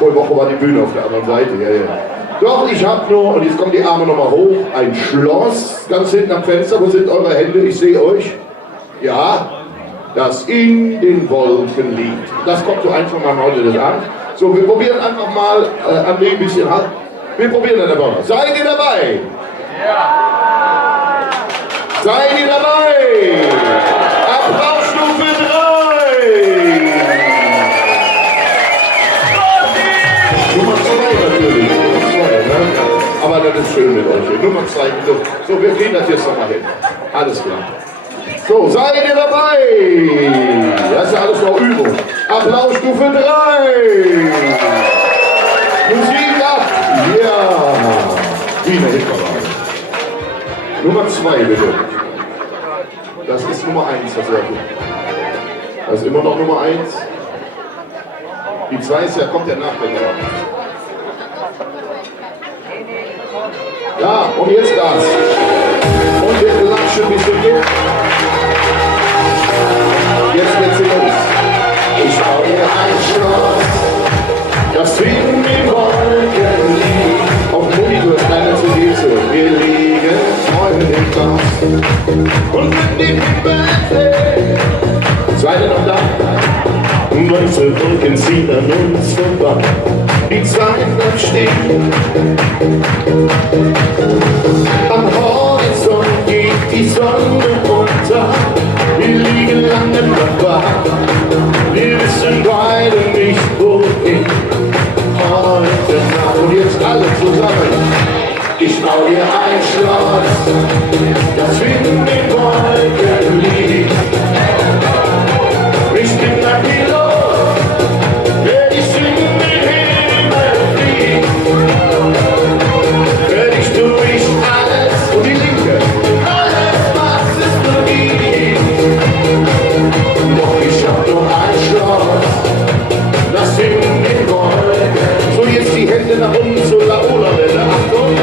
Vor Woche war die Bühne auf der anderen Seite, ja, ja. Doch, ich habe nur, und jetzt kommen die Arme nochmal hoch, ein Schloss ganz hinten am Fenster. Wo sind eure Hände? Ich sehe euch. Ja, das in den Wolken liegt. Das kommt so einfach mal heute das an. So, wir probieren einfach mal an dem bisschen halt. Wir probieren das aber mal. Seid ihr dabei? Ja. Seid ihr dabei? Applausstufe 3. Nummer 2 natürlich. Nummer 2, ne? Aber das ist schön mit euch. Nummer 2. So, wir gehen das jetzt nochmal hin. Alles klar. So, seid ihr dabei? Das ist ja alles noch Übung. Applausstufe 3. Musik ab. Ja. Wiener Hitlerei. Nummer 2 bitte. Das ist Nummer 1, was er tut. Das ist immer noch Nummer 1. Die 2 ist ja, kommt ja nach der Nummer. Ja, und jetzt das. Und wir klatschen ein bisschen mit. Jetzt geht's los. Ich baue mir ein Schloss, das zwischen den Wolken liegt. Auf Mutti, du hast deine CD zu. Wir liegen heute im Glas. Und wenn die Himmel fällt, seid ihr noch da? Weiße Wolken ziehen an uns vorbei. Die Zeit bleibt stehen. Am Horizont geht die Sonne unter. Wir liegen lange dabei. Wir wissen beide nicht wohin. Heute Nacht und jetzt alle zusammen. Ich baue dir ein Schloss, das zwischen den Wolken liegt. Ich bin ein Pilot, der dich in den Himmel fliegt. Für dich tu ich alles und die Linke, alles was es nur gibt. Doch ich hab nur ein Schloss, das in den Wolken. So jetzt die Hände nach unten zur Laola-Welle, Achtung.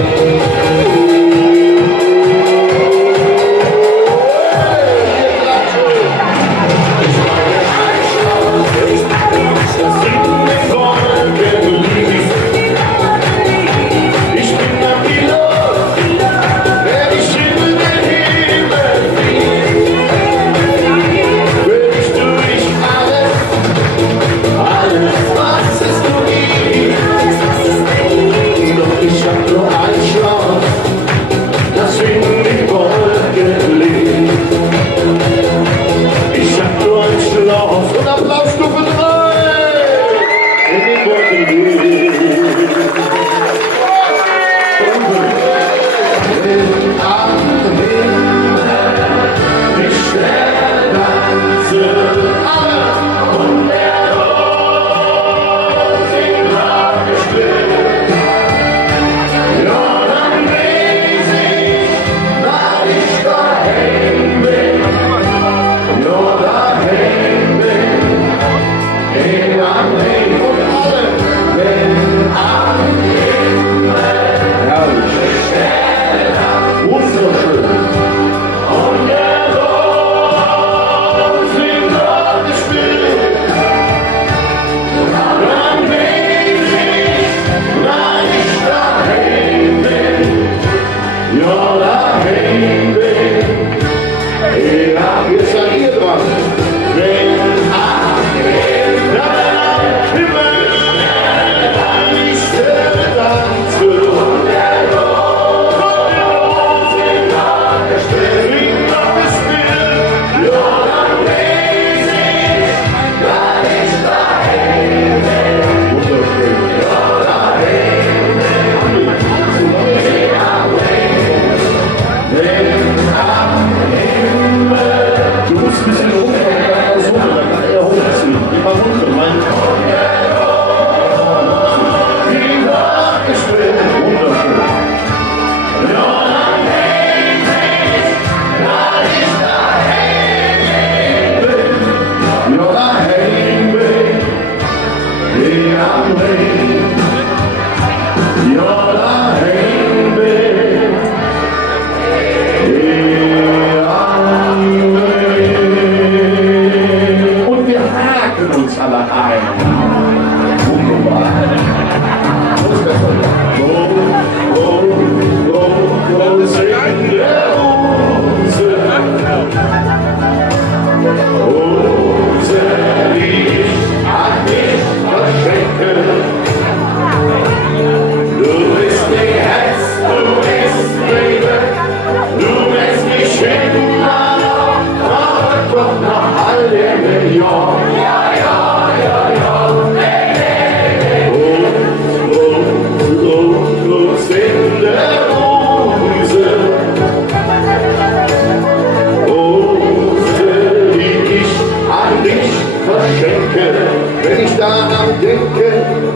Jacke.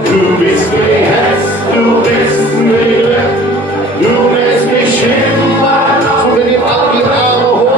Du bist mein Herz, du bist mein Glück, du lässt mich immer noch. So, wir nehmen alle die Arme hoch.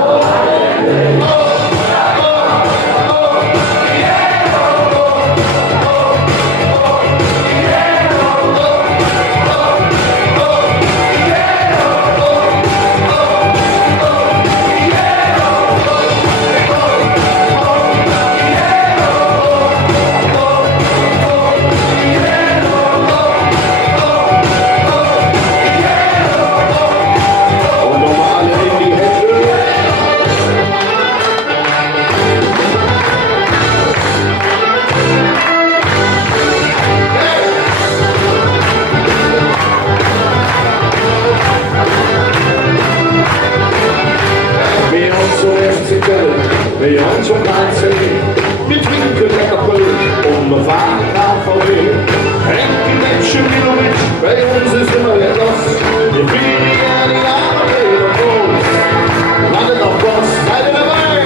Wir haben schon ganze wir trinken lecker Kölsch und wir fahren nach VW. Hängt die Menschen wieder mit, bei uns ist immer etwas. Wir fliegen gerne die Arme wieder groß. Landet auf Boss, seid ihr dabei?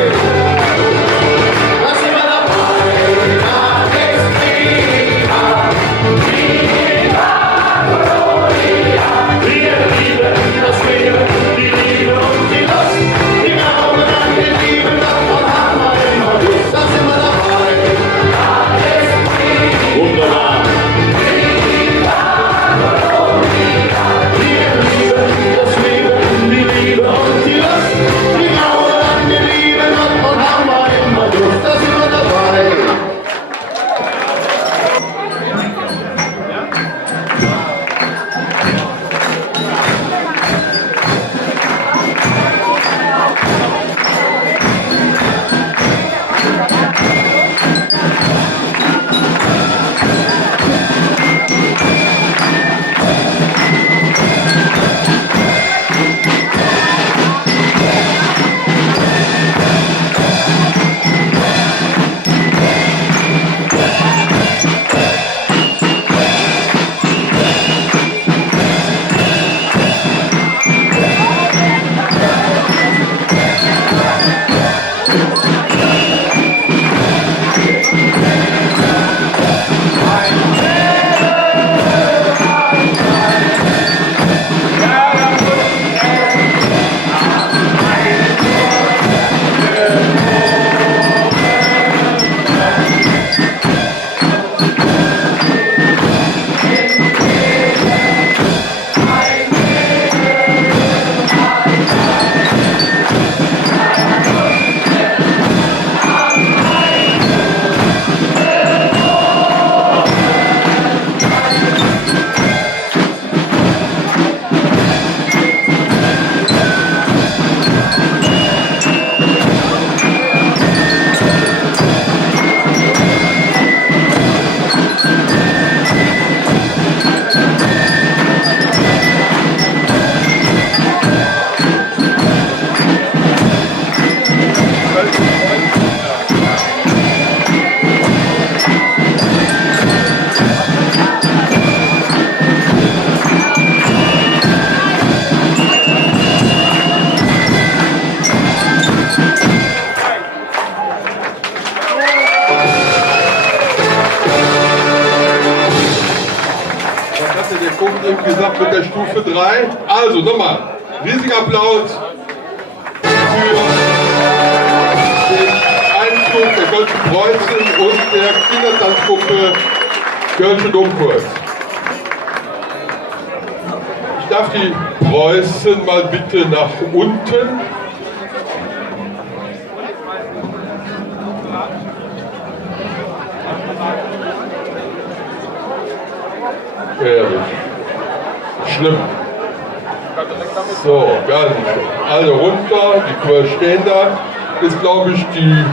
Da sind wir dabei. Nach Extrema, Viva Colonia. Wir lieben das Leben, die Liebe und die Lust. Die Augen an den Lieben. Wunderbar. Wir lieben das Leben, die Liebe und die Lust. Die Augen an den Lieben und haben wir immer Lust. Da sind wir dabei. Gesagt mit der Stufe 3. Also nochmal, riesiger Applaus für den Einzug der Kölschen Preußen und der Kindertanzgruppe Kölsche Domkurs. Ich darf die Preußen mal bitte nach unten. Ehrlich. Schlimm. So, ganz alle runter, die Chor stehen da. Ist, glaube ich, die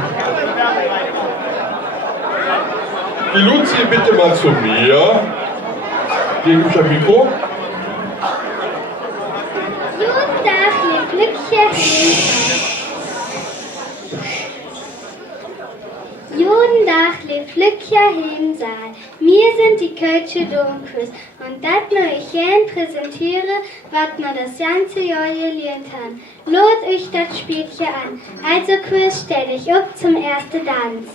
Luzi bitte mal zu mir. Gegen mich ein Mikro. Guten Tag, ihr Glückchen. Guten Tag, lieb Flückchen im Saal. Wir sind die Kölsche Domkurs und das wir euch gern präsentiere, was wir das ganze Jahr gelernt haben. Lot euch das Spielchen an. Also Kurs, stell dich auf zum ersten Tanz.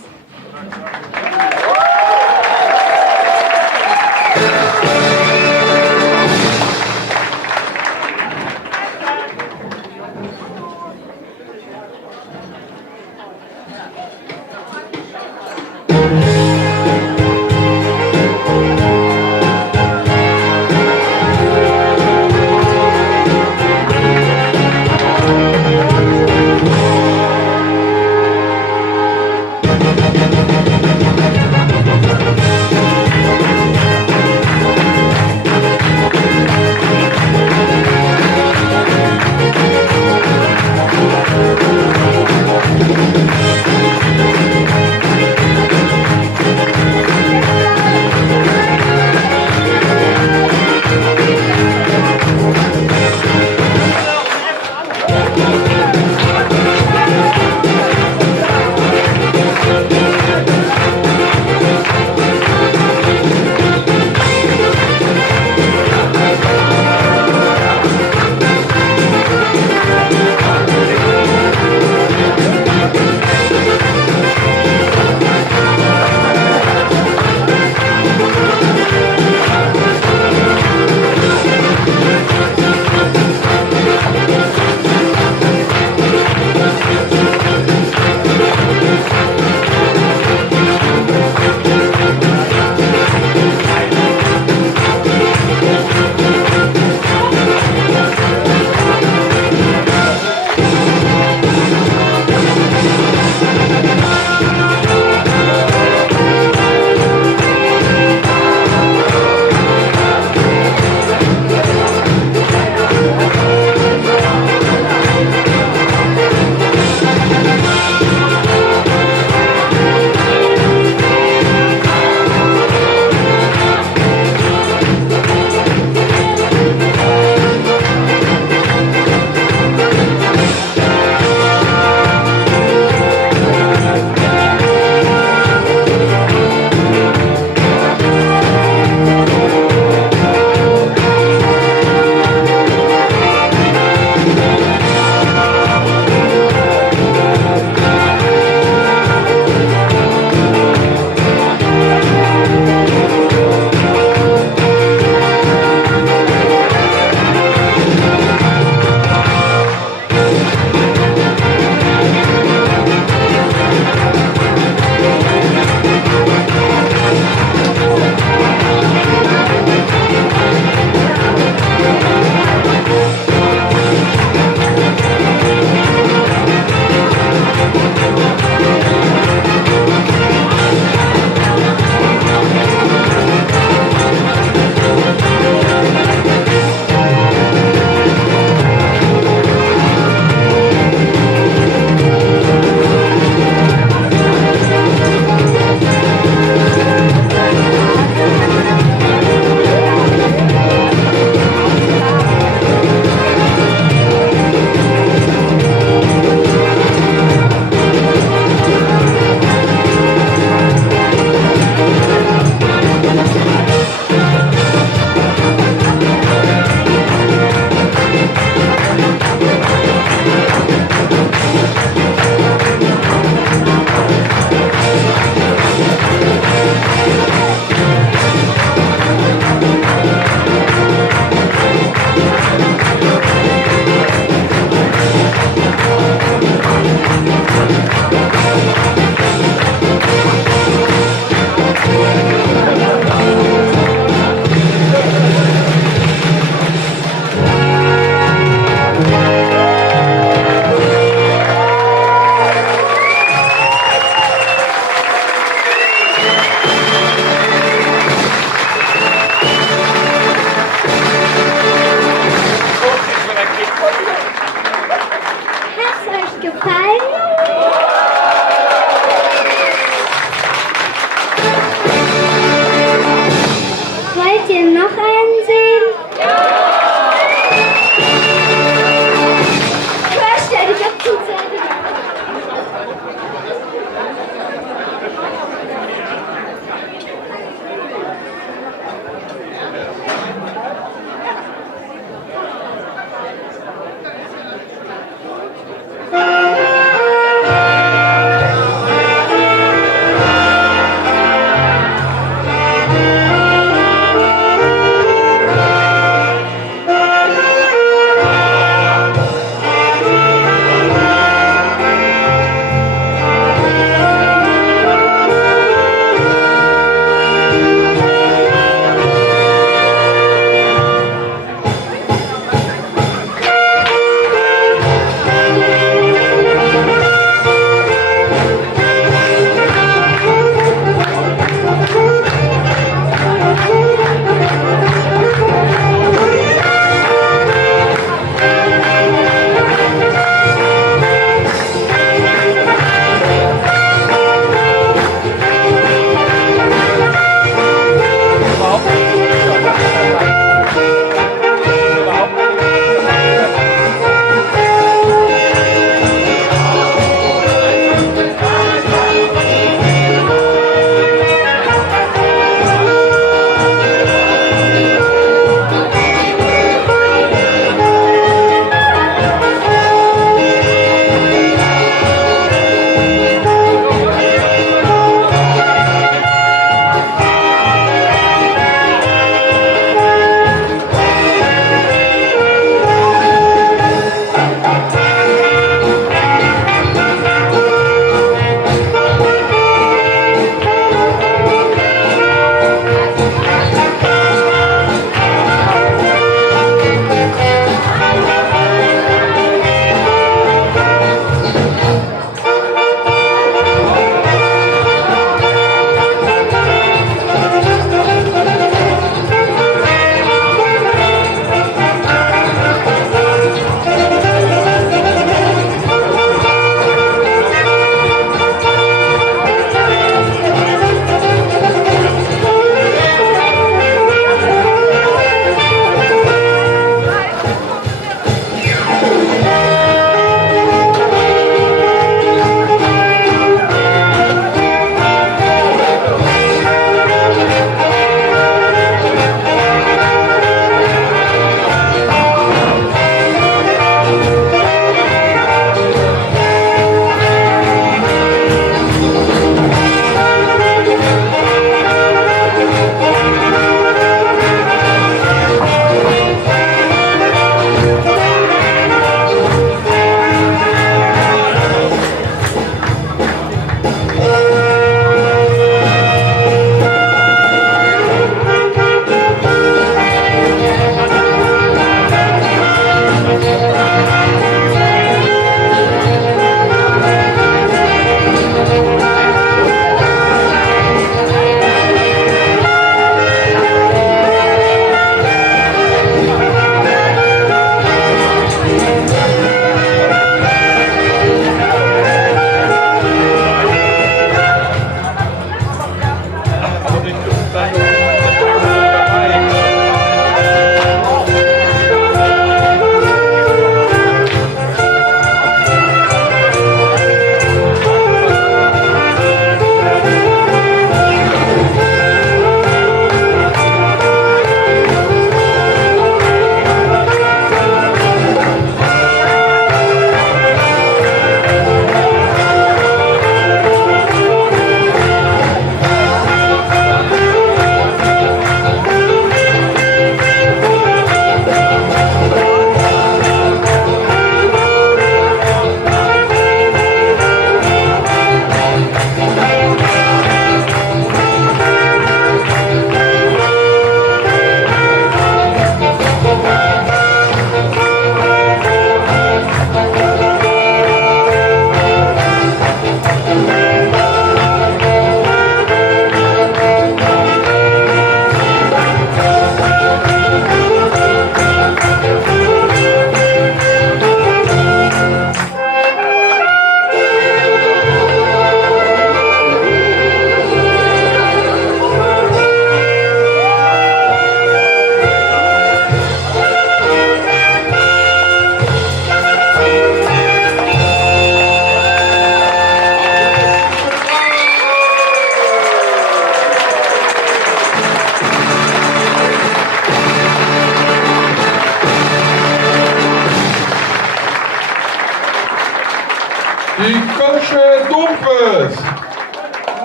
Domquist.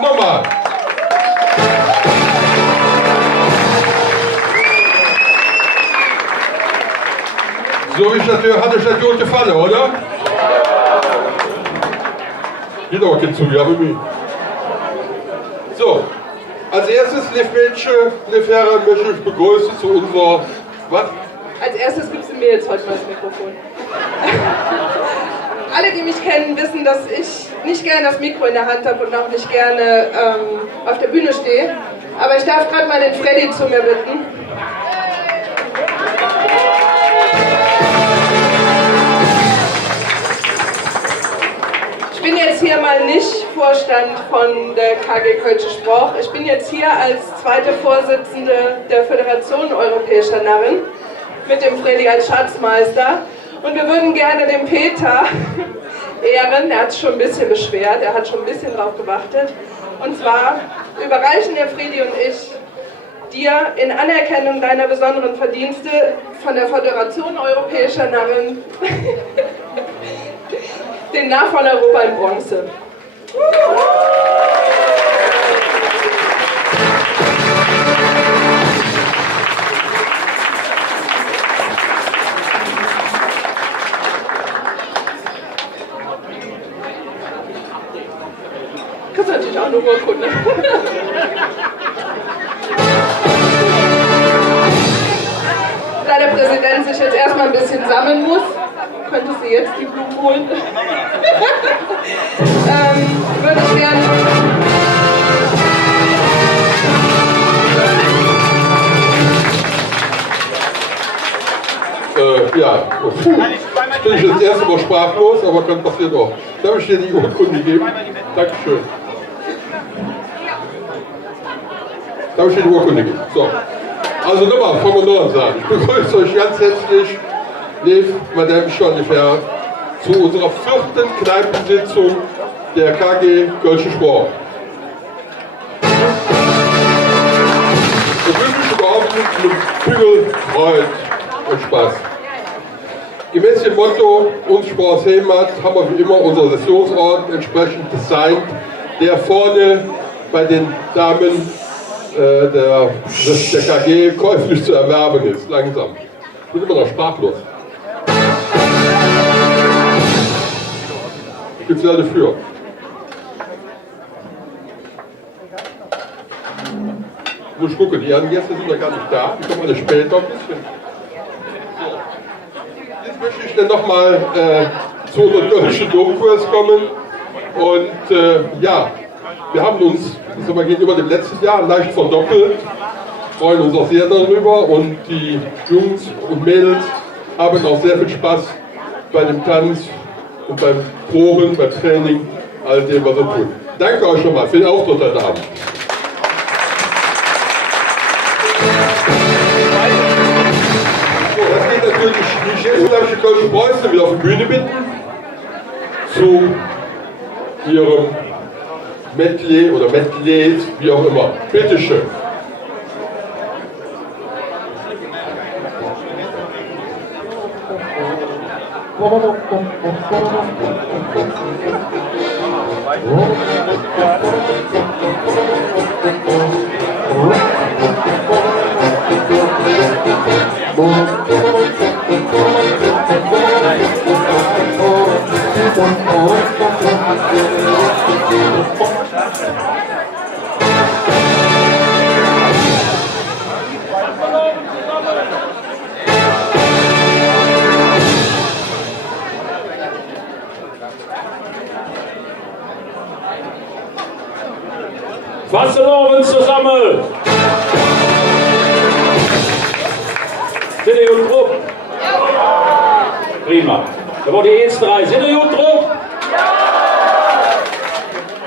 Nochmal. So wie ich das gehört, hat euch das gut gefallen, oder? Geht aber kein Zug, ja, mit mir. So, als erstes, liebe Mädchen, liebe Herren, möchte ich begrüßen zu unserer, was? Als erstes gibst du mir jetzt heute mal das Mikrofon. Alle, die mich kennen, wissen, dass ich nicht gerne das Mikro in der Hand habe und auch nicht gerne auf der Bühne stehe. Aber ich darf gerade mal den Freddy zu mir bitten. Ich bin jetzt hier mal nicht Vorstand von der KG Kölsche Sprach. Ich bin jetzt hier als zweite Vorsitzende der Föderation Europäischer Narren mit dem Freddy als Schatzmeister. Und wir würden gerne den Peter ehren. Er hat es schon ein bisschen beschwert, er hat schon ein bisschen drauf gewartet. Und zwar überreichen der Freddy und ich dir in Anerkennung deiner besonderen Verdienste von der Föderation Europäischer Narren den Narr von Europa in Bronze. Das ist natürlich auch eine Urkunde. Da der Präsident sich jetzt erstmal ein bisschen sammeln muss, könnte sie jetzt die Blumen holen. Würde ich gerne. Ja, bin ich das erste Mal sprachlos, aber kann passieren auch. Darf ich dir die Urkunde geben? Dankeschön. Darf ich dir die Urkunde geben? So. Also nochmal, fangen wir noch an. Ich begrüße euch ganz herzlich, liebe Madame Schonnefer, zu unserer 4. Kneipensitzung der KG Kölsche Sprach. Ich wünsche euch überhaupt mit Bügel, Freude und Spaß. Gemäß dem Motto, uns Sprachs Heimat, haben wir wie immer unser Sessionsort entsprechend designt, der vorne bei den Damen der KG käuflich zu erwerben ist. Langsam. Ich bin immer noch sprachlos. Speziell dafür. Muss ich gucken, die anderen Gäste sind ja gar nicht da. Die kommen alle später ein bisschen. So. Jetzt möchte ich dann nochmal zu unserem Kölschen Domkurs kommen. Und ja, wir haben uns, ich sag mal, gegenüber dem letzten Jahr leicht verdoppelt. Freuen uns auch sehr darüber. Und die Jungs und Mädels haben auch sehr viel Spaß bei dem Tanz und beim Proben, beim Training, all dem, was wir tun. Danke euch schon mal für den Auftritt heute Abend. So, das geht natürlich nicht. Jetzt darf ich die Kölsche Preußen wieder auf die Bühne bitten. Zu ihrem Medley oder Medleys, wie auch immer. Bitte schön. Fassen wir uns zusammen! Sind ihr gut drauf? Prima. Da war die erste Reihe. Sind ihr gut drauf?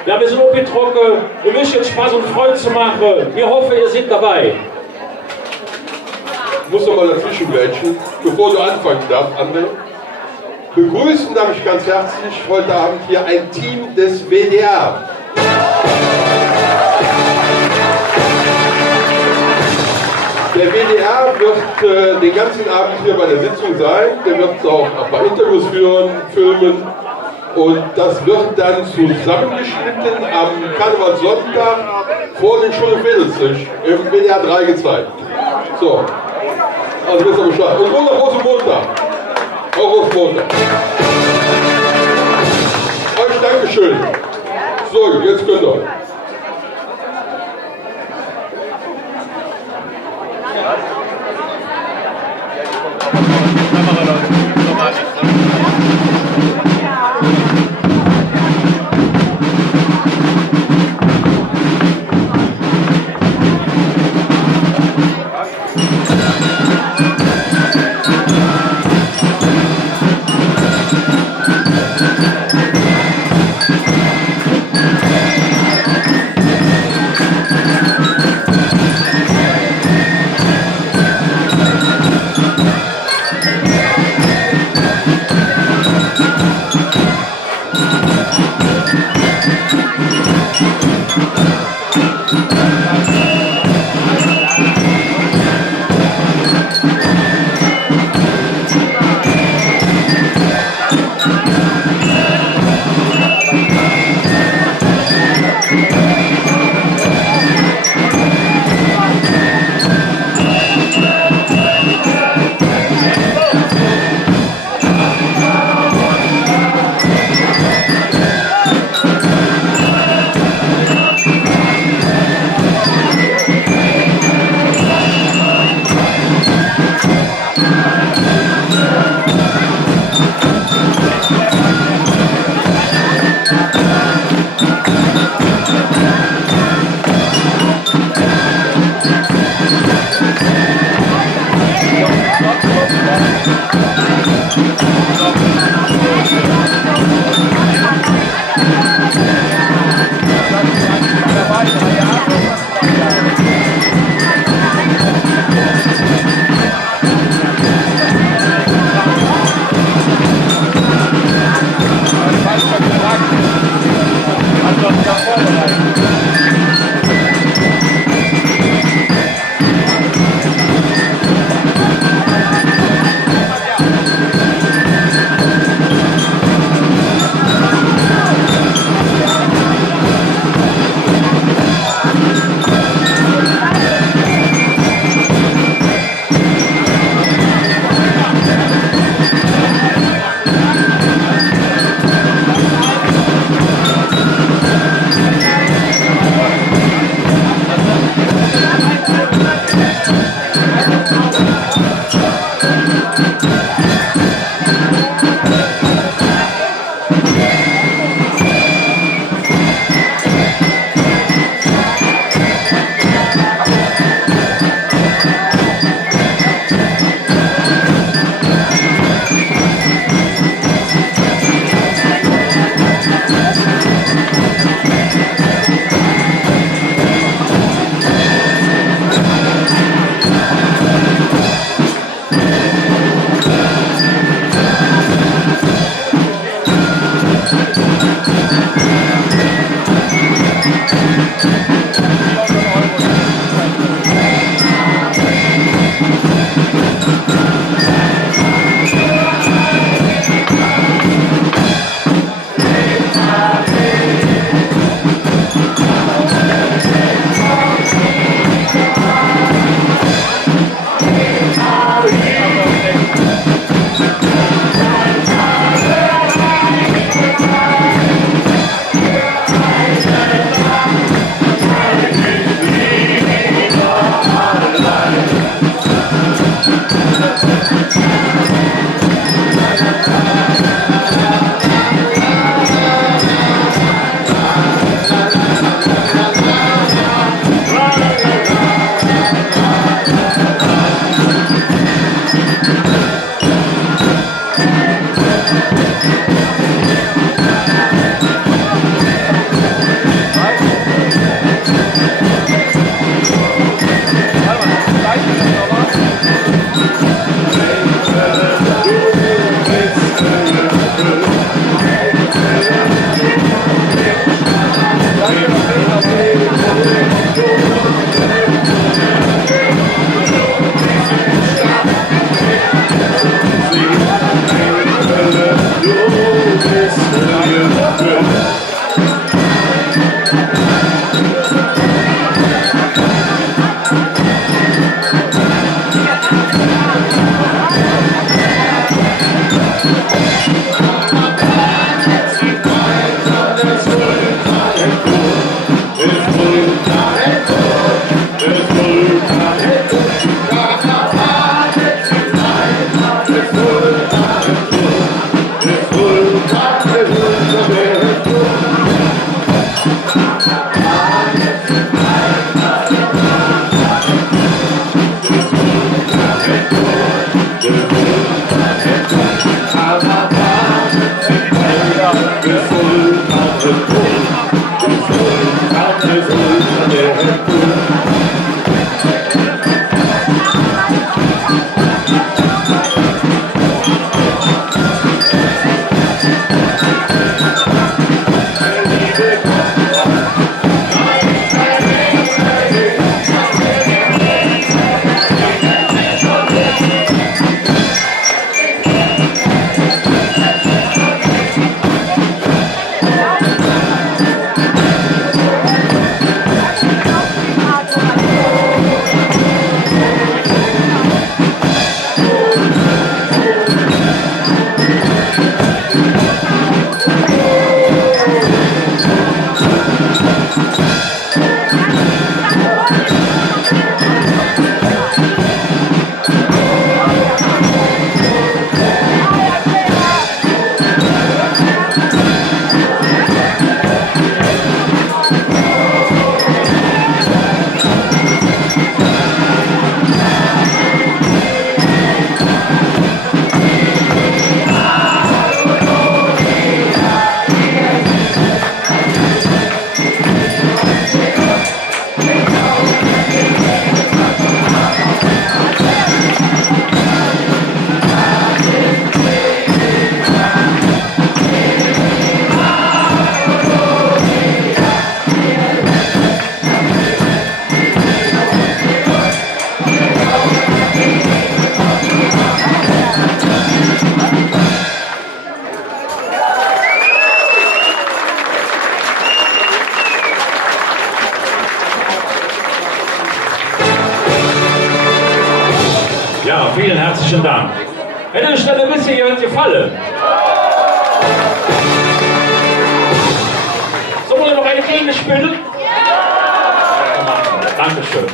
Ja, wir sind auch betroffen. Wir müssen jetzt Spaß und Freude zu machen. Wir hoffen, ihr seid dabei. Ich muss noch mal dazwischen grätschen, bevor du anfangen darfst, André. Begrüßen darf ich ganz herzlich heute Abend hier ein Team des WDR. Der WDR wird den ganzen Abend hier bei der Sitzung sein. Der wird auch ein paar Interviews führen, filmen. Und das wird dann zusammengeschnitten am Karnevalssonntag vor den Schule Mädelstisch im WDR 3 gezeigt. So, also wisst ihr Bescheid. Und noch Rosenmontag. Auch Rosenmontag. Euch Dankeschön. So, jetzt könnt ihr. herzlichen Dank. An dieser Stelle wisst ihr, ihr gefallen. Sollen wir noch eine Klinge spielen? Ja! Dankeschön.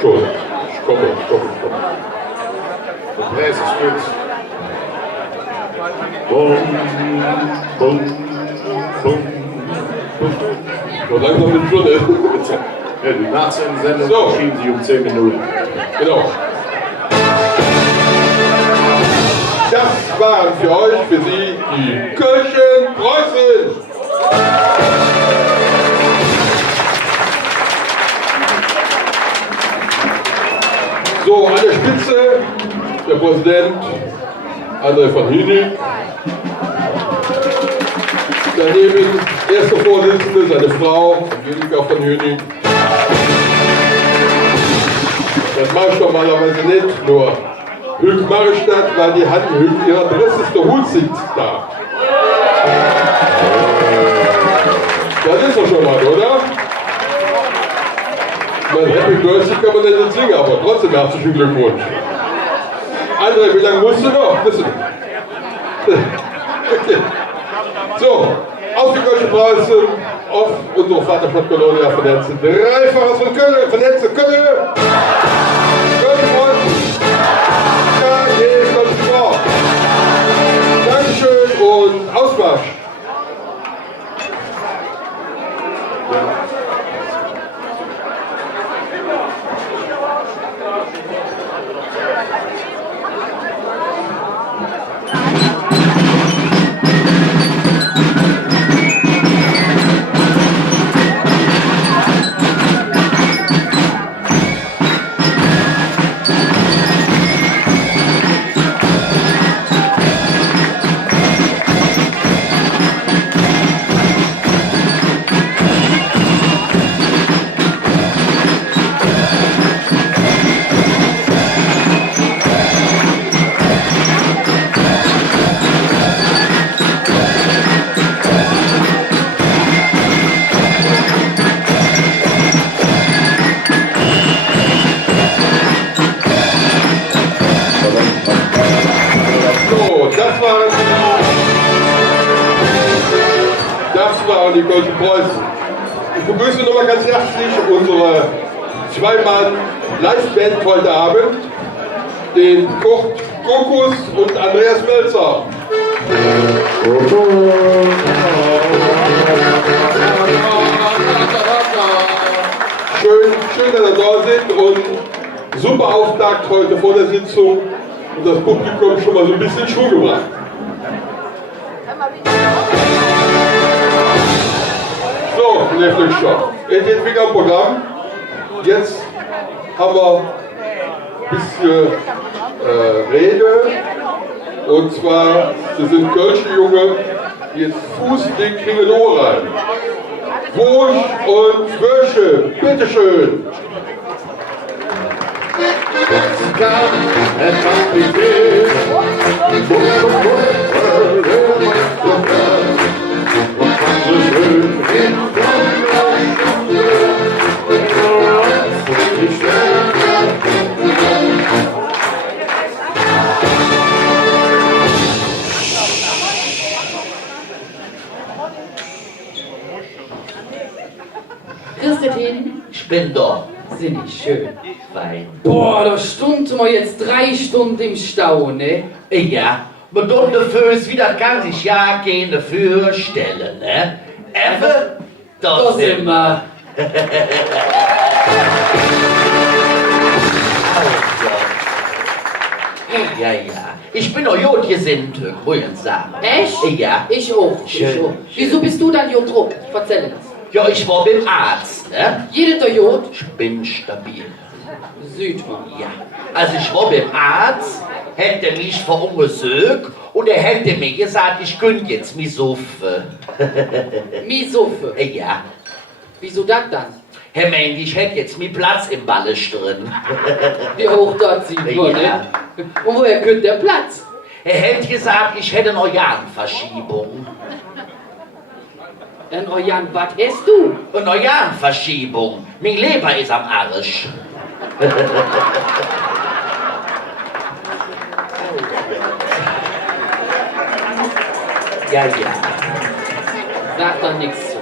Schon. Ich komme. Der Preis ist gut. Bum, bum, bum, bum. So langsam mit Stunde. Ja, die Nachsendung So. verschieben sich um 10 Minuten. Genau. Das waren für euch, für Sie, die Kölschen Preußen. So, an der Spitze der Präsident André von Hüning. Daneben erste Vorsitzende, seine Frau Angelika von Hüning. Das mache ich normalerweise nicht, nur Hülk Marestadt, weil die hatten Hülk ihrer dresseste Hut sitzt da. Das ist doch schon mal, oder? Mein Happy Birthday kann man nicht singen, aber trotzdem herzlichen Glückwunsch. André, wie lange musst du noch? Wissen. Okay. So, auf die Kölsche Preußen, auf unsere Vaterstadt Kolonia vernetzte Dreifaches von Köln, vernetzte Köln. Dankeschön und Ausmarsch. Die Kölschen Preußen. Ich begrüße nochmal ganz herzlich unsere zweimal Live-Band heute Abend, den Kurt Kokus und Andreas Melzer. Schön, dass ihr da sind und super Auftakt heute vor der Sitzung und das Publikum schon mal so ein bisschen Schuh gebracht. So, Netflix Shop. Entwicklungsprogramm. Jetzt haben wir ein bisschen Rede. Und zwar, das sind Kölsche Junge, die jetzt fußdick kriegen Ohr rein. Wursch und Wörsche, bitteschön. Christin, Ich bin da. sind die schön. Fein. Boah, da stunden wir jetzt 3 Stunden im Stau, ne? Ja, aber dort dafür ist wieder, kann sich ja keine vorstellen, ne? Effe, Da sind wir. Ja, ja. Ich bin auch gut gesinnt, muss ich sagen. Echt? Ja. Ich auch. Schön, Ich auch. schön. Wieso bist du dann hier drauf? Erzähl uns. Ja, ich war beim Arzt, ne? Jeder der Jod? Ich bin stabil. Südmann. Ja. Also ich war beim Arzt, hätte mich verungesucht und er hätte mir gesagt, ich könnte jetzt mich saufen. Misoffe. Ja. Wieso das dann? Herr Mengi, ich hätte jetzt mit Platz im Ballisch drin. Wie hoch dort sieht man, Ja. ne? Und woher könnte der Platz? Er hätte gesagt, ich hätte eine Organverschiebung. Dann, oh Jan, was hast du? Eine Organverschiebung. Mein Leber ist am Arsch. Ja, ja. Sag doch nichts zu.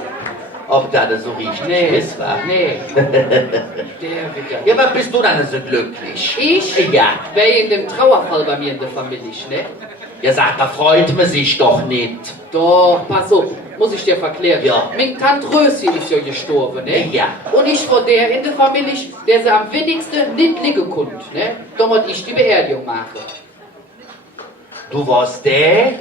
ob das so richtig ist, wa? Nee. Der wieder. Ja, aber bist du dann so glücklich? Ich? Ja. Wer in dem Trauerfall bei mir in der Familie, ne? Ja, sag mal, freut man sich doch nicht. Doch, pass auf, muss ich dir verklären. Ja. Mein Tante Röschen ist ja gestorben, ne? Ja. Und ich war der in der Familie, der sie am wenigsten nicht liegen konnte, ne? Da muss ich die Beerdigung machen. Du warst der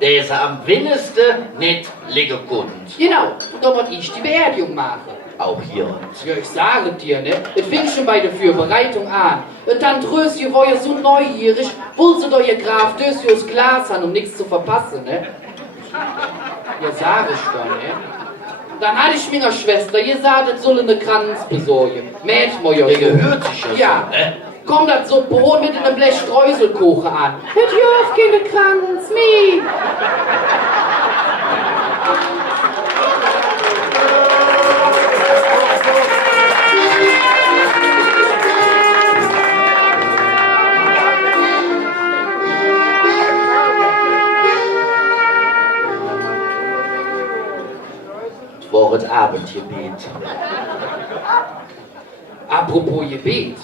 sie am wenigsten nicht liegen konnte. Genau, und da muss ich die Beerdigung machen. Auch hier. Ja, ich sage dir, ne? Es fing schon bei der Vorbereitung an. Und Tante Röschen war ja so neugierig, wollte doch ihr Graf durchs Glas haben, um nichts zu verpassen, ne? Ja, sag ich doch, ne? Dann hatte ich meiner Schwester gesagt, es soll eine Kranz besorgen. Mädchen, ja Der so. gehört sich ja Ja. so, ne? Komm das so Brot mit in einem Blech Streuselkuchen an. Hört ihr auf, keine Kranz, mi. War das Abendgebet. Apropos Gebet.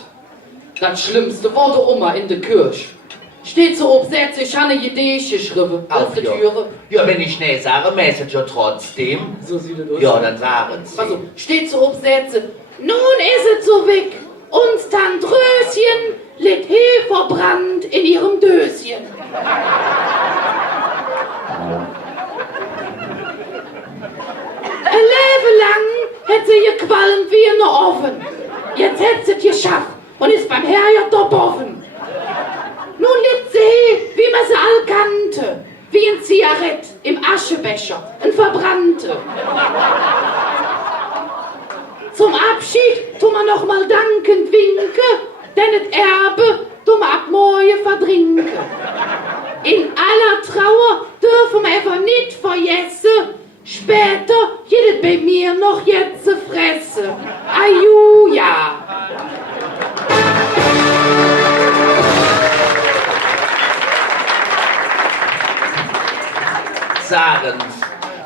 Das Schlimmste war der Oma in der Kirche. Steht so obsetzt, ich habe eine Idee geschrieben. Auf der Türe. Ja, wenn ich nicht sage, mäßig ja trotzdem. So sieht es aus. Ja, dann sagen sie. Also, steht so obsetzt. Nun ist es so weg. Und Tante Röschen liegt Heferbrand in ihrem Döschen. Ein Leben lang hätte sie gequalmt wie eine Ofen. Jetzt hätte sie es geschafft und ist beim Herrgott offen. Nun liegt sie, wie man sie all kannte, wie ein Zigarett im Aschebecher, ein Verbrannte. Zum Abschied tun wir noch mal dankend winken, denn das Erbe tun wir ab morgen verdrinken. In aller Trauer dürfen wir einfach nicht vergessen, später geht es bei mir noch jetzt fressen. Ajuja! Sagen's.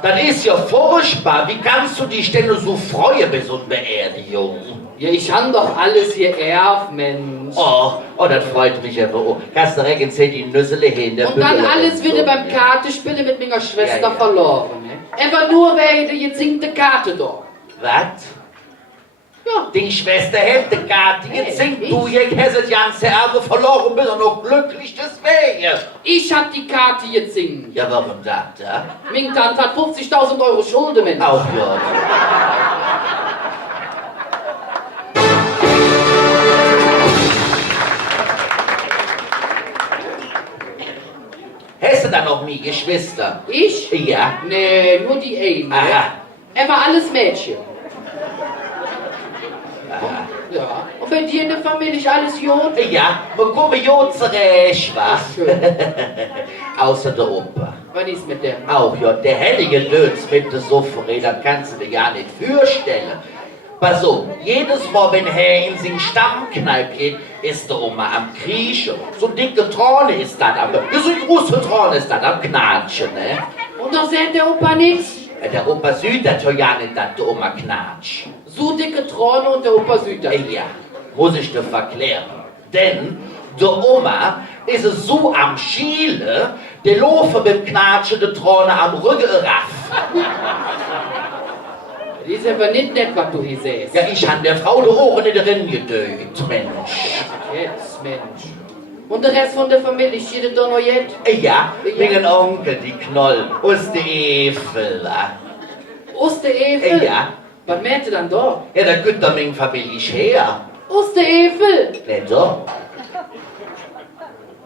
Das ist ja furchtbar. Wie kannst du dich denn so freuen bei so einer Beerdigung? Ja, ich han doch alles geerbt, Mensch. Oh, das freut mich aber auch. Kannst du direkt die Nüssele hin. der Und dann Bügel alles und wieder so. beim Kartenspielen mit meiner Schwester Ja, ja. verloren. Ne? Einfach nur wegen der gezinkte Karte da. Was? Ja. Die Schwester hätte Karte gezinkt. ich? Du, jetzt hast das ganze Erbe verloren, bist doch noch glücklich deswegen. Ich hab die Karte gezinkt. Ja, warum das, ja? Mein Tante hat 50.000 Euro Schulden, Mensch. Auch ja. Hast du da noch nie Geschwister? Ich? Ja. Nee, nur die eine. Aha. Er war alles Mädchen. Aha. Ja. Und bei dir in der Familie ist alles Jod? Ja, wir kommen ja zurecht, wa? Schön. Außer der Opa. Was ist mit dem? Auch ja, der hellige Dötz mit der Soffere, das kannst du dir gar nicht vorstellen. Pass auf, jedes Mal, wenn er in seinen Stammkneip geht, ist der Oma am Kriechen. So dicke Trane ist das am, so große Trane ist das am Knatschen, ne? Und da sagt der Opa nichts? Der Opa sieht das ja nicht, dass der Oma knatscht. So dicke Throne und der Opa sieht das. Ja, muss ich dir verklären. Denn der Oma ist es so am Schiele, der laufe mit Knatschen der Trane am Rücken raff. Das ist aber nicht nett, was du hier siehst. Ja, ich han der Frau die Ohren in den gedöht, Mensch. Jetzt, Mensch. Und der Rest von der Familie steht da noch jetzt? Ja, wegen Onkel, die Knoll, aus der Efel. Osterevel? Ja. Was meint ihr dann da? Ja, da könnt ihr meine Familie her. Osterevel? Nicht so?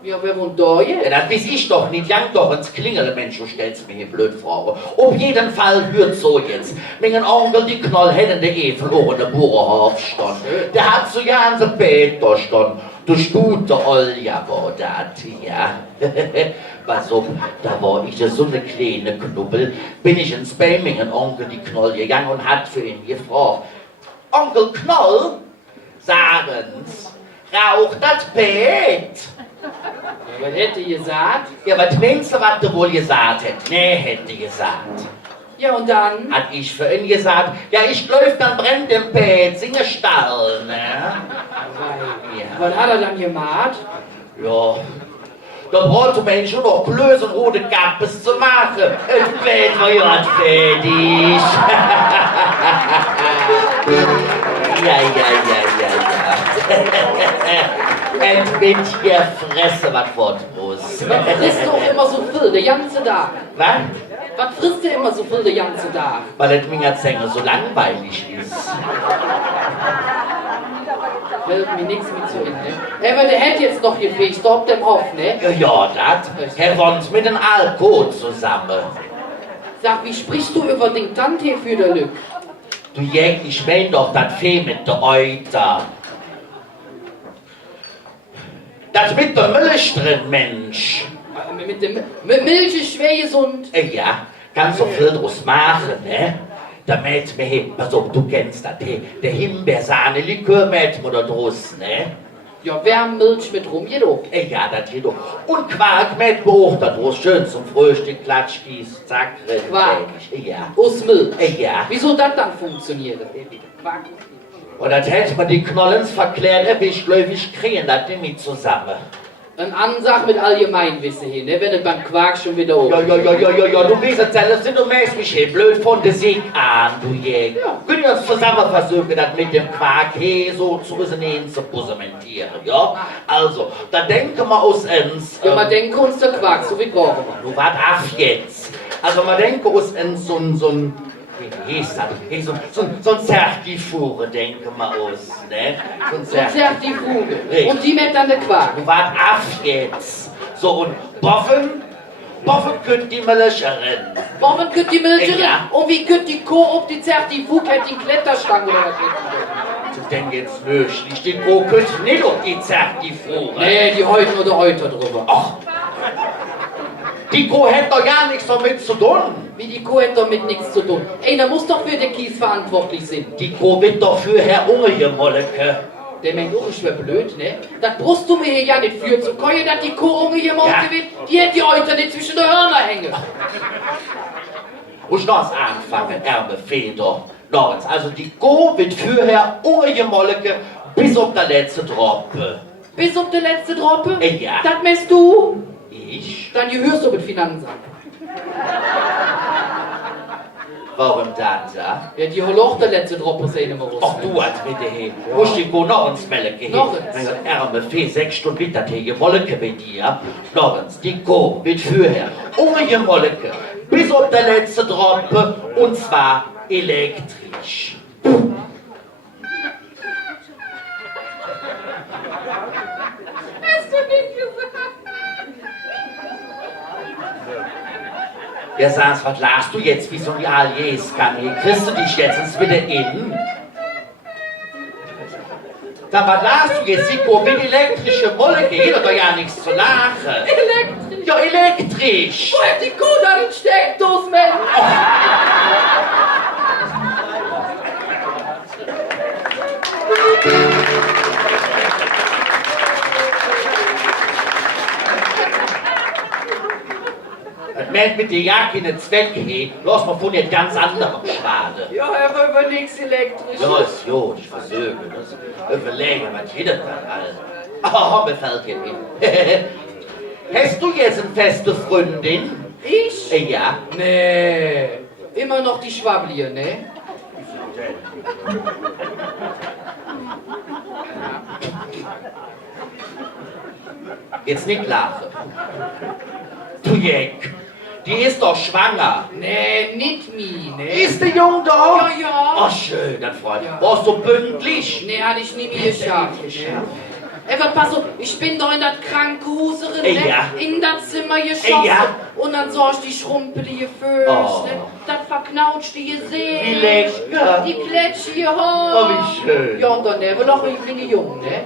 Ja, wer wohnt da Ja, jetzt? das weiß ich doch nicht. Jank doch ins Klingeln, Mensch, du stellst mir hier blöd vor. Auf jeden Fall hört so jetzt. Mein Onkel, die Knoll, hätten der Efel auch in der Bauernhof stand. Der hat so ja in der Bett da stand. Du stute Olja war das, ja. Pass auf, da war ich so eine kleine Knubbel. Bin ich ins Bämingen, Onkel, die Knoll gegangen und hat für ihn gefragt. Onkel Knoll, sagen's, raucht das Bett? Was hätte ihr gesagt? Ja, was meinst du, was du wohl gesagt hätt? Nee, hätte gesagt. Ja, und dann? Hat ich für ihn gesagt, ja, ich läuf dann brennt im Bett, singe Stall, ne? Ja. Was hat er dann gemacht? Ja, da brauchte man schon noch blöse rote Kappes zu machen. Das Bett war ja fertig. Ja. Und mit hier fresse, was fort muss. Was frisst du auch immer so viel, der ganze Tag? Was? Was frisst du immer so viel, der ganze Tag? Weil das mir Zänge so langweilig ist. Fällt mir nichts mit so in, ne? Aber der hätte jetzt noch gefegt, stoppt dem Hof, ne? Ja, das. Er wohnt mit dem Alkohol zusammen. Sag, wie sprichst du über den Tante für der Lück? Du jäg, ich mein doch, das Fee mit der Euter. Das mit der Milch drin, Mensch. Mit dem Milch ist schwer gesund. Ja, kannst du viel draus machen, ne? Damit mir, pass auf, du kennst das, der Himbeersahne-Likör mit oder draus, ne? Ja, Wärmmilch mit rum, jedoch. Ja, das jedoch. Und Quark mit hoch, da draus schön zum Frühstück, Klatschkies, zack, Quark? Ja. Aus Milch. Ja. Wieso das dann funktioniert? Quark. Und das hätte man die Knollens verklärt, wie ich gläubig kriegen, das nicht zusammen. Ein Ansag mit Allgemeinwissen hin, ne? Wenn es beim Quark schon wieder oben. Ja, du weißt es selbst, du merkst mich hier blöd von der Sieg an, du Jäger. Ja. Können wir uns zusammen versuchen, das mit dem Quark hier so zu positionieren, ja? Also, da denken wir uns ins... Ja, man denkt uns der Quark, so wie brauchen wir. Du wart af jetzt. Also, man denken uns ins so ein... Wie hieß das? So ein Zertifure, denken wir uns, ne? So ein Zertifuge. Richtig. Und die mit dann der Quark. Du wart af jetzt. So, und Boffen könnt die Milcherin. Warum könnt die Milcherin? Ja. Und wie könnt die Kuh auf die Zertifuge hat die Kletterstange oder was? Das denn jetzt möglich? Die Kuh könnt nicht auf die Zertifure. Nee, die Häuten oder Euter drüber. Ach, die Kuh hätte doch gar nichts damit zu tun. Wie die Kuh hat damit nichts zu tun. Einer muss doch für den Kies verantwortlich sein. Die Kuh wird doch für Herr Unge Molleke. Der meint auch, ich wär blöd, ne? Das brust du mir hier ja nicht für zu keuen, dass die Kuh Unge hier morgen Ja. wird. Die hat die Euter nicht zwischen den Hörner hängen. Muss ich noch anfangen, Erbe Feder. Lorenz, also die Kuh wird für Herr Unge Molleke bis auf der letzte Droppe. Bis auf die letzte Droppe? Ja. Das meinst du? Ich? Dann gehörst du mit Finanzamt. Warum das, ja? Ja, die Holoch der letzte Droppe ist eine Morus. Ach du als bitte hin. Muss die Kuh noch ins Melke hin. Noch ins. Mein Arme Fee, 6 Stunden bittert hier Molleke bei dir. Lorenz, die Kuh wird fürher ohne Molleke bis auf der letzte Droppe und zwar elektrisch. Hast du nicht gesagt? Ja, sagst, was lachst du jetzt wie so ein Aljeskan? Kriegst du dich jetzt ins wieder in? Dann was lachst du jetzt? Die Kuh mit elektrische Molleke, hier hat doch ja nichts zu lachen. Elektrisch. Ja, elektrisch. Wo hat die Kuh da den Steckdose, Mensch? Das meint mit der Jacke in den Zweck geht, lass mal von jetzt ganz anderem Schwade. Ja, aber über nichts elektrisch. Ja, ist gut, ich versuche das. Überlegen, was jeder kann, Alter. Oh, mir fällt hier hin. Hast du jetzt eine feste Freundin? Ich? Ja. Nee. Immer noch die Schwablie, ne? Jetzt nicht lachen. Du Jeck, die ist doch schwanger. Nee, nicht mi, ne? Ist die Jung da? Ja, ja. Oh, schön, das freut mich. Ja. Warst du pünktlich? Nee, hatte ich nie mir geschafft. Ne? Eva, pass auf, ich bin doch in das Krankenhaus drin, ne? Ja. In das Zimmer geschossen. Ja. Und dann sah ich die schrumpelige Föß, Oh. ne? Das verknautschte Gesicht. Wie lecker. Die kletschige Haar. Oh, wie schön. Ja, und dann war noch ein kleiner Jung, ne?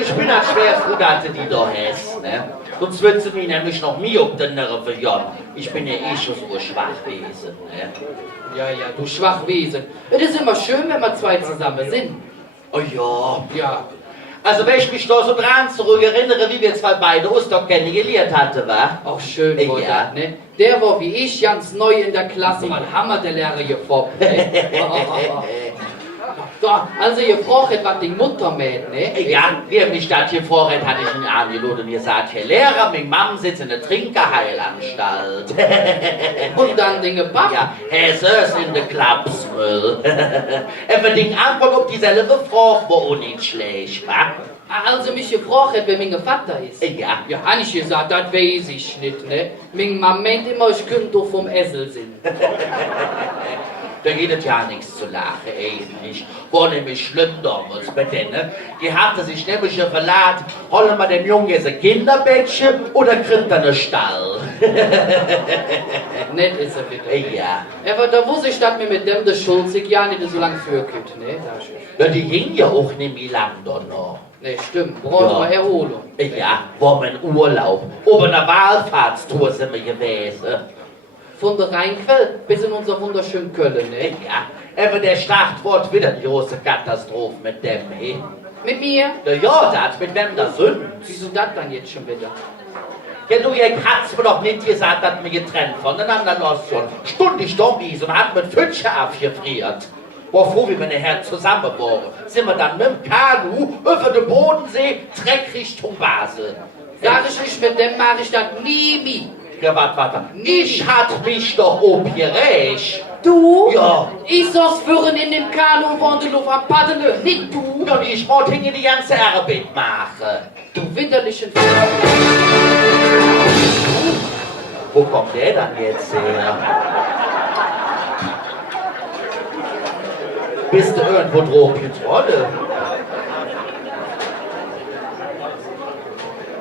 Ich bin bin halt schwer froh, dass du die da hast, ne? Sonst würdest du mich nämlich noch mehr auf den Nerven jagen. Ich bin ja eh schon so ein Schwachwesen, ne? Ja, du Schwachwesen. Es ist immer schön, wenn wir zwei zusammen sind. Oh ja. Ja. Also wenn ich mich da so dran zurückerinnere, wie wir zwei beide uns doch kennengelernt hatten, wa? Auch schön, war Ja. das, ne? Der war wie ich ganz neu in der Klasse, mal Hammer der Lehrer gefoppt, ne? Da, also ihr fragt, was die Mutter meint, ne? Ja, wie mich das hier vorhin hatte ich ihn angeladen und ihr sagt, Herr Lehrer, meine Mama sitzt in der Trinkerheilanstalt. Und dann Dinge Papa. Ja, Hesse ist in der Klapsmüll. Er verdient Antwort auf dieselbe Frage, wo auch nicht schlecht, wa? Also mich gefragt, wer mein Vater ist. Ja. Ja, hab ich gesagt, das weiß ich nicht, ne? Meine Mama meint immer, ich könnte doch vom Essel sein. Da geht es ja nichts zu lachen, echt nicht. War nämlich schlimm damals bei denen. Die hatte sich nämlich verladen, holen wir dem Jungen jetzt ein Kinderbettchen oder kriegt er einen Stall? Nett ist er bitte. Ja. Aber da wusste ich, dass mir mit dem der Schulzig ja nicht so lang vorküht, ne? Ja, die ging ja auch nicht mehr lang da noch. Ne, stimmt, brauchen wir Erholung. Ja, war mein Urlaub. Oben einer Wallfahrtstour sind wir gewesen. Von der Rheinquell bis in unser wunderschönen Köln, ne? Ja, aber der Start wird wieder eine große Katastrophe mit dem, eh? Mit mir? Ja, das mit wem das sind. Wieso das dann jetzt schon wieder? Ja, du, ihr hat's mir doch nicht gesagt, dass wir getrennt voneinander los schon. Stundig Dombies und hat mit Fütsche abgefriert. War froh, wie wir nachher zusammen waren. Sind wir dann mit dem Kanu über den Bodensee, Treck Richtung Basel. Sag ich nicht, mit dem mache ich das nie mehr. Ja, warte. Ich hat mich doch aufgeregt. Du? Ja. Ich saß vorhin in dem Kanu und war in der Luft am Paddeln. Nicht du. Ja, ich wollte hier die ganze Arbeit machen. Du winterlichen Wo kommt der dann jetzt her? Bist du irgendwo drauf getroffen?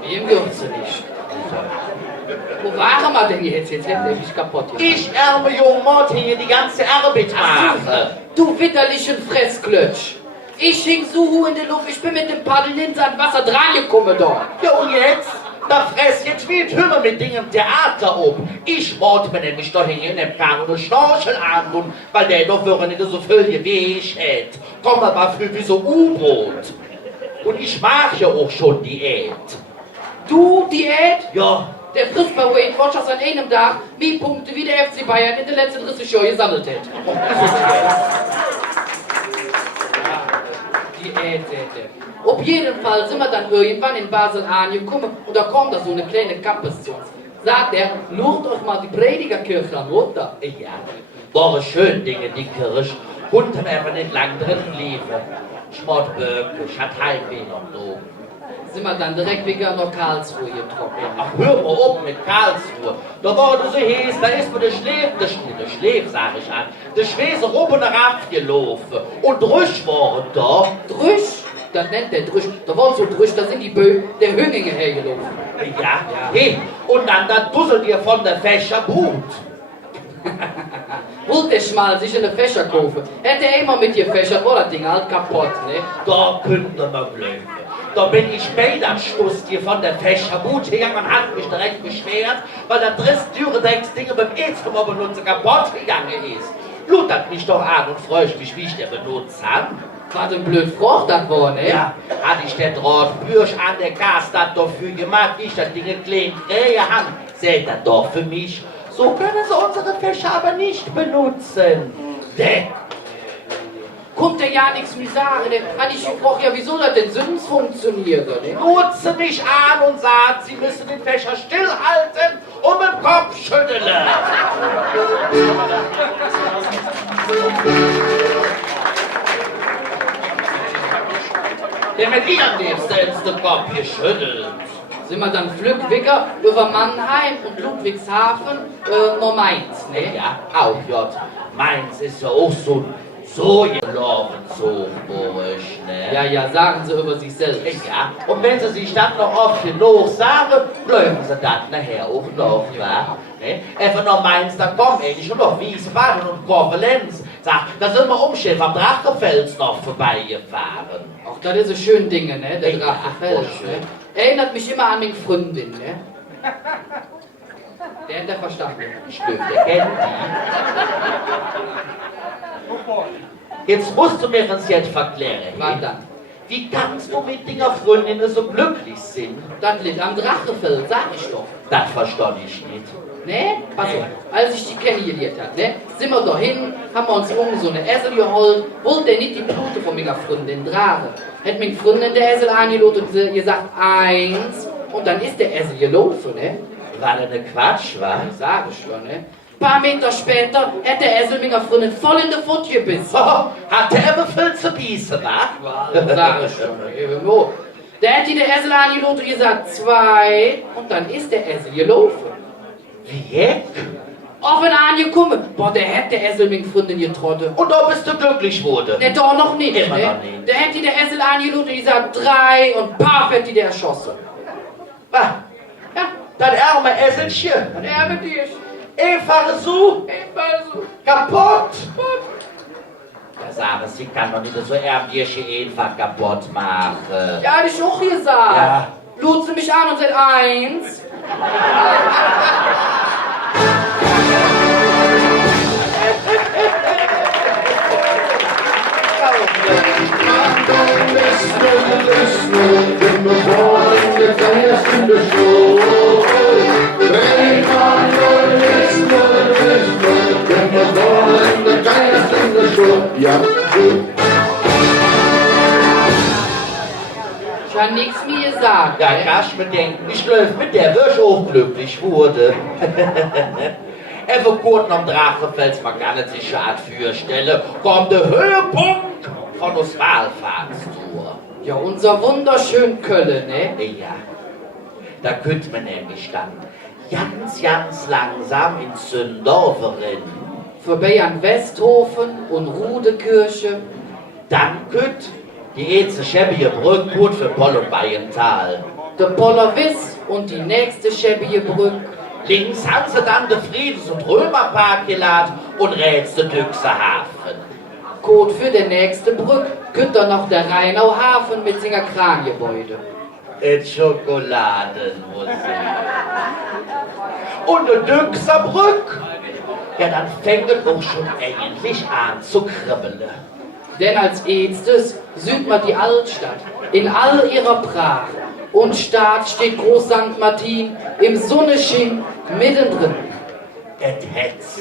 Wem gehört sie nicht? Wo waren wir denn jetzt? Jetzt hätte ich kaputt gemacht. Ich, arme Junge, wollte hier die ganze Arbeit machen. Du winterlichen Fressklötsch. Ich hing so hoch in der Luft, ich bin mit dem Paddeln ins Wasser dran gekommen dort. Ja, und jetzt? Da fress jetzt wie ein Hümmer mit Dingen im Theater ob. Ich wollte mir nämlich doch in dem Kanu eine Schnorchel an, weil der doch nicht so viel wie ich hätte. Komm mal früh wie so U-Boot. Und ich mach ja auch schon Diät. Du, Diät? Ja. Der frisst bei Weight Watchers an einem Tag mehr Punkte wie der FC Bayern in den letzten 30 Jahren gesammelt hat. Diät. Auf jeden Fall sind wir dann irgendwann in Basel angekommen und da kommt da so eine kleine Kappes zu uns. Sagt er, lucht euch mal die Predigerkirche an, oder? Ja, waren schön Dinge, die Kirche. Und haben einfach nicht lang drin liefen. Schmottböcke, hat Heimweh noch so. Sind wir dann direkt wieder nach Karlsruhe getroffen. Ach, hör mal auf mit Karlsruhe. Da war das so heiß, da ist mir der Schläf, sag ich an, der Schwese oben gelaufen. Und Drüsch waren da. Drüsch? Das nennt der Drüsch. Da waren so Drüsch, da sind die Böe der Hünginge hergelaufen. Ja. Hey, und dann dusselt ihr von der Fächerbrut. Wollte ich mal sich eine Fächer kaufen. Hätte er immer mit ihr Fächer, war das Ding halt kaputt, ne? Da könnt ihr mal bleiben. Da bin ich bei der Stuss hier von der Fächerbrut gegangen und hat mich direkt beschwert, weil das Ding beim ersten Mal benutzen kaputt gegangen ist. Lutert mich doch an und freue ich mich, wie ich den benutzt habe. Was ein blöd Frucht das war, ne? Ja, hatte ich den drauf, Bürsch an der Gas das dafür gemacht, ich das Ding klein drehe Hand. Seht das doch für mich. So können sie unsere Fächer aber nicht benutzen. Konnte ja nichts mehr sagen, ne? Hatte ich gefragt, ja, wie soll das denn sonst funktionieren, ne? Nutze mich an und sagt, sie müssen den Fächer stillhalten und mit dem Kopf schütteln. Der mit ihrem liebsten den Kopf geschüttelt. Sind wir dann Flückwicker über Mannheim und Ludwigshafen nach Mainz, ne? Ja, auch J. Mainz ist ja auch so gelaufen, so ruhig, ne? Ja, sagen sie über sich selbst. Ja, und wenn sie sich dann noch oft genug sagen, bleiben sie dann nachher auch noch, wa? Ne? Einfach noch Mainz, dann kommen endlich nur noch Wiesbaden und Koblenz. Sag, da sind wir Schiff am Drachefels noch vorbeigefahren. Auch das ist ein schön Ding, ne? Der Ja, Drachefels. oh, schön. Ne? Erinnert mich immer an meine Freundin, ne? Der hat der verstanden. Stimmt, der kennt die. Jetzt musst du mir das jetzt verklären. Was dann? Wie kannst du mit deiner Freundin so glücklich sein? Das liegt am Drachefell, sag ich doch. Das verstehe ich nicht. Ne? Pass auf, als ich die kennengelernt habe, ne? Sind wir dahin, haben wir uns so eine Esel geholt, wollte der nicht die Blute von meiner Freundin tragen. Hat meine Freundin der Esel angelot und gesagt, 1, und dann ist der Esel gelaufen, ne? War das eine Quatsch, wa? Sag ich schon, ne? Ein paar Meter später hat der Esel meiner Freundin voll in den Futt gebissen. Oh, hat der immer viel zu beißen, wa? Sag ich schon, irgendwo. Da hat die der Esel angelot und gesagt, 2, und dann ist der Esel gelaufen. Wie? Auf ihn angekommen. Boah, der hat der Esel meine Freundin getroffen. Und da bist du glücklich wurde. Der doch noch nicht, Immer ne? noch nicht. Der hätte die der Esel angelot und gesagt 3 und paf hätte die der erschossen. Ah, Ja, das arme Esselchen. und er mit dir. Einfach so So. kaputt. Ja, sag es, sie kann doch nicht so ärmliche einfach kaputt machen. Ja, hab ich auch gesagt. Ja. Lud sie mich an und sagt 1. Ja, Ich hab nichts mir gesagt. Ja, ne? kannst mir denken, ich läuft mit der Wirsch auch glücklich wurde. Er wird gut am Drachefels, man kann es sich schad vorstellen, kommt der Höhepunkt von uns Wahlfahrtstour. Ja, unser wunderschön Köln, ne? Ja, da könnte man nämlich dann ganz langsam ins Sündorf rennen. Vorbei an Westhofen und Rudekirche. Dann könnte die erste schäbige Brücke gut für Poll und Bayental. Der Pollerwiss und die nächste schäbige Brücke. Links haben sie dann den Friedens- und Römerpark geladen und rechts den Düxer Hafen. Code für die nächste Brücke könnt ihr noch der Rheinau-Hafen mit seiner Krangebäude. Schokoladenmusik. Und der Düxer Brück. Ja, dann fängt es auch schon endlich an zu kribbeln. Denn als erstes sieht man die Altstadt in all ihrer Pracht. Und Staat steht Groß St. Martin im Sonnenschein mittendrin. Et Hetz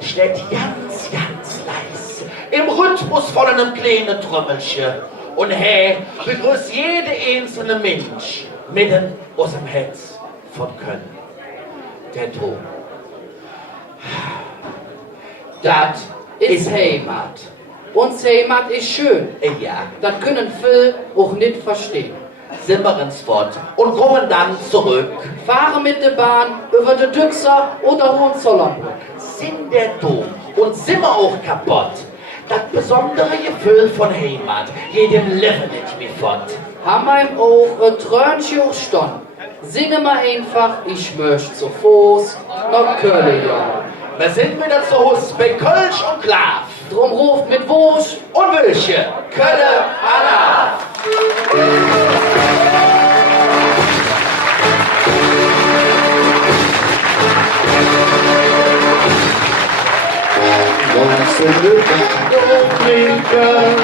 steht ganz leis im Rhythmus von einem kleinen Trümmelchen. Und hey, begrüßt jede einzelne Mensch mitten aus dem Hetz von Köln. Der Ton. Das ist Heimat. Und Heimat ist schön. Ja, Das können viele auch nicht verstehen. sind wir ins Fort und kommen dann zurück. Fahren mit der Bahn über die Düxer oder Hohenzollernbrück. Sind der Dom und sind wir auch kaputt. Das besondere Gefühl von Heimat, jedem Leben nicht mehr fort. Haben wir ihm auch ein Trönchen gestanden. Singen wir einfach, ich möchte zu Fuß nach Köln, ja. Wir sind wieder zu Hus bei Kölsch und Klav. Drum ruft mit Wusch. Und welche? Kölle Allah. sonst in der Nacht in Köln,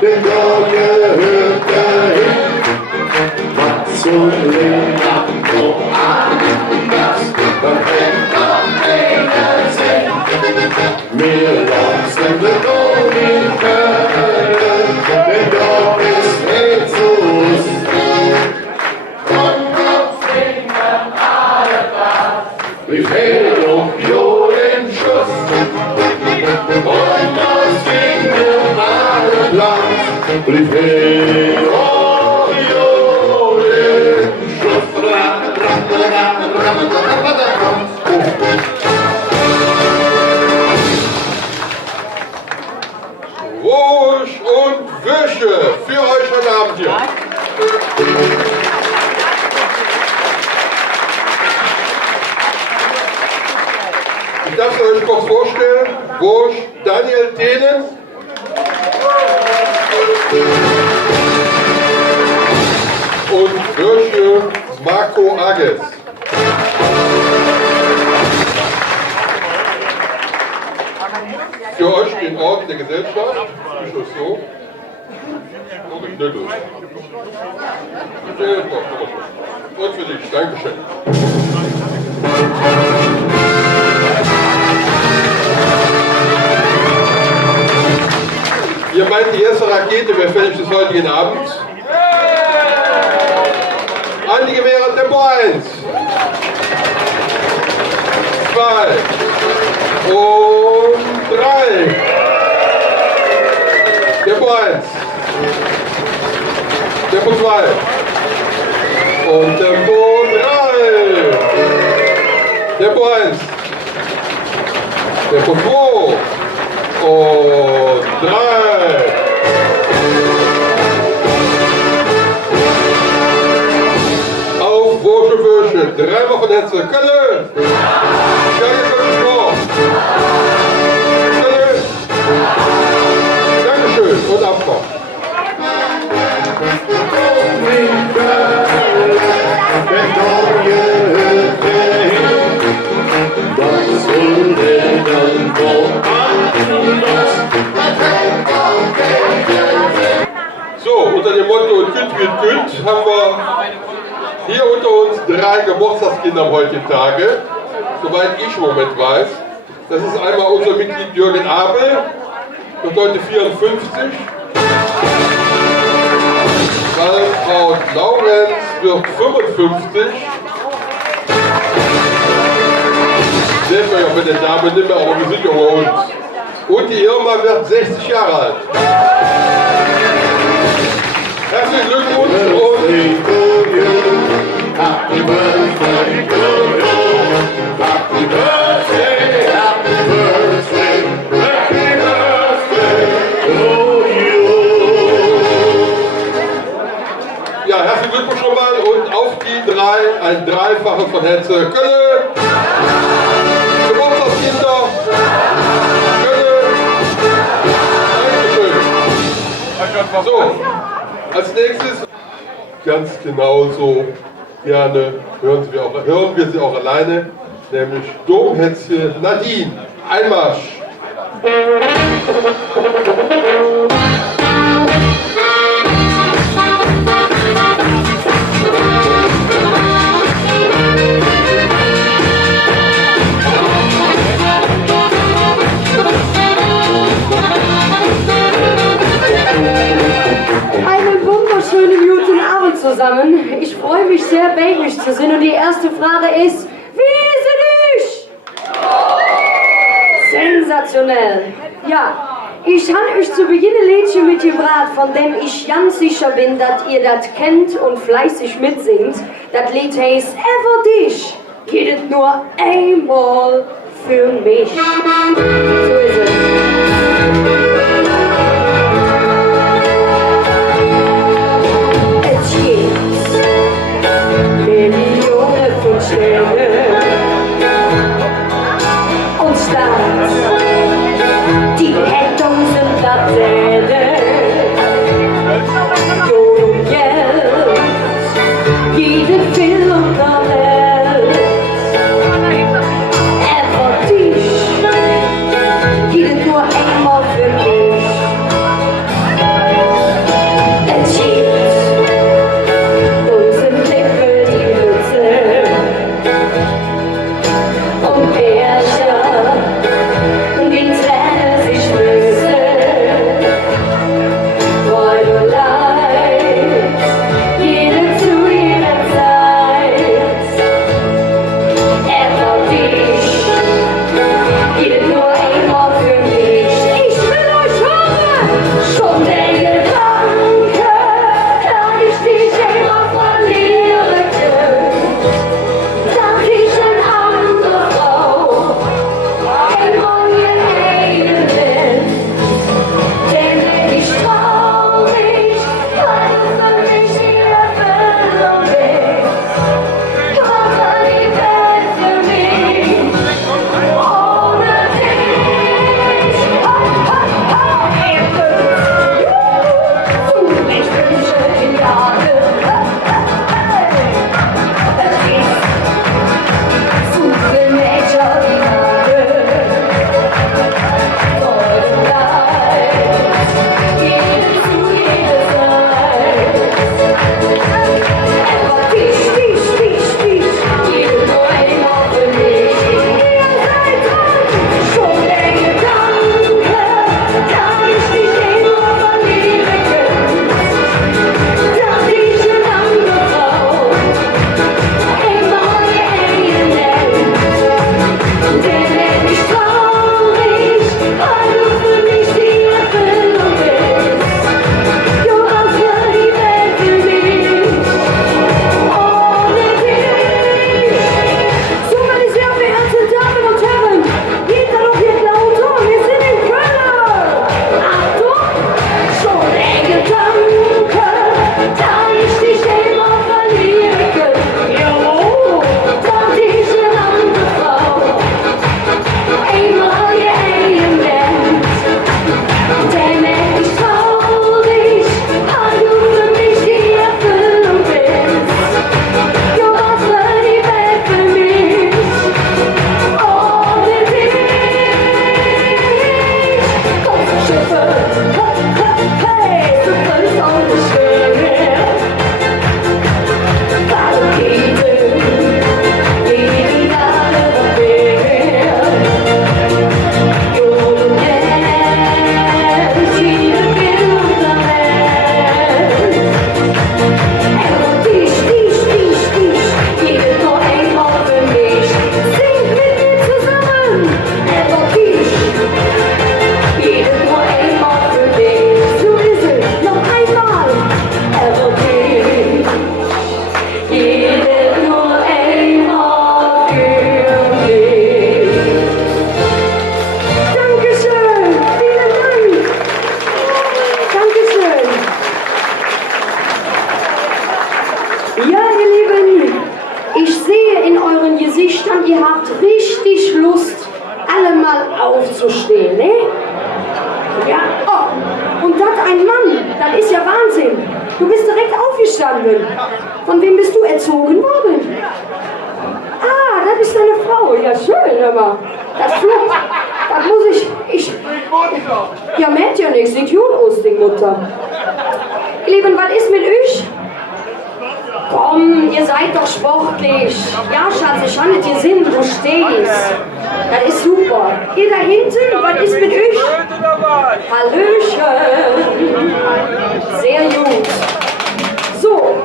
den Gorge hört dahin. Was zum Leben so anders, dann fängt noch einer Sinn. Wir lassen den Gorge in Köln, denn dort ist Jesus. Und auf singen alle was, wie fehlt und Joden Schuss. Und das singen alle Platz, wie fehlt und Joden Schuss. Kapitenen. Und Kirche Marco Ages. Für euch den Orden der Gesellschaft, ist das so? Oh, nicht durch. Und für dich, Dankeschön. Ihr meint, die erste Rakete wäre fällig des heutigen Abends? An die Gewehre, Tempo 1, 2 und 3. Tempo 1, Tempo 2 und Tempo 3. Tempo 1, Tempo 2 und 3. Auf Wursche, dreimal von Hetze. Kölle! Kölle! Dankeschön und Abfahrt. So, unter dem Motto und Günd haben wir hier unter uns 3 Geburtstagskinder am heutigen Tage, soweit ich im Moment weiß. Das ist einmal unser Mitglied Jürgen Abel, wird heute 54. Dann Frau Laurenz wird 55. Seht euch auch mit der Dame nicht mehr, aber wir sind ja bei uns. Und die Irma wird 60 Jahre alt. Herzlichen Glückwunsch Happy birthday to you. Happy birthday, happy birthday, happy birthday to you. Ja, herzlichen Glückwunsch schon mal und auf die 3 ein Dreifaches von Hetze Kölle. Geburtstagskinder. Kölle. Dankeschön. So, als nächstes ganz genauso gerne hören wir sie auch alleine, nämlich Domhetze Nadine. Einmarsch! Einen wunderschönen guten Abend zusammen. Ich freue mich sehr, bei euch zu sein. Und die erste Frage ist, wie ist es? Sensationell. Ja, ich habe euch zu Beginn ein Liedchen mitgebracht, von dem ich ganz sicher bin, dass ihr das kennt und fleißig mitsingt. Das Lied heißt Ever dich, geht es nur einmal für mich. So ist es. Millionen von Sternen und Stars, die Rettung sind Laternen, Jod und Geld, jede Film der Welt, Ever dich, geht Gesicht an, ihr habt richtig Lust, alle mal aufzustehen, ne? Ja, oh, und das ein Mann, das ist ja Wahnsinn. Du bist direkt aufgestanden. Von wem bist du erzogen worden? Ah, das ist deine Frau. Ja, schön, aber das Flug, das muss ich... Ja, merkt ja nichts, sieht gut aus, die Mutter. Ihr Lieben, was ist mit euch? Komm, ihr seid doch sportlich. Ja, Schatz, ich habe nicht gesehen, du stehst. Das ist super. Ihr da hinten, was ist mit euch? Hallöchen. Sehr gut. So,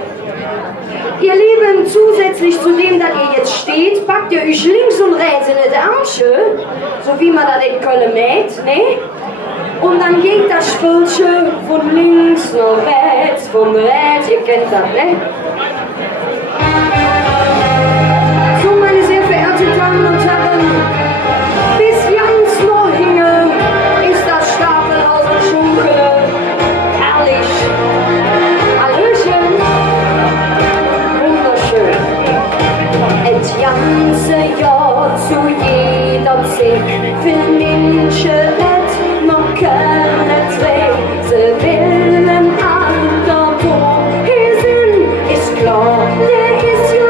ihr Lieben, zusätzlich zu dem, dass ihr jetzt steht, packt ihr euch links und rechts in die Armsche, so wie man das in Köln mäht, ne? Und dann geht das Spielchen von links nach rechts, von rechts, ihr kennt das, ne? So, meine sehr verehrten Damen und Herren, bis ganz noch hinge ist das Stapelhaus und Schunke. Herrlich. Hallöchen. Wunderschön. Et ganze Jahr zu jeder Zeit für Menschen et noch keine zwei. Sie willen alter Tor. Hier sind, ist klar, der ist ja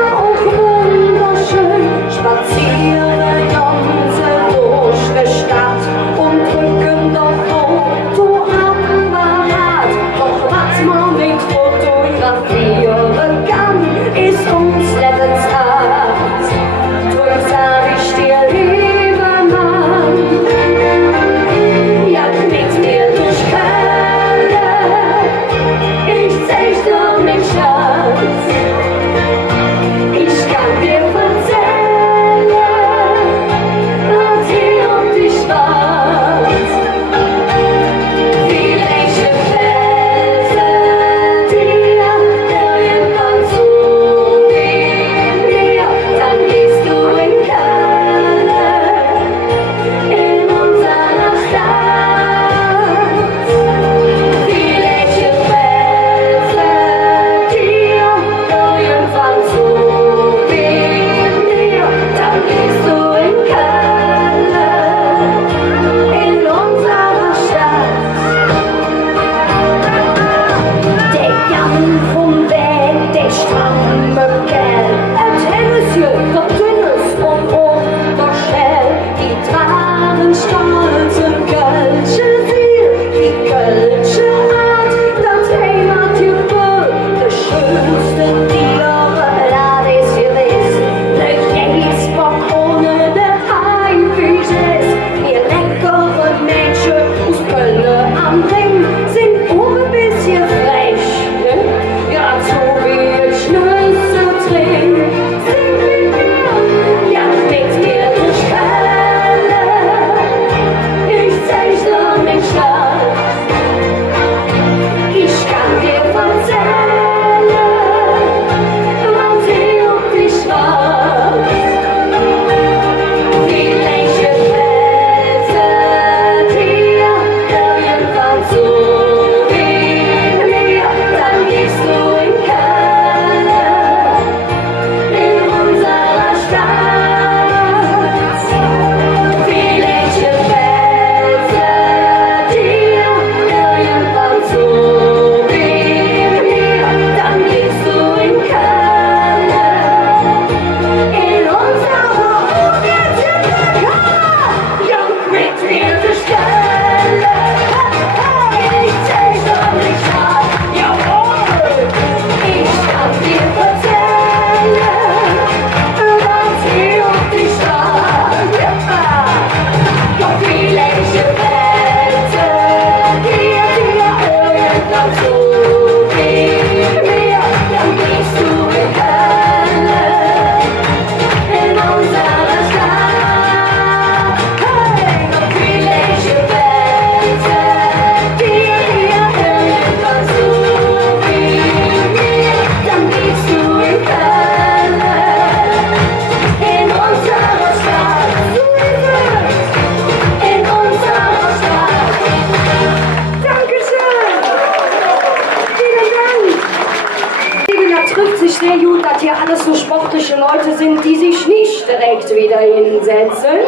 trifft sich sehr gut, dass hier alles so sportliche Leute sind, die sich nicht direkt wieder hinsetzen.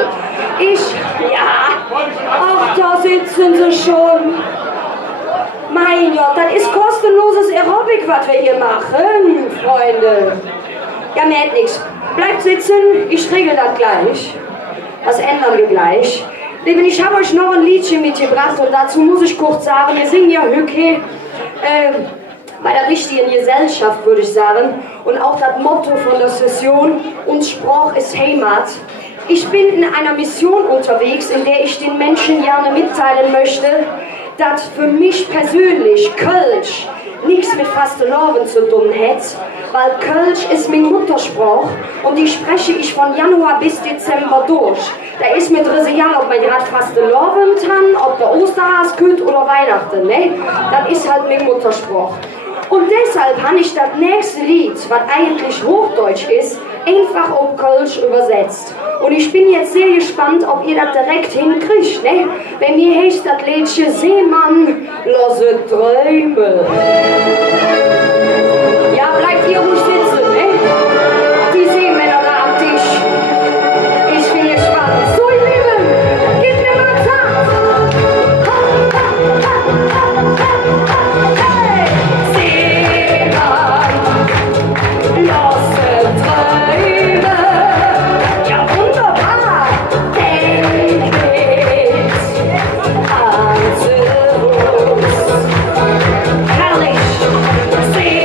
Ach, da sitzen sie schon. Mein Gott, das ist kostenloses Aerobic, was wir hier machen, Freunde. Ja, merkt nichts. Bleibt sitzen, ich regel das gleich. Das ändern wir gleich. Lieben, ich habe euch noch ein Liedchen mitgebracht und dazu muss ich kurz sagen, wir singen ja Hücke bei der richtigen Gesellschaft, würde ich sagen. Und auch das Motto von der Session, uns Sprach ist Heimat. Ich bin in einer Mission unterwegs, in der ich den Menschen gerne mitteilen möchte, dass für mich persönlich Kölsch nichts mit Fastelovend zu tun hat, weil Kölsch ist mein Muttersprach und die spreche ich von Januar bis Dezember durch. Da ist mir egal, ob man gerade Fastelovend hat, ob der Osterhas kommt oder Weihnachten, ne? Das ist halt mein Muttersprach. Und deshalb habe ich das nächste Lied, was eigentlich Hochdeutsch ist, einfach auf Kölsch übersetzt. Und ich bin jetzt sehr gespannt, ob ihr das direkt hinkriegt, ne? Bei mir heißt das Liedchen Seemann, lasse Träume. Ja, bleibt ihr ruhig sitzen, ne? Die Seemänner da am Tisch. Ich bin gespannt. So, ihr Lieben, gib mir mal Takt. Hey! Seemann, lasse Träume. Ja, wunderbar. Denk mit an uns. Herrlich. Seemann.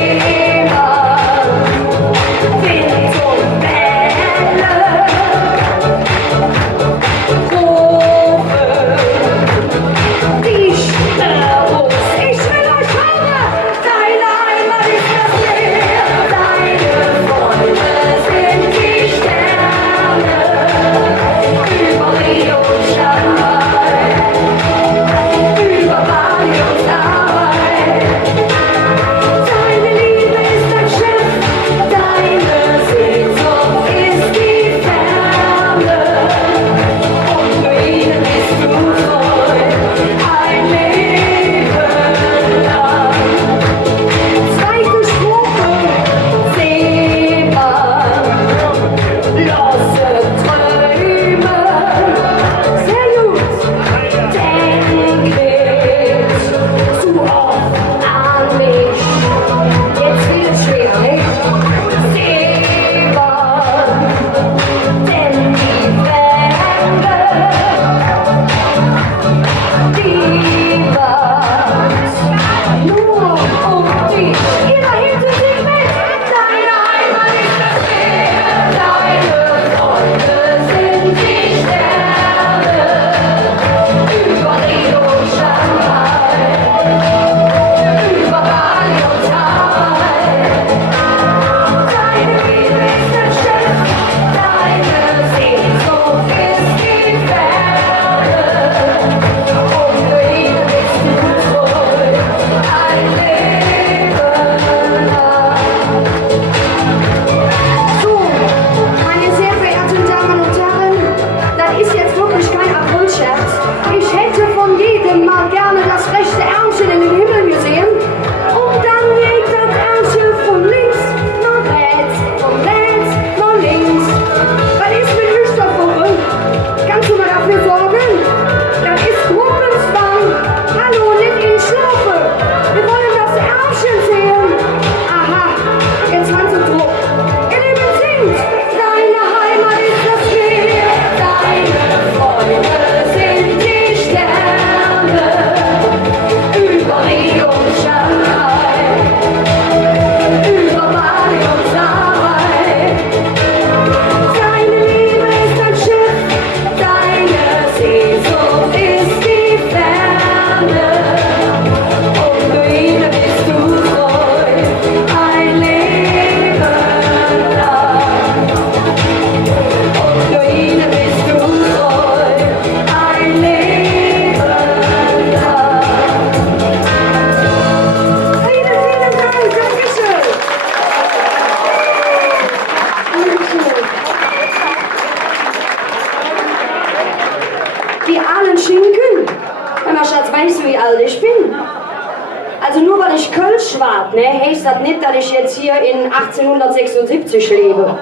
Ne, heißt das nicht, dass ich jetzt hier in 1876 lebe.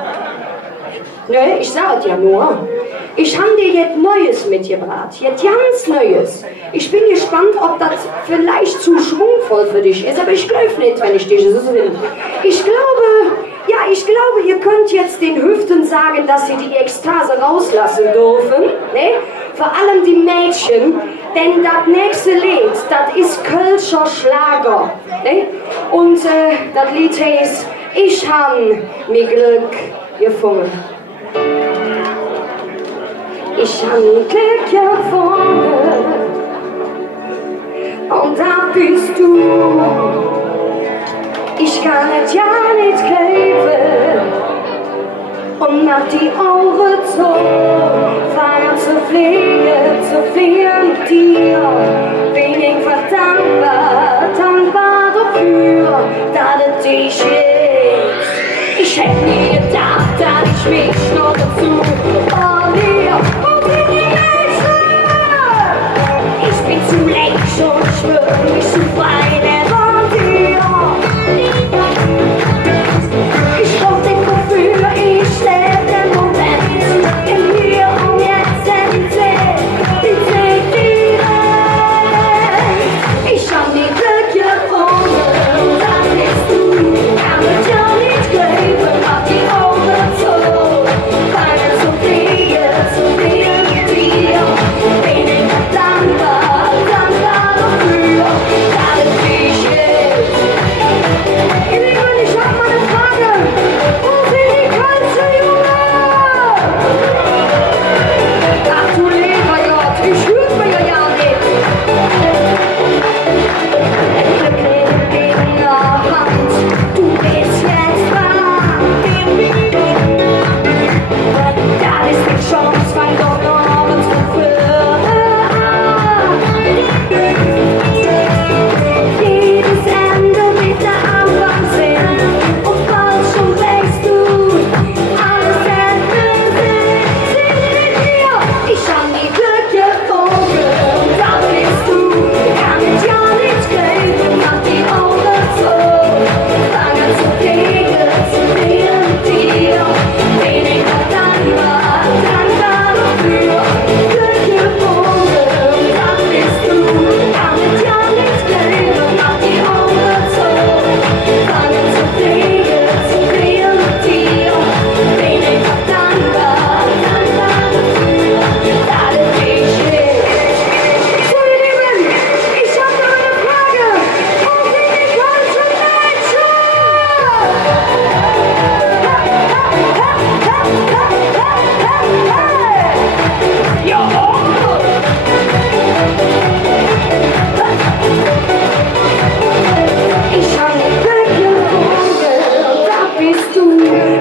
Ne, ich sag es ja nur. Ich habe dir jetzt Neues mitgebracht, jetzt ganz Neues. Ich bin gespannt, ob das vielleicht zu schwungvoll für dich ist, aber ich glaube nicht, wenn ich dich so will. Ich glaube, ihr könnt jetzt den Hüften sagen, dass sie die Ekstase rauslassen dürfen, ne? Vor allem die Mädchen, denn das nächste Lied, das ist Kölscher Schlager, ne? Und das Lied heißt Ich han mir Glück gefunden. Ich han Glück gefunden und da bist du. Ich kann es ja nicht geben und nach die Augen zu fangen zu fliehen mit dir. Bin ich dankbar dafür, dass es dich gibt. Ich hätte nie gedacht, dass ich mich noch dazu verliere. Und in die Nächste, ich bin zu leicht und ich würde mich zu freien von dir. Ich brauch den Gefühl, ich lebe den Moment, im Hier und Jetzt die Welt. Ich hab nie Glück gefunden, das bist du. Kann es ja nicht glauben, mach die Augen zu. Keine zu viel mit dir. Bin ich dankbar dafür, dass es dich gibt. Ihr Lieben, ich hab mal eine Frage. Wo sind die Kölsche Junge? Ach du lieber Gott, ich hör's mir ja nicht. Glück in der Hand, du bist jetzt wahr. Das ist die Chance, fang doch noch abends früher an. Jedes Ende mit der Anfang Sinn und bald schon weißt du, alles endet sind mit dir. Ich hab nie Glück gefunden, da bist du. Kann ich ja nicht glauben, mach die Augen zu. Fange zu fliegen mit dir. Bin ich dankbar dafür. Glück gefunden, da bist du. Kann ich ja nicht glauben, mach die Augen zu. Fange zu fliegen mit dir. Bin ich dankbar dafür, dass es dich gibt. So, ihr Lieben, ich hab noch eine Frage. Wo sind die Kölsche Mädchen? Ich hab nie Glück gefunden und da bist du.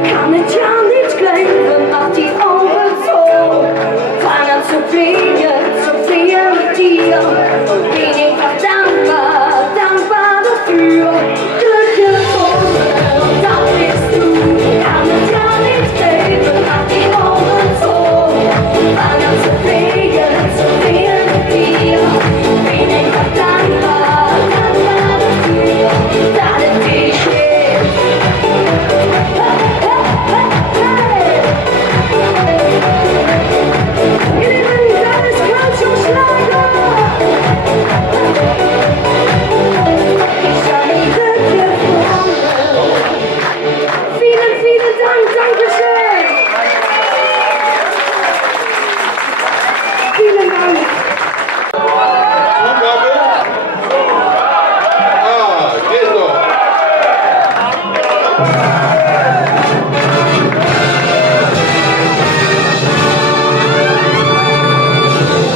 Kann es ja nicht glauben, mach die Augen zu. Fang an zu fliehen mit dir. Bin ich dankbar dafür. Glück gefunden und da bist du. Kann es ja nicht glauben, mach die Augen zu. Fang an zu fliehen mit dir. Bin ich dankbar dafür, dass es dich gibt. Ihr Lieben, das ist Kölscher Schlager. Ich hab nie Glück gefunden. Vielen, vielen Dank, Dankeschön. Vielen Dank. Zugabe? Ah, geht noch.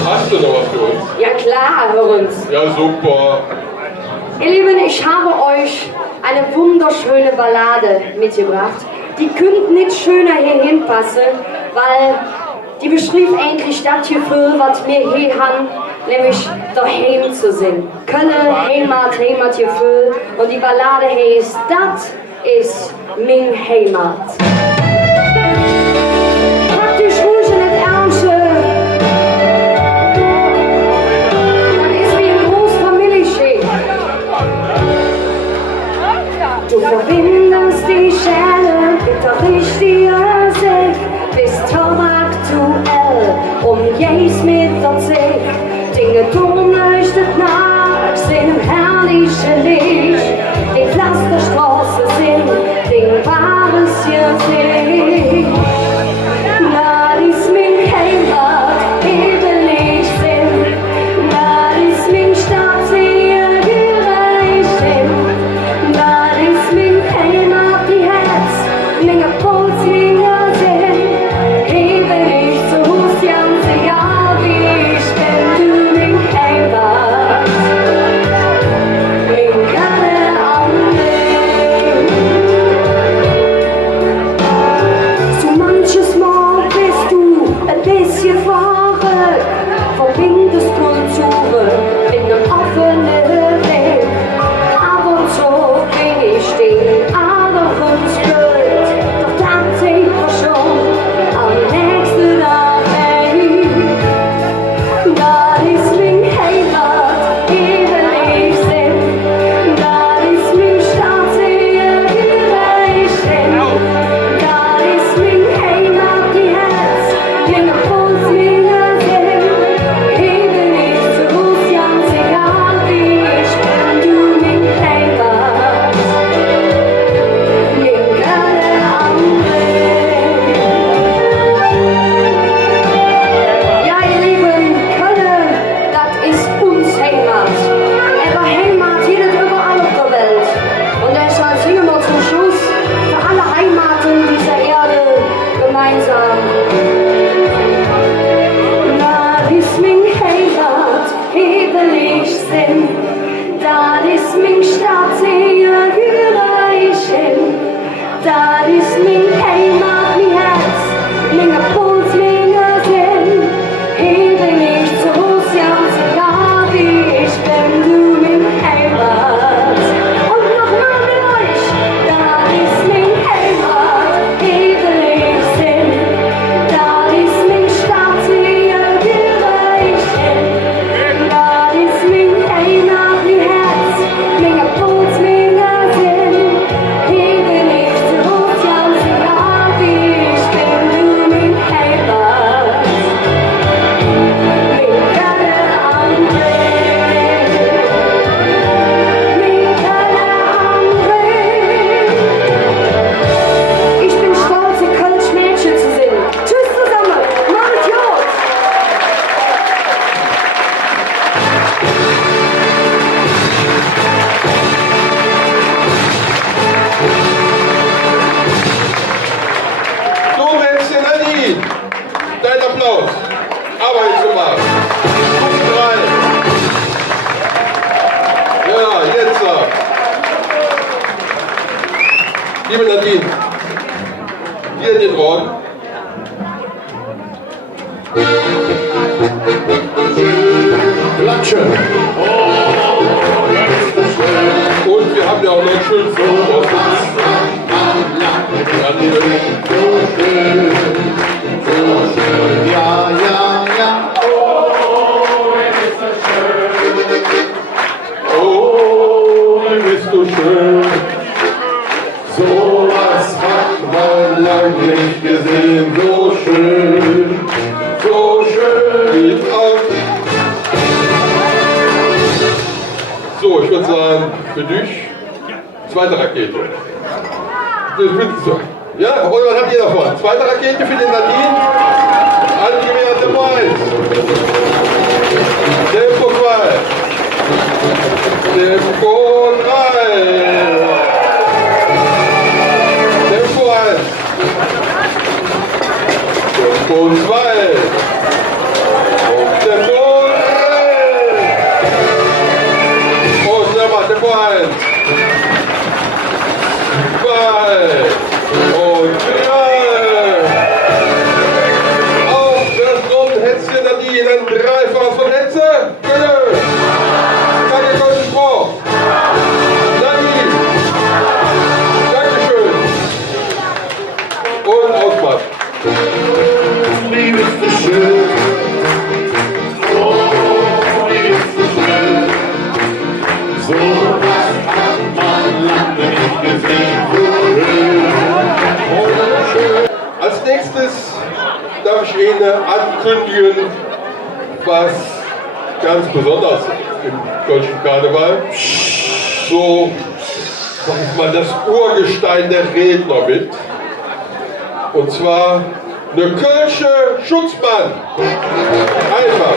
Hast du noch was für uns? Ja klar, hör uns. Ja, super. Ihr Lieben, ich habe euch eine wunderschöne Ballade mitgebracht. Die könnte nicht schöner hier hinpassen, weil die beschrieb eigentlich das Gefühl, was wir hier haben, nämlich daheim zu sein. Köln, Heimat Gefühl. Und die Ballade heißt, das ist mein Heimat. Praktisch ruhig in das Ärmchen. Das ist wie ein Großfamilienchef. Ostsee. Das ist mein Heimat, edelig sind. Das ist mein Stadt, sehr gereich sind. Das ist mein Heimat, die Herz, meine Puls, meine Sinn. Edelig zu Hus, ganz egal wie ich bin, du mein Heimat. Mein Kalle am Weg. So manches Mal bist du ein bisschen verrückt, verbindest Kulturen in einem offenen Weg. Aber so bin ich den anderen blöd, doch dann sehen wir schon am nächsten Tag weg. Das ist mein Heimat, ewig sind. Das ist mein Stadt, sehr gereich sind. Das ist mein Heimat, die Herz, meine Puls, meine Sinn. Ewig zu Hus, ganz egal wie ich bin, du mein Heimat. Mein Kalle am Weg. Ja, ihr lieben Kölner, das ist uns Heimat. Aber Heimat hier überall auf der Welt. Und deshalb singen wir zum Schluss für alle Heimaten dieser Erde gemeinsam. Das ist mein Heimat, ewig sind. Das ist mein Stadt, sehr gereich sind. Das ist mein Heimat, mein Herz, meine Puls, meine Sinn. Ewig zu Hus, ganz egal wie ich bin, du mein Heimat. Und nochmal mit euch, das ist mein Heimat, ewig Sinn. Das ist mein Stadt, sehr gereich sind. Das ist mein Heimat, mein Herz, meine Puls, meine Sinn. Ewig zu Hus, ganz egal wie ich bin, du mein Heimat. Mein Kalle am Weg. Mein Kalle am Weg. Ich bin stolz, ein Kölsch Mädchen zu singen. Tschüss zusammen, macht Jod! So, Mädchen, Nadine, dein Applaus. Aber jetzt schon mal. Gut rein. Ja, jetzt. Liebe Nadine, hier den Ron. Klatschen. Und wir haben ja auch noch einen schönen Song. Ja, ja, ja. Oh, bist du schön. So was hat man lang nicht gesehen. So schön. So schön sieht's aus. So, ich würde sagen, für dich, zweite Rakete. Ja, und was habt ihr davon? Zweite Rakete für den Nadine. Angewehr Tempo 1. Tempo 2. Tempo 3. Tempo 1. Tempo 2. Und Tempo 3. Und nochmal Tempo 1. 2. Und 3. Auf das Grundhetzchen Nadine, ein Dreifaches von Hetze. Bitte. Danke, Kölschen Spruch. Nadine. Dankeschön. Und Ausmarsch. Wie bist du schön. Oh, wie bist du schön. So was hat man lange nicht gesehen. So schön. Als nächstes darf ich Ihnen ankündigen, was ganz besonders im Kölschen Karneval so, sag ich mal, das Urgestein der Redner mit. Und zwar eine Kölsche Schutzmann. Einfach.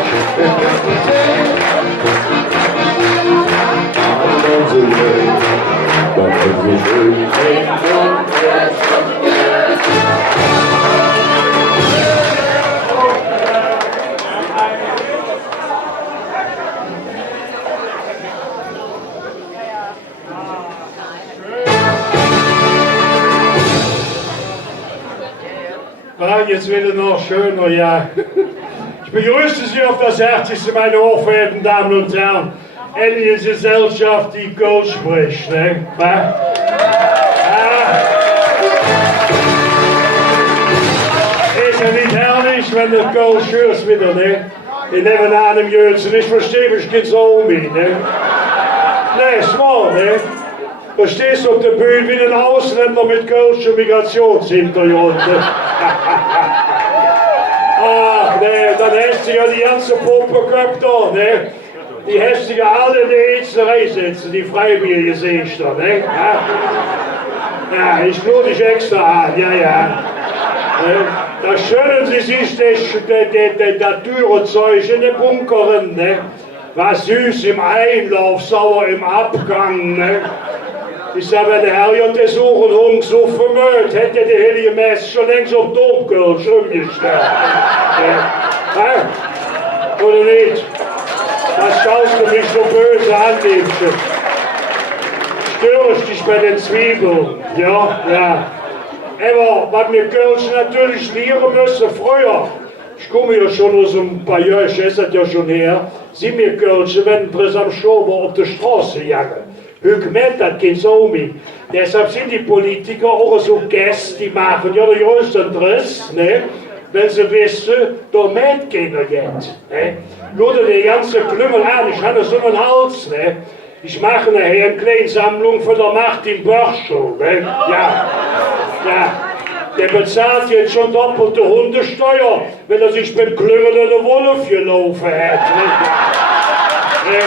Ah, jetzt wird es noch schöner, ja. Ich begrüße Sie auf das Herzlichste, meine hochverehrten Damen und Herren. Endlich eine Gesellschaft, die Kölsch spricht, ne? Ist ja nicht herrlich, wenn der Kölsch hört wieder, ne? Ich nehme an dem Jötsen, ich verstehe mich nicht so um ihn, ne? Nee, small, ne? Da stehst du auf der Bühne wie ein Ausländer mit Kölscher Migrationshintergrund. Ach, ne, dann hast du ja die ganze Puppe gehabt da, ne? Die hast du ja alle in die Ätzerei sitzen, die Freiwillige sehe ich da, ne? Ja, ich lade dich extra an, ja. Da schönen sie sich das teure Zeug in den Bunkeren, ne? Was süß im Einlauf, sauer im Abgang, ne? Ich sag, wenn der Herr J. Suchenhung so vermögt, hätte der heilige Mess schon längst auf Domkölsch umgestellt. Oder nicht? Das schaust du mich so böse an, Liebchen. Störst dich bei den Zwiebeln? Ja. Aber was wir Kölsch natürlich lernen müssen, früher, ich komme ja schon aus ein paar Jahren, ist das ja schon her, sind wir Kölsche, wenn wir am Schober auf der Straße jagen. Gemerkt hat kein Somi. Deshalb sind die Politiker auch so Gäste, die machen ja den größten Driss, ne? Wenn sie wissen, da merkt keiner jetzt. Ne? Nur die ganze Klüngel an, ich habe so einen Hals. Ne? Ich mache nachher eine kleine Sammlung für der Martin Börschel. Ne? Ja. Der bezahlt jetzt schon doppelte Hundesteuer, wenn er sich beim Klüngel in der Wolf gelaufen hat. Ne?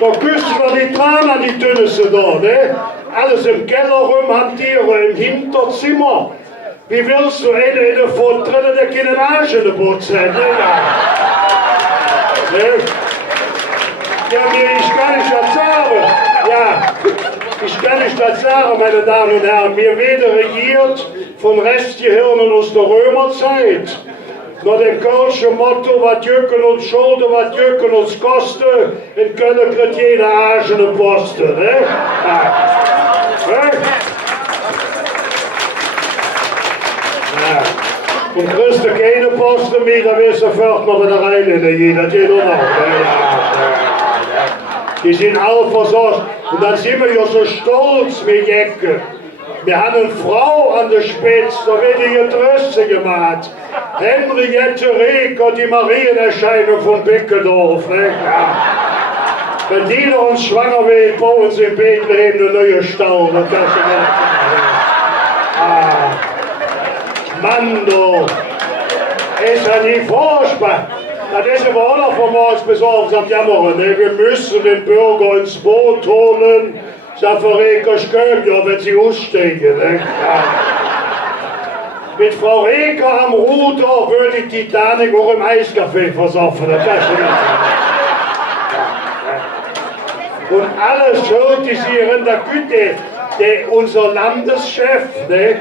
Da küssen wir die Tränen an die Dünneste da, ne? Alles im Keller rumhantieren, im Hinterzimmer. Wie willst du eine vortreten, der keine Arsch in der Butze hat, ne? Ja, ich kann nicht das sagen. Ja, ich kann nicht das sagen, meine Damen und Herren. Wir werden regiert von Restgehirnen aus der Römerzeit. Nach dem Kölschen Motto, was Jücken uns schulden, was Jücken uns kosten, in Köln kriegt jeder Arsch eine Poste, ne? Ja. Und kriegst du keine Poste mehr, dann wirst du sofort noch mit der Rheinländer jeder, das geht auch noch. Die sind alle versorgt. Und dann sind wir ja so stolz wie Jecke. Wir haben eine Frau an der Spitze, da wird die Tröste gemacht. Henriette Reker, die Marienerscheinung von Beckendorf. Ne? Ja. Wenn die noch uns schwanger wird, bauen sie in Bethlehem eine neue Stau. Das kannst du nicht. Mann, du. Ist ja nicht furchtbar. Das ist aber auch noch von morgens bis abends am Jammern. Ne? Wir müssen den Bürger ins Boot holen. Reker Schköm, ja, wenn sie aussteigen. Ne? Ja. Mit Frau Reker am Ruder würde die Titanic auch im Eiscafé versoffen. Das kannst du nicht. Und alles kritisieren der Güte. Unser Landeschef, ne?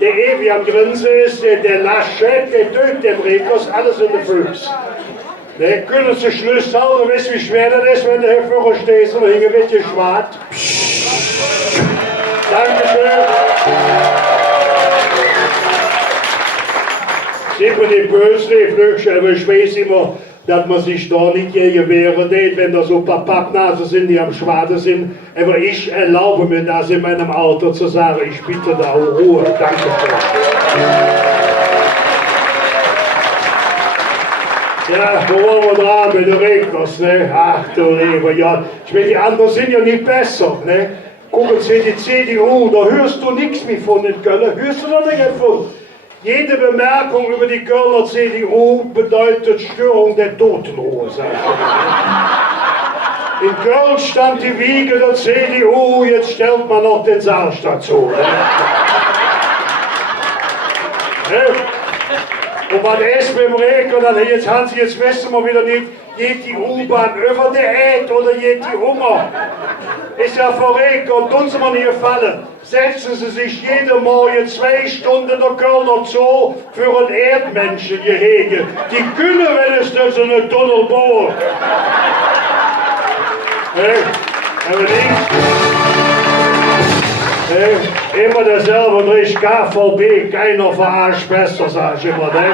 Der ewig am Grinsen ist, der Laschet, der tötet dem Rekers alles in den Füßen. Ne? Können Sie Schluss halten, weißt du, wie schwer das ist, wenn der Herr Führer steht und hinten wird geschwart. Dankeschön. Sind wir nicht böse, aber ich weiß immer, dass man sich da nicht gegen wehren will, wenn da so ein paar Pappnasen sind, die am Schwaden sind. Aber ich erlaube mir das in meinem Alter zu sagen. Ich bitte da um Ruhe. Dankeschön. Ja, wo wollen wir dran mit den Regners, ne? Ach du lieber Jan. Ich meine, die anderen sind ja nicht besser, ne? Gucken Sie die CDU, da hörst du nichts mehr von den Köln. Hörst du da nicht von? Jede Bemerkung über die Kölner CDU bedeutet Störung der Totenruhe, sag ich. In Köln stand die Wiege der CDU, jetzt stellt man noch den Sarg dazu. Und was ist mit dem Regen, dann jetzt haben sie, jetzt wissen wir wieder nicht, geht die U-Bahn über die Erd oder geht die Hunger? Ist ja verregt und tun sie mir nicht gefallen. Setzen sie sich jeden Morgen 2 Stunden in der Kölner Zoo für ein Erdmenschengehege. Die können wenigstens so einen Tunnel bauen. Aber nicht. Immer dasselbe durch KVB, keiner verarscht besser, sag ich immer. Ne?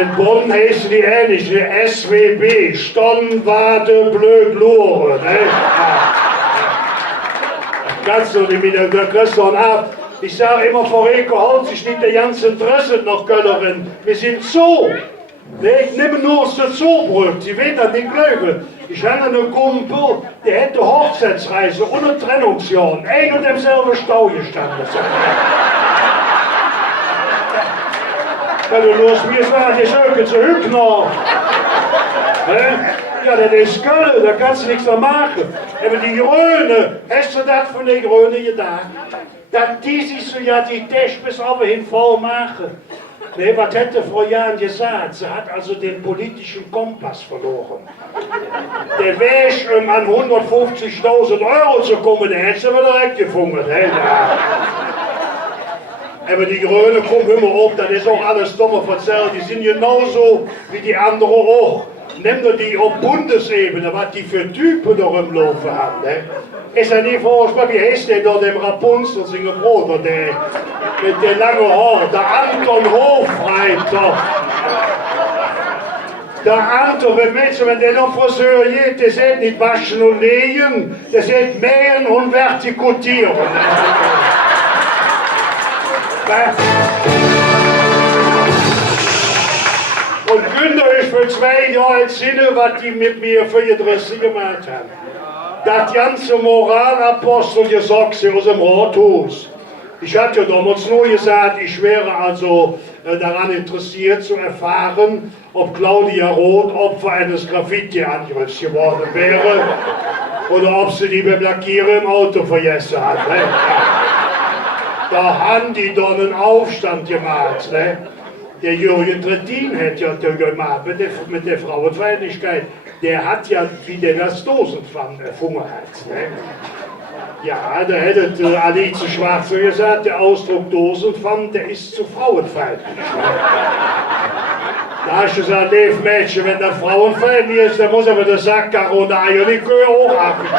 In Bonn heißen die ähnlich, die SWB, Stonwade, Blöd, Lure. Ne? Kannst du nicht wieder, da kriegst du ab. Ich sage immer, Frau Reke, holt sich nicht der ganze Interesse nach Kölnerin. Wir sind Zoo. Ne, ich nehme nur aus der Zoobrücke, Sie werden das nicht glauben. Ich habe einen Kumpel, der hätte Hochzeitsreise ohne Trennungsjahr, ein und demselben Stau gestanden. Wenn du los mir sagst, ich höre zu Hübner. Ja, das ist Köln, da kannst du nichts mehr machen. Aber die Grüne, hast du das von den Grünen gedacht? Dass die sich so ja die Tisch bis oben voll machen. Nee, was hätte Frau Jahn gesagt? Sie hat also den politischen Kompass verloren. Der Weg, um an 150.000 Euro zu kommen, der hätte sie aber direkt gefunden. Aber die Grünen kommen immer auf, das ist auch alles dummer verzerrt. Die sind genauso wie die anderen auch. Nimm doch die auf Bundesebene, was die für Typen da rumlaufen haben. Ne? Ist ja nicht vorstellbar, wie heißt der da, dem Rapunzel, seine Bruder, der mit den langen Haaren, der Anton Hofreiter. Der Anton, wenn der noch Friseur geht, der sagt nicht waschen und nähen, der sagt mähen und vertikutieren. Und Günther ist für 2 Jahre jetzt Sinne, was die mit mir für die Dresse gemacht haben. Das ganze Moralapostel gesagt sie aus dem Rathaus. Ich hatte ja damals nur gesagt, ich wäre also daran interessiert zu erfahren, ob Claudia Roth Opfer eines Graffiti-Angriffs geworden wäre oder ob sie die beim Lackieren im Auto vergessen hat. Ne? Da haben die dann einen Aufstand gemacht. Ne? Der Jürgen Trittin hat ja gemacht mit der Frauenfeindlichkeit. Der hat ja, wie der das Dosenpfannen erfunden hat. Ne? Ja, da hätte Alice Schwarz gesagt, der Ausdruck Dosenpfannen, der ist zu frauenfeindlich. Da hast du gesagt, lieb Mädchen, wenn das frauenfeindlich ist, dann muss aber der Sackkarre und der Eierlikör auch abgeben.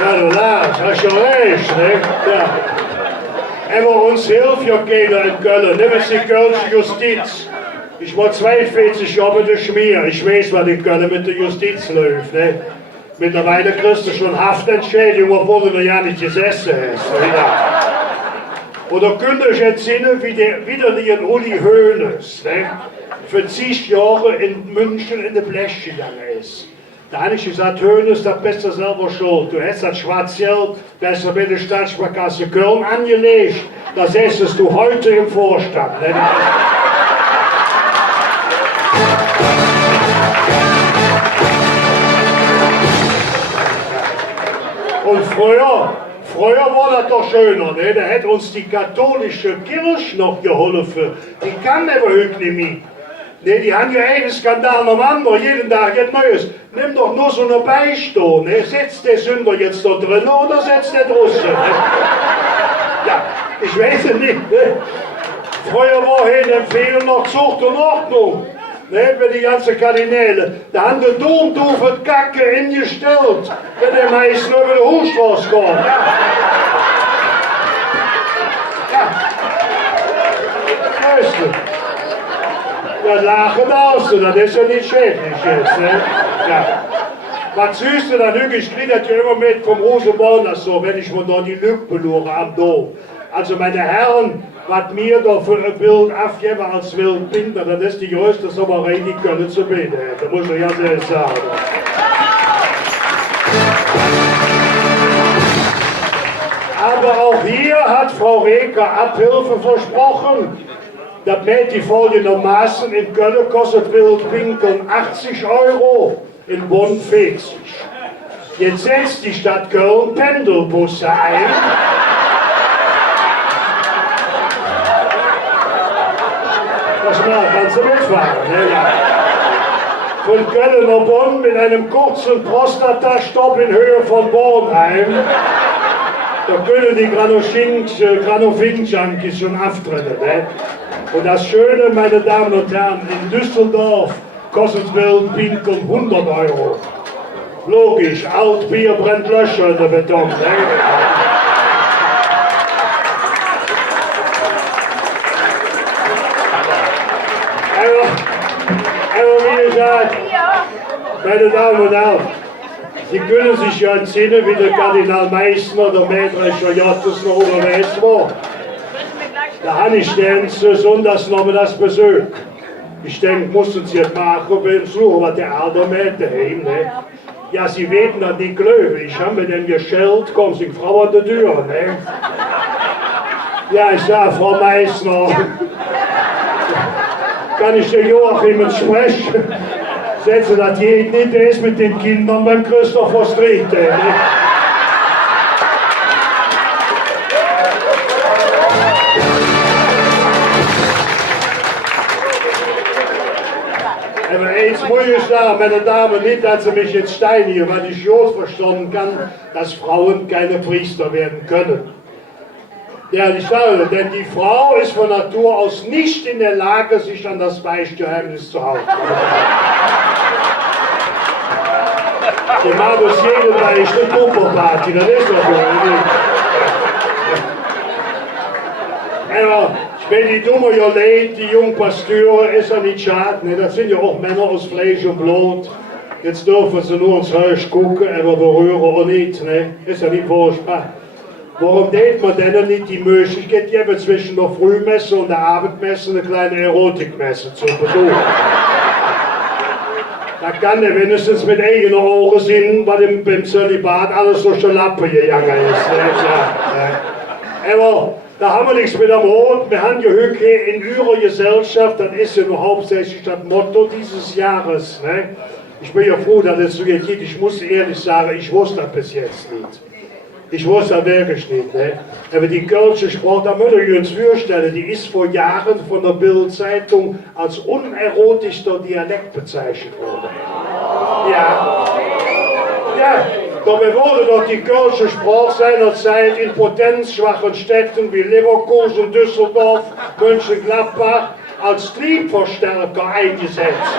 Ja, du lachst, hast ja recht, ne? Ja. Aber uns hilft ja keiner in Köln, nimm es die Kölnische Justiz. Ich war 42 Jahre mit der Schmier, ich weiß, was in Köln mit der Justiz läuft, ne? Mittlerweile kriegst du schon Haftentschädigung, obwohl du noch ja nicht gesessen hast. Ne? Oder könnt ihr euch entsinnen, wie der widerliche Uli Hoeneß, ne? Für 10 Jahre in München in der Blech gegangen ist. Da habe ich gesagt, Hoeneß, das bist du selber schuld. Du hast das Schwarzgeld besser bei der Staatssparkasse Köln angelegt. Da säßest du heute im Vorstand. Ne? Und früher war das doch schöner. Ne? Da hätte uns die katholische Kirche noch geholfen. Die kann aber heute nicht mehr. Nee, die haben ja einen Skandal am anderen, jeden Tag geht Neues. Nimm doch nur so eine Beichte. Ne? Setzt der Sünder jetzt da drin oder setzt der draußen? Ne? Ja, ich weiß es nicht. Ne? Früher war hier empfehlen noch Zucht und Ordnung. Ne? Für die ganzen Kardinäle. Da haben die Domdorf Kacke ingestellt, wenn der meisten über die Hochstraße kommt. Ja. Ja. Weißt du? Ja, lachen aus, das ist ja nicht schädlich jetzt, ne? Ja. Was süß du dann ich kriege das ja immer mit vom Rosenborn, so, wenn ich von da die Lücke verloren am Dom. Also meine Herren, was mir da für ein Bild abgeben als Wildbinder, das ist die größte Sommerei, die können zu bieten. Da muss ich ja selbst sagen. Aber auch hier hat Frau Reker Abhilfe versprochen. Das mäht die folgendermaßen: in Köln kostet Wildpinkeln 80 €, in Bonn 40. Jetzt setzt die Stadt Köln Pendelbusse ein. Das kannst du mitfahren. Ne? Ja. Von Köln nach Bonn mit einem kurzen Prostata-Stopp in Höhe von Bornheim. Da können die Granofink-Junkies schon auftreten. Ne? Und das Schöne, meine Damen und Herren, in Düsseldorf kostet Wildpinkeln 100 €. Logisch, Altbier brennt Löcher in der Beton. Ne? Aber wie gesagt, meine Damen und Herren, Sie können sich ja entsinnen, wie der Kardinal Meissner, der Mähdrescher Jottes noch unterwegs war. Da habe ich den Sonntagsnachmittags Besuch. Ich denke, mussten Sie jetzt machen, beim Suchen, was der Alter mäht daheim. Ne? Ja, Sie werden das nicht glauben. Ich habe mir dann geschellt, kommt die Frau an der Tür. Ne? Ja, ich sage, Frau Meissner, kann ich den Joachim sprechen? Setzen, das geht nicht, der ist mit den Kindern beim Christopher Street. Aber eins muss ich sagen, meine Damen, nicht, dass Sie mich jetzt steinigen, weil ich schon verstanden kann, dass Frauen keine Priester werden können. Ja, ich sage, denn die Frau ist von Natur aus nicht in der Lage, sich an das Beichtgeheimnis zu halten. Wir machen es jede Beichte Pumperparty, das ist doch so. Aber wenn die Dumme ja leid, die jungen Pasteure, ist ja nicht schade, ne? Das sind ja auch Männer aus Fleisch und Blut. Jetzt dürfen sie nur ins Haus gucken, aber berühren auch nicht, ne? Ist ja nicht furchtbar. Warum nennt man denn nicht die Möglichkeit geben, zwischen der Frühmesse und der Abendmesse eine kleine Erotikmesse zu besuchen? Da kann er wenigstens mit eigenen Augen sehen, was beim Zölibat alles durch die Lappe gegangen ist. Ne? Ja. Aber da haben wir nichts mit am Hut. Wir haben ja heute in ihrer Gesellschaft, das ist ja nur hauptsächlich das Motto dieses Jahres. Ne? Ich bin ja froh, dass es so geht. Ich muss ehrlich sagen, ich wusste das bis jetzt nicht. Ich wusste das wirklich nicht. Ne? Aber die kölsche Sprache, da müsst ihr uns vorstellen, die ist vor Jahren von der Bild-Zeitung als unerotischster Dialekt bezeichnet worden. Ja. Ja, dabei wurde doch die kölsche Sprache seinerzeit in potenzschwachen Städten wie Leverkusen, Düsseldorf, Mönchengladbach als Triebverstärker eingesetzt.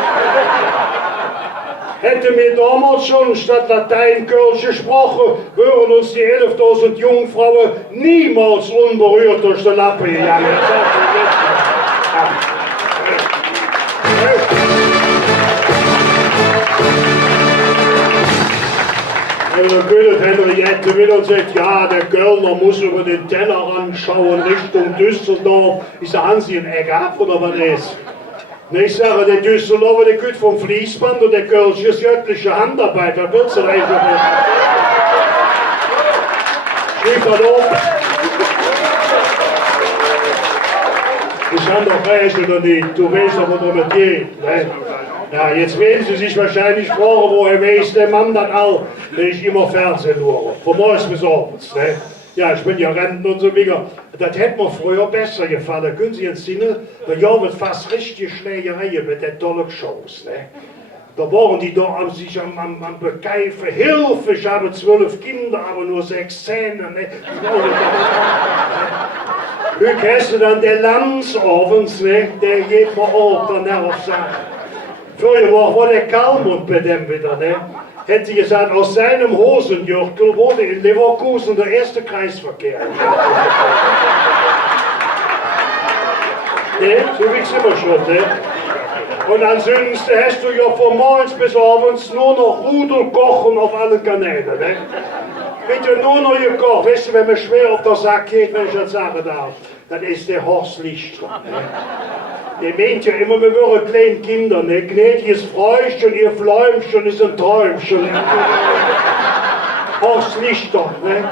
Hätte mir damals schon statt Latein Kölsch gesprochen, würden uns die 11.000 Jungfrauen niemals unberührt durch die Lappe gegangen. Der König Henriette will und sagt, ja, der Kölner muss über den Tellerrand schauen Richtung Düsseldorf. Ich sage, haben Sie ein Eck ab oder was ist? Ich sage, der Düsseldorfer, der kommt vom Fließband und der Kölsch ist göttliche Handarbeit. Was willst du da eigentlich? Schrieb das auf. Ich habe doch recht oder nicht. Du weißt aber noch nicht geht. Ne? Ja, jetzt werden Sie sich wahrscheinlich fragen, woher weiß der Mann das all, wenn ich immer Fernsehen schaue. Von morgens bis abends. Ne? Ja, ich bin ja Rentner und so weiter. Das hätte mir früher besser gefallen. Da können Sie jetzt sehen, da gab es fast richtige Schlägereien mit den tollen Shows. Ne? Da waren die da sich am Bekeifen. Hilfe, ich habe 12 Kinder, aber nur 6 Zähne. Ne? Heute hast du dann der Lanz abends, ne? Der geht mir auf der Nervsache. Früher war der Kalmund bei dem wieder. Ne? Hätte sie gesagt, aus seinem Hosenjürtel wurde in Leverkusen der erste Kreisverkehr. Ne? So wie es immer schon. Ne? Und ansonsten hast du ja von morgens bis abends nur noch Rudelkochen auf allen Kanälen. Ne? Wird ja nur noch gekocht. Weißt du, wenn man schwer auf der Sack geht, wenn ich das sagen darf, das ist der Horst Lichtner. Ne? Der meint ja immer, wir wären kleine Kinder, ne? Gnädiges Fräuschen, ihr Fläumchen ist ein Träumchen. Horst Lichtner, ne?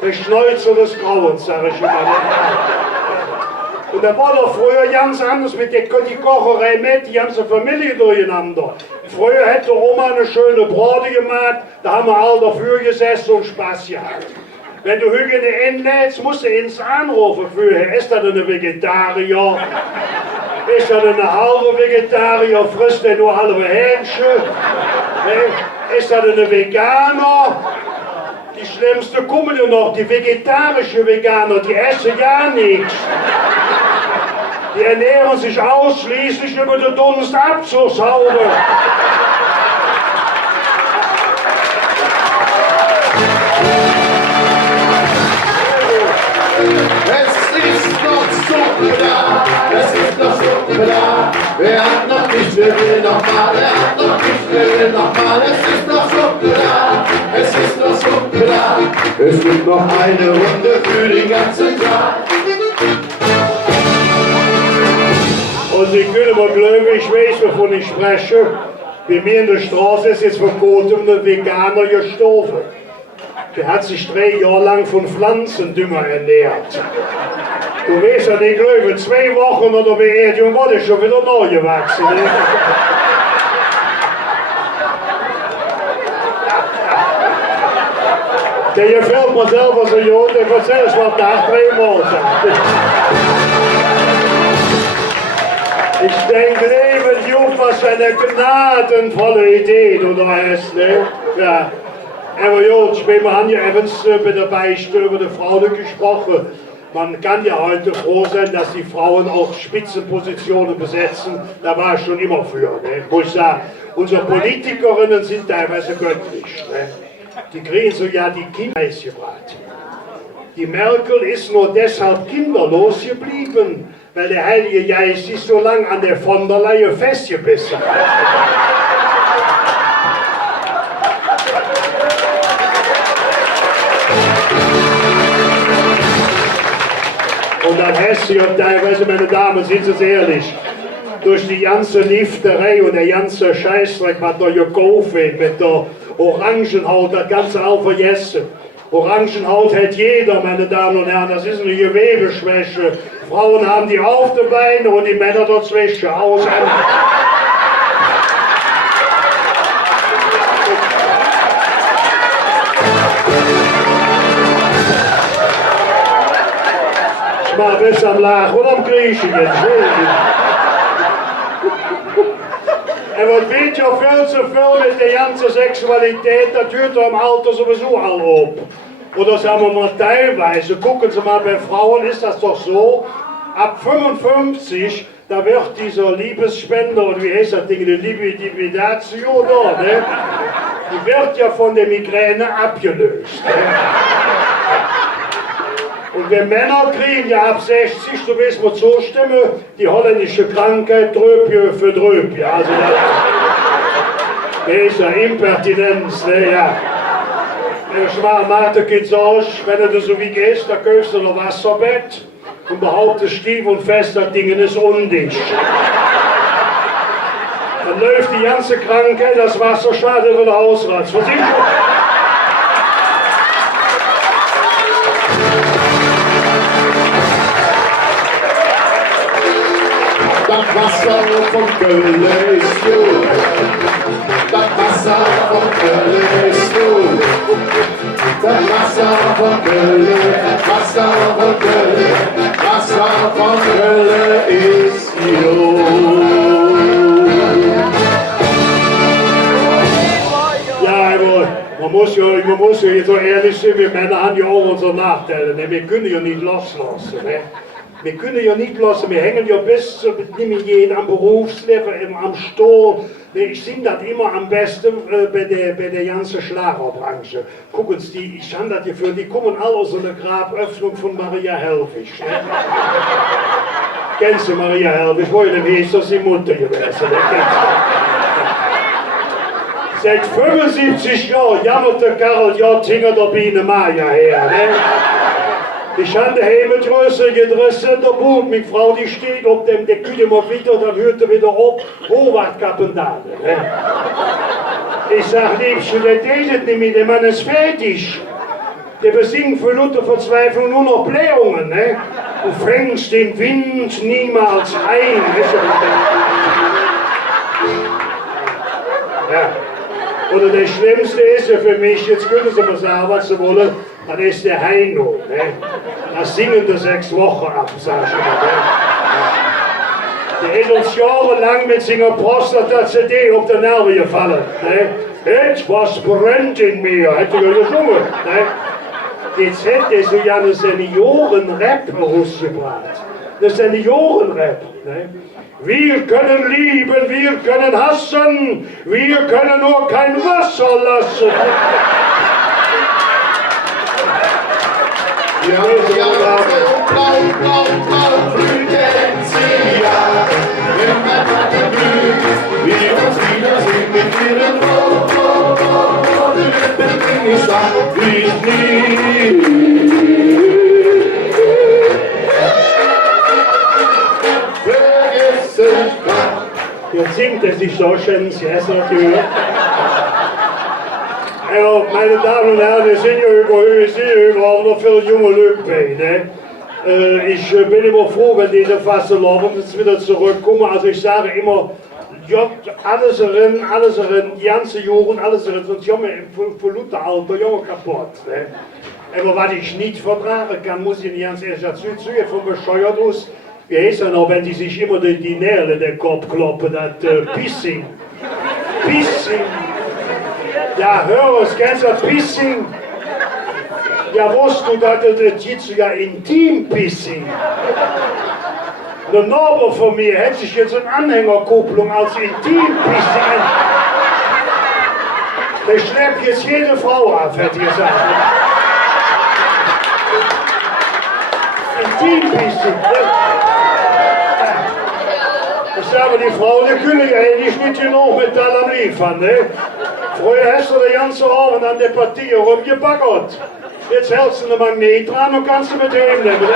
Der Schnäuzer des Grauens, sag ich immer. Und da war doch früher ganz anders mit die Kocherei mit, die ganze Familie durcheinander. Früher hätte Oma eine schöne Brate gemacht, da haben wir alle dafür gesessen und Spaß gehabt. Wenn du heute eine einlädst, musst du ins anrufen für, ist das eine Vegetarier? Ist das eine halbe Vegetarier? Frisst der nur halbe Hähnchen? Ist das eine Veganer? Die schlimmste kommen ja noch, die vegetarische Veganer, die essen ja nichts. Die ernähren sich ausschließlich über die Dunstabzugshaube. Es ist noch Suppe da, es ist noch Suppe da. Wer hat noch nicht, wer will noch mal, wer hat noch nicht, wer will noch mal. Es ist noch Suppe da, es ist noch Suppe da. Es gibt noch eine Runde für den ganzen Tag. Und Sie können mal glauben, ich weiß, wovon ich spreche. Bei mir in der Straße ist jetzt vor kurzem ein Veganer gestorben. Der hat sich 3 Jahre lang von Pflanzendünger ernährt. Du weißt ja nicht, glaube 2 Wochen oder Beerdigung war der schon wieder neu gewachsen. Ne? Der gefällt mir selber so gut, der erzählt was nach 3 Monaten. Ich denke, Leben Jung, was für eine gnadenvolle Idee du da hast, ne? Ja. Aber gut, wir haben ja evans bei der Beichte über die Frauen gesprochen. Man kann ja heute froh sein, dass die Frauen auch Spitzenpositionen besetzen. Da war ich schon immer für, ne? Muss ich sagen. Unsere Politikerinnen sind teilweise göttlich, ne? Die kriegen sogar die Kinder gebracht. Die Merkel ist nur deshalb kinderlos geblieben, weil der Heilige Geist sich so lange an der von der Leyen festgebissen hat. Und dann hast du ja teilweise, meine Damen, sind Sie ehrlich, durch die ganze Lifterei und der ganze Scheißdreck, was da gekauft wird mit der Orangenhaut, das ganze auch vergessen. Orangenhaut hat jeder, meine Damen und Herren, das ist eine Gewebeschwäche. Frauen haben die auf den Beinen und die Männer dazwischen. Aus. Ich war besser am Lachen oder am Griechen jetzt. Aber es wird ja viel zu viel mit der ganzen Sexualität, das hört ja im Alter sowieso all auf. Oder sagen wir mal teilweise, gucken Sie mal, bei Frauen ist das doch so, ab 55, da wird dieser Liebesspender, oder wie heißt das Ding, die Libidatio, da, ne? Die wird ja von der Migräne abgelöst. Ne? Und wir Männer kriegen ja ab 60, so wissen wir zustimmen, die holländische Krankheit Dröpje für Dröpje. Also das ist ja Impertinenz, ne, ja. Martin geht's aus, wenn du so wie gehst, dann kaufst du ein Wasserbett und behauptest stief und fest, das Ding ist undicht. Dann läuft die ganze Krankheit, das Wasser schadet wieder ausratzt. Das Wasser von Köln ist gut. Das Wasser von Köln ist gut. Das Wasser von Köln, Wasser von Köln, Wasser von Köln ist gut. Ja, aber man muss ja so ehrlich sein, wir Männer haben ja auch unsere Nachteile. Ne? Wir können ja nicht loslassen. Ne? Wir können ja nicht lassen, wir hängen ja bis zu am Berufsleben, am Stuhl. Ich sehe das immer am besten bei der ganzen Schlagerbranche. Gucken Sie, ich habe das Gefühl, die kommen alle aus einer Graböffnung von Maria Helwig. Ne? Kennst du Maria Helwig? Wo ihr wisst, dass sie Mutter gewesen ist. Seit 75 Jahren jammerte Karl J. hinter der Biene Maya her. Ne? Ich habe daheim eine größere Gedrisse in der Bub. Meine Frau, die steht auf dem, der kühlt immer wieder, dann hört er wieder auf. Howard-Kapendale. Ich sag, Liebchen, der redet nicht mit, der Mann ist fertig. der besingt für Luther Verzweiflung nur noch Blähungen, ne? Du fängst den Wind niemals ein. Ja. Oder das Schlimmste ist ja für mich, jetzt können Sie mal sagen, was Sie wollen, das ist der Heino. Ne? Das singende 6 Wochen ab, sag ich immer. Ne? Der ist uns jahrelang mit seiner Prostata-CD auf der Nerven gefallen. Ne? Etwas brennt in mir, hätte er gesungen. Ne? Jetzt hätte so ja eine Senioren-Rap rausgebracht. Eine Senioren-Rap. Ne? Wir können lieben, wir können hassen, wir können nur kein Wasser lassen. Ja, blau, blüht sie, ja. Wenn Wetter blüht, wir uns wiedersehen mit ihren roten Lippen, bin ich da, ich nie. Vergessen kann. Jetzt singt er sich so schön ins Herz natürlich. Also, meine Damen und Herren, wir sind ja überall noch viele junge Leute bei, ne? Ich bin immer froh, wenn die da fast laufen, jetzt wieder zurückkommen. Also ich sage immer, ja, alles erin, die ganze Jugend, alles erin, sonst haben wir für Luther Alter, ja, kaputt. Ne? Aber was ich nicht vertragen kann, muss ich nicht ganz ehrlich dazu von bescheuert aus. Wie heißt er noch, wenn die sich immer die Nähle in den Kopf kloppen, das Pissing. Pissing. Ja, hör es, kennst du das Pissing? Ja, wusst du, dass das jetzt ja Intim-Pissing. Der Nachbar von mir hätte sich jetzt eine Anhängerkupplung als Intim-Pissing. Der schleppt jetzt jede Frau ab, hätte ich gesagt. Intim-Pissing. Ich sage, die Frau, die können ja nicht mit genug Metall am liefern, ne? Früher hast du den ganzen Abend an der Partie rumgebaggert. Jetzt hältst du einen Magnet dran und kannst du mit dem nehmen.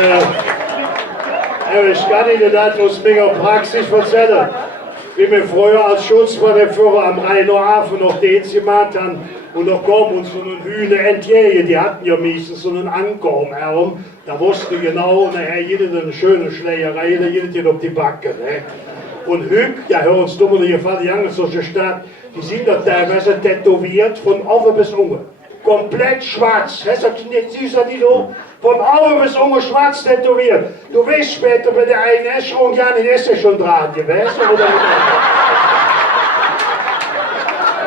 Ja. Ich kann Ihnen das aus meiner Praxis erzählen. Wie wir früher als Schutzmann-Führer am Rheinauhafen noch Dienst gemacht haben und da kam uns so eine Hühner entgegen, die hatten ja meistens so einen Anker um herum. Da wusste genau, nachher jeder eine schöne Schlägerei, da jeder geht auf die Backe. Ne? Und Hüg, ja hör uns dummer, die gefallen die andere solche Stadt, die sind da teilweise tätowiert von oben bis unten. Komplett schwarz. Siehst du die da? Von oben bis unten schwarz tätowiert. Du weißt später bei der einen Äscherung, ja, die ist ja schon dran gewesen.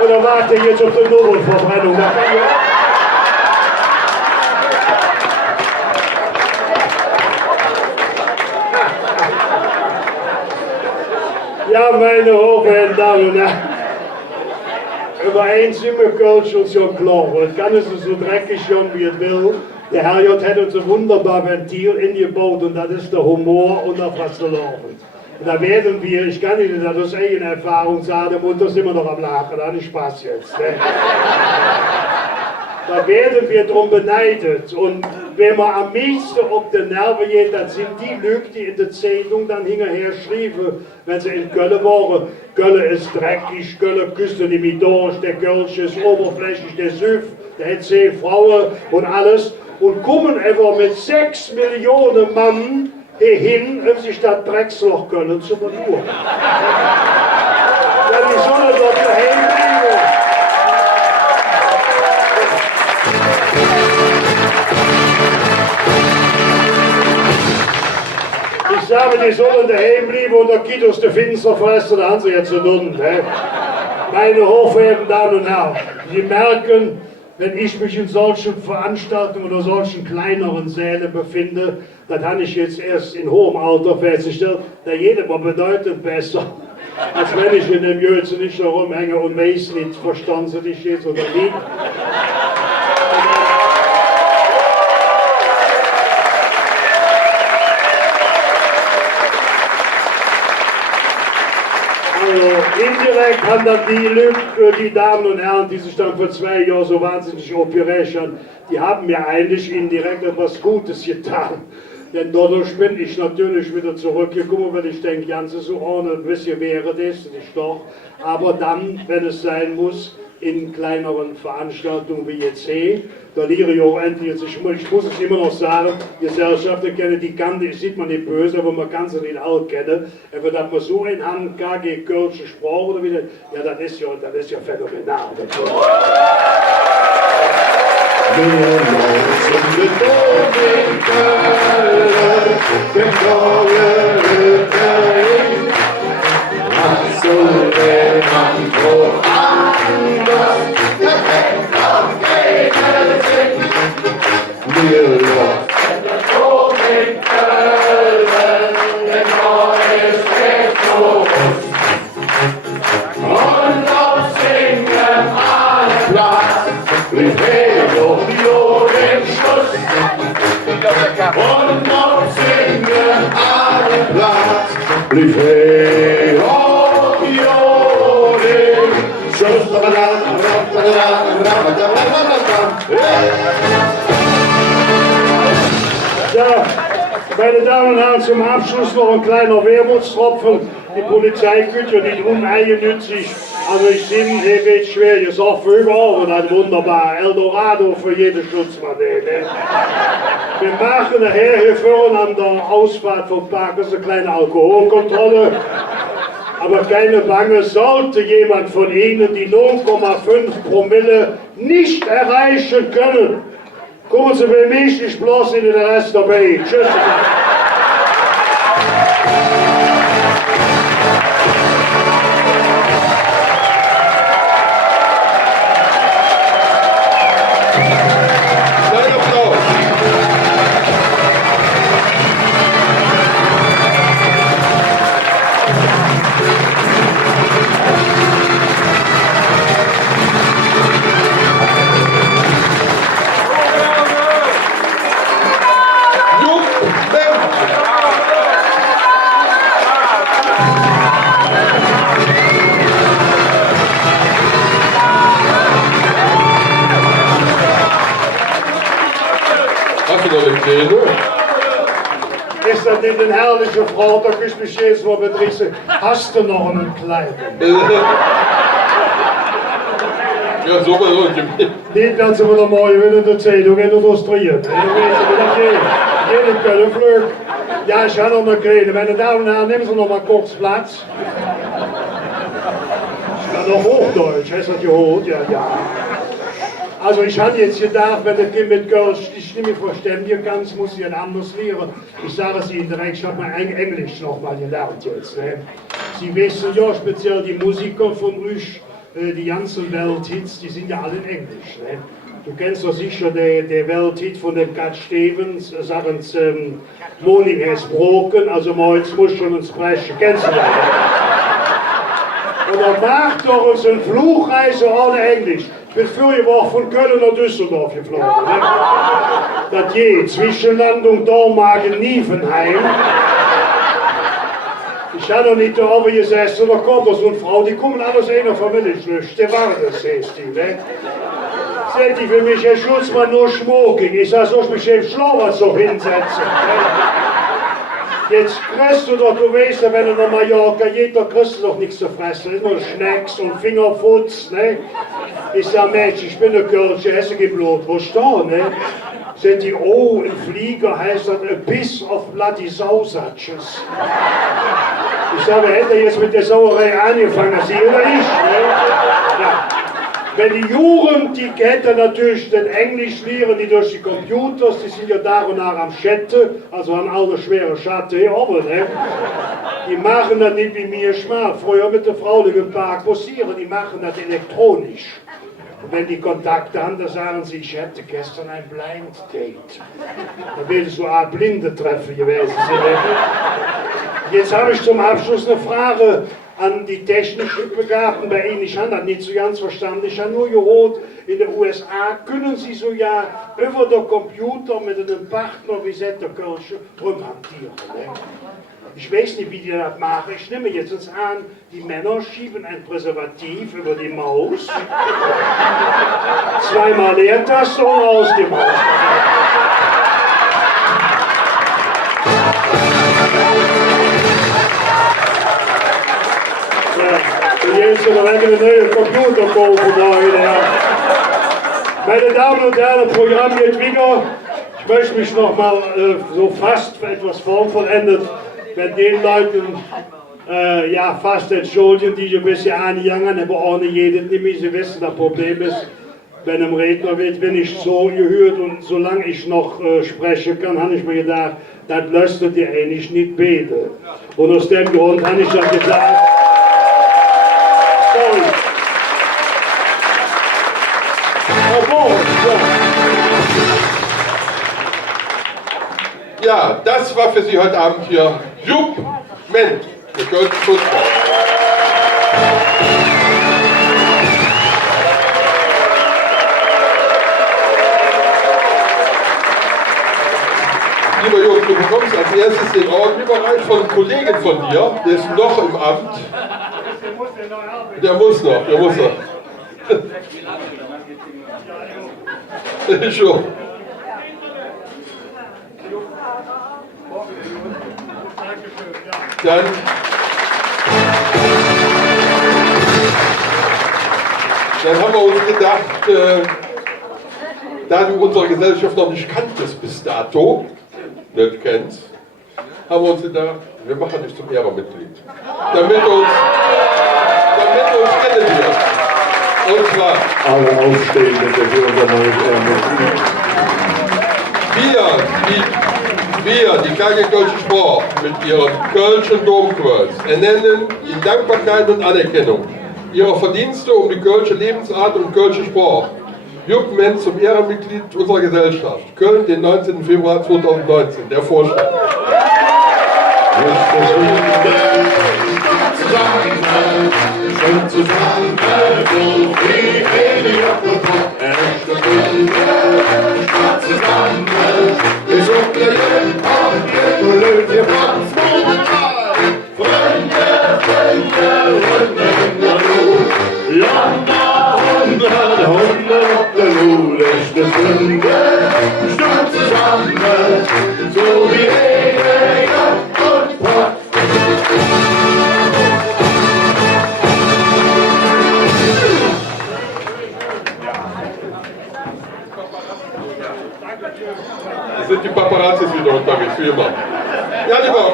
Oder warte jetzt auf die Nubbelverbrennung? Ja, meine hochverehrten Damen und Herren, über eins sind wir Kölsch uns schon klar. Es kann es so dreckig schon, wie es will. Der Herrgott hat uns ein wunderbares Ventil ingebaut und das ist der Humor und das was zu laufen. Und da werden wir, ich kann Ihnen das aus eigener Erfahrung sagen, der Mutter ist immer noch am Lachen, da ist Spaß jetzt. Ne? Da werden wir drum beneidet und wenn man am meisten auf die Nerven geht, das sind die Leute, die in der Zeitung dann hinterher schrieben, wenn sie in Köln waren, Köln ist dreckig, Köln küsst nicht mehr durch, der Kölsch ist oberflächlich, der Süff, der hat 10 Frauen und alles und kommen einfach mit 6 Millionen Mann hin, um sich das Drecksloch Köln zu benutzen. Ja, die sollen doch daheim bleiben. Ich sage, die sollen daheim bleiben und da geht uns der Finster fressen, da haben sie jetzt zu tun. Ne? Meine hochverehrten Damen und Herren, Sie merken, wenn ich mich in solchen Veranstaltungen oder solchen kleineren Sälen befinde, dann habe ich jetzt erst in hohem Alter festgestellt, der jeder mal bedeutend besser, als wenn ich in dem Jötze nicht herumhänge und weiß nicht, verstanden Sie dich jetzt oder nicht. Indirekt haben dann die Leute, die Damen und Herren, die sich dann vor 2 Jahren so wahnsinnig operiert haben, die haben mir eigentlich indirekt etwas Gutes getan. Denn dadurch bin ich natürlich wieder zurückgekommen, weil ich denke, Ganze so ohne ein bisschen wäre das nicht doch. Aber dann, wenn es sein muss, in kleineren Veranstaltungen wie jetzt hier, da lehre ich auch endlich, ich muss es immer noch sagen, Gesellschaften kennen die Kante, sieht man nicht böse, aber man kann sie nicht alle kennen. Aber dass man so in Hand KG Kölsche Sprache oder wieder, ja, das ist ja phänomenal. Wir laufen mit den Köln, der Köln, was soll der Mann woanders, der Hängt auf Gegner sind. Wir laufen mit den Köln, der neues Recht für uns. Und auf singen alle Platz, mit Helo, den Schluss. Und auf singen alle Platz, mit Helo, den Schluss. Ja, meine Damen und Herren, zum Abschluss noch ein kleiner Wermutstropfen. Die Polizei wird ja nicht uneigennützig. Also ich sehe, hier wird schwer gesagt, für überall und ein wunderbar Eldorado für jede Schutzmann. Wir machen nachher hier vorne an der Ausfahrt vom Park eine kleine Alkoholkontrolle. Aber keine Bange, sollte jemand von Ihnen die 0,5 Promille nicht erreichen können, kommen Sie bei mich, ich bloß Ihnen den Rest dabei. Tschüss. Ist das nicht eine herrliche Frau, da küsst mich jedes Mal betrießen. Hast du noch einen Kleid? Ja, so mal so. Niet dat ze me dan mooi willen dat Zeitung illustriert. Jede Köln Flug. Ja, ich habe noch mal geredet. Meine Damen und Herren, nehmen Sie noch mal kurz Platz. Ich kann noch Hochdeutsch, hast du das gehört? Ja, ja. Also ich hatte jetzt gedacht, wenn das Kind mit Kölsch die Stimme verständigen kann, muss ich ein anderes lehren. Ich sage es Ihnen direkt, ich habe mein Englisch noch mal gelernt jetzt. Ne? Sie wissen ja, speziell die Musiker von euch, die ganzen Welthits, die sind ja alle in Englisch. Ne? Du kennst doch sicher den Welthit von dem Cat Stevens, sagen sie, Morning has broken, also morgens muss schon uns sprechen. Kennst du das? Und dann macht doch uns eine Flugreise ohne Englisch. Ich bin vorige Woche von Köln nach Düsseldorf geflogen. Ne? Das geht. Zwischenlandung Dormagen-Niefenheim. Ich habe noch nicht da oben gesessen, da kommt so eine Frau, die kommen alles einer Familie schlüsst. Der war das, heißt die, ne? Sagt die für mich, Herr Schutzmann, nur Smoking. Ich sag, soll ich mich eben schlauer so hinsetzen? Jetzt kriegst du doch, du weißt ja, wenn du nach Mallorca geht, da kriegst du doch nichts zu fressen. Nur Schnecks und Fingerfutz, ne? Ich sag, Mensch, ich bin ein Kölsche, esse geblut, wo ist da, ne? Sind die, oh, im Flieger heißt das a piece of bloody sausages. Ich sage, hätte jetzt mit der Sauerei angefangen, Sie oder ich, ne? Ja. Wenn die Jugend, die hätte natürlich den Englisch lernen, die durch die Computers, die sind ja da und nach am Chatten, also an alle schwere Schatten hier oben, ne? Die machen das nicht wie mir schmal. Früher mit der Fraulichen Park posieren, die machen das elektronisch. Und wenn die Kontakte haben, dann sagen sie, ich hätte gestern ein Blind Date. Da wäre so eine blinde Treffen gewesen. Jetzt habe ich zum Abschluss eine Frage an die technisch Begabten bei Ihnen. Ich habe das nicht so ganz verstanden. Ich habe nur gehört, in den USA können Sie so ja über den Computer mit einem Partner wie der Kölsche rumhantieren. Ne? Ich weiß nicht, wie die das machen. Ich nehme jetzt an, die Männer schieben ein Präservativ über die Maus. Zweimal Leertaste und aus die Maus. Jetzt wir werden einen neuen Computer kaufen. Ja. Meine Damen und Herren, das Programm geht wieder. Ich möchte mich nochmal so fast etwas formvollendet bei den Leuten ja, fast entschuldigen, die ein bisschen angegangen haben, aber auch nicht jeden nicht mehr. Sie wissen, das Problem ist, wenn ein Redner wird, wenn ich so gehört und solange ich noch sprechen kann, habe ich mir gedacht, das löstet ihr eigentlich nicht beten. Und aus dem Grund habe ich dann gesagt, sorry. Ja, das war für Sie heute Abend hier Jupp Ment, der Kölsche Fußball. Lieber Jupp, du bekommst als erstes den Orden überreicht von einem Kollegen von dir, der ist noch im Amt. Der muss noch. Schon. Dann haben wir uns gedacht, da du unsere Gesellschaft noch nicht kanntest bis dato, nicht kennst, haben wir uns gedacht, wir machen dich zum Ehrenmitglied. Damit uns kennenlernt. Und zwar Alle aufstehen, bitte, für unser neues Ehrenmitglied. Wir, die KG Kölsche Sport, mit ihrem Kölschen Domkreuz ernennen in Dankbarkeit und Anerkennung ihrer Verdienste um die Kölsche Lebensart und Kölsche Sport Jupp Ment zum Ehrenmitglied unserer Gesellschaft. Köln, den 19. Februar 2019. Der Vorschlag. Schön zusammen, so wie Heli auf der Top. Erste Stunde, Stadt zusammen, wir schubeln und wir lösen hier ganz momentan. Freunde, Runden der Lu, Landa, Hunde auf der Lu. Erste Stunde, Stadt zusammen, so wie Heli auf der Top. Es sind die Paparazzis wieder unterwegs, wie immer. Ja, lieber.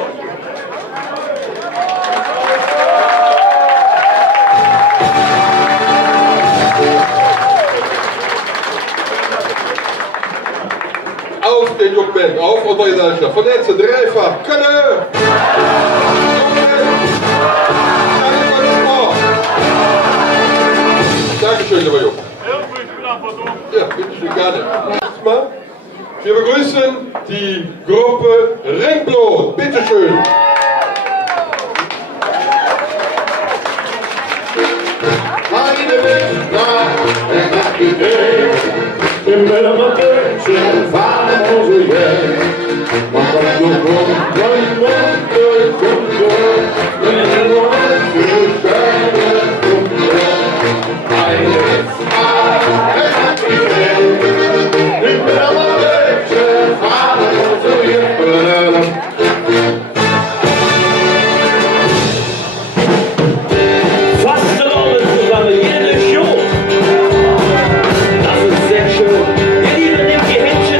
Auf den Jupp Ment, auf unsere Gesellschaft. Von jetzt dreifach. Kölle! Dankeschön, lieber Jupp. Ja, bitte schön, gerne. Mal. Wir begrüßen die Gruppe Ringblut. Bitte schön. Meine Welt im Männermatchen fahren so jäh. Man kann so kommen, wenn er nur für Steine kommt. Eine im Männermatchen fahren so jäh. Fastelavond zusammen, jede Show. Das ist sehr schön. Ihr Lieben, nehmt die Händchen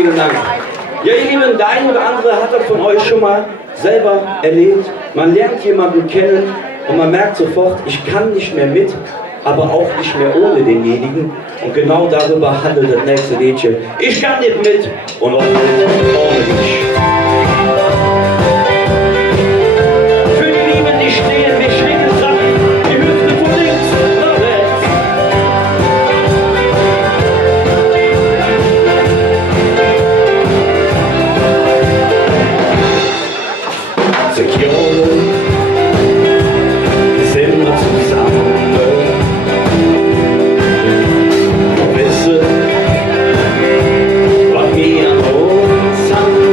vielen Dank. Ja, ihr Lieben, der eine oder andere hat das von euch schon mal selber erlebt. Man lernt jemanden kennen und man merkt sofort, ich kann nicht mehr mit, aber auch nicht mehr ohne denjenigen. Und genau darüber handelt das nächste Liedchen. Ich kann nicht mit und auch nicht ohne dich. Für die Lieben, die stehen, wir schwingen zusammen, die Hüfte von links nach rechts. Secure sind wir zusammen. Wisse, was wir an uns haben.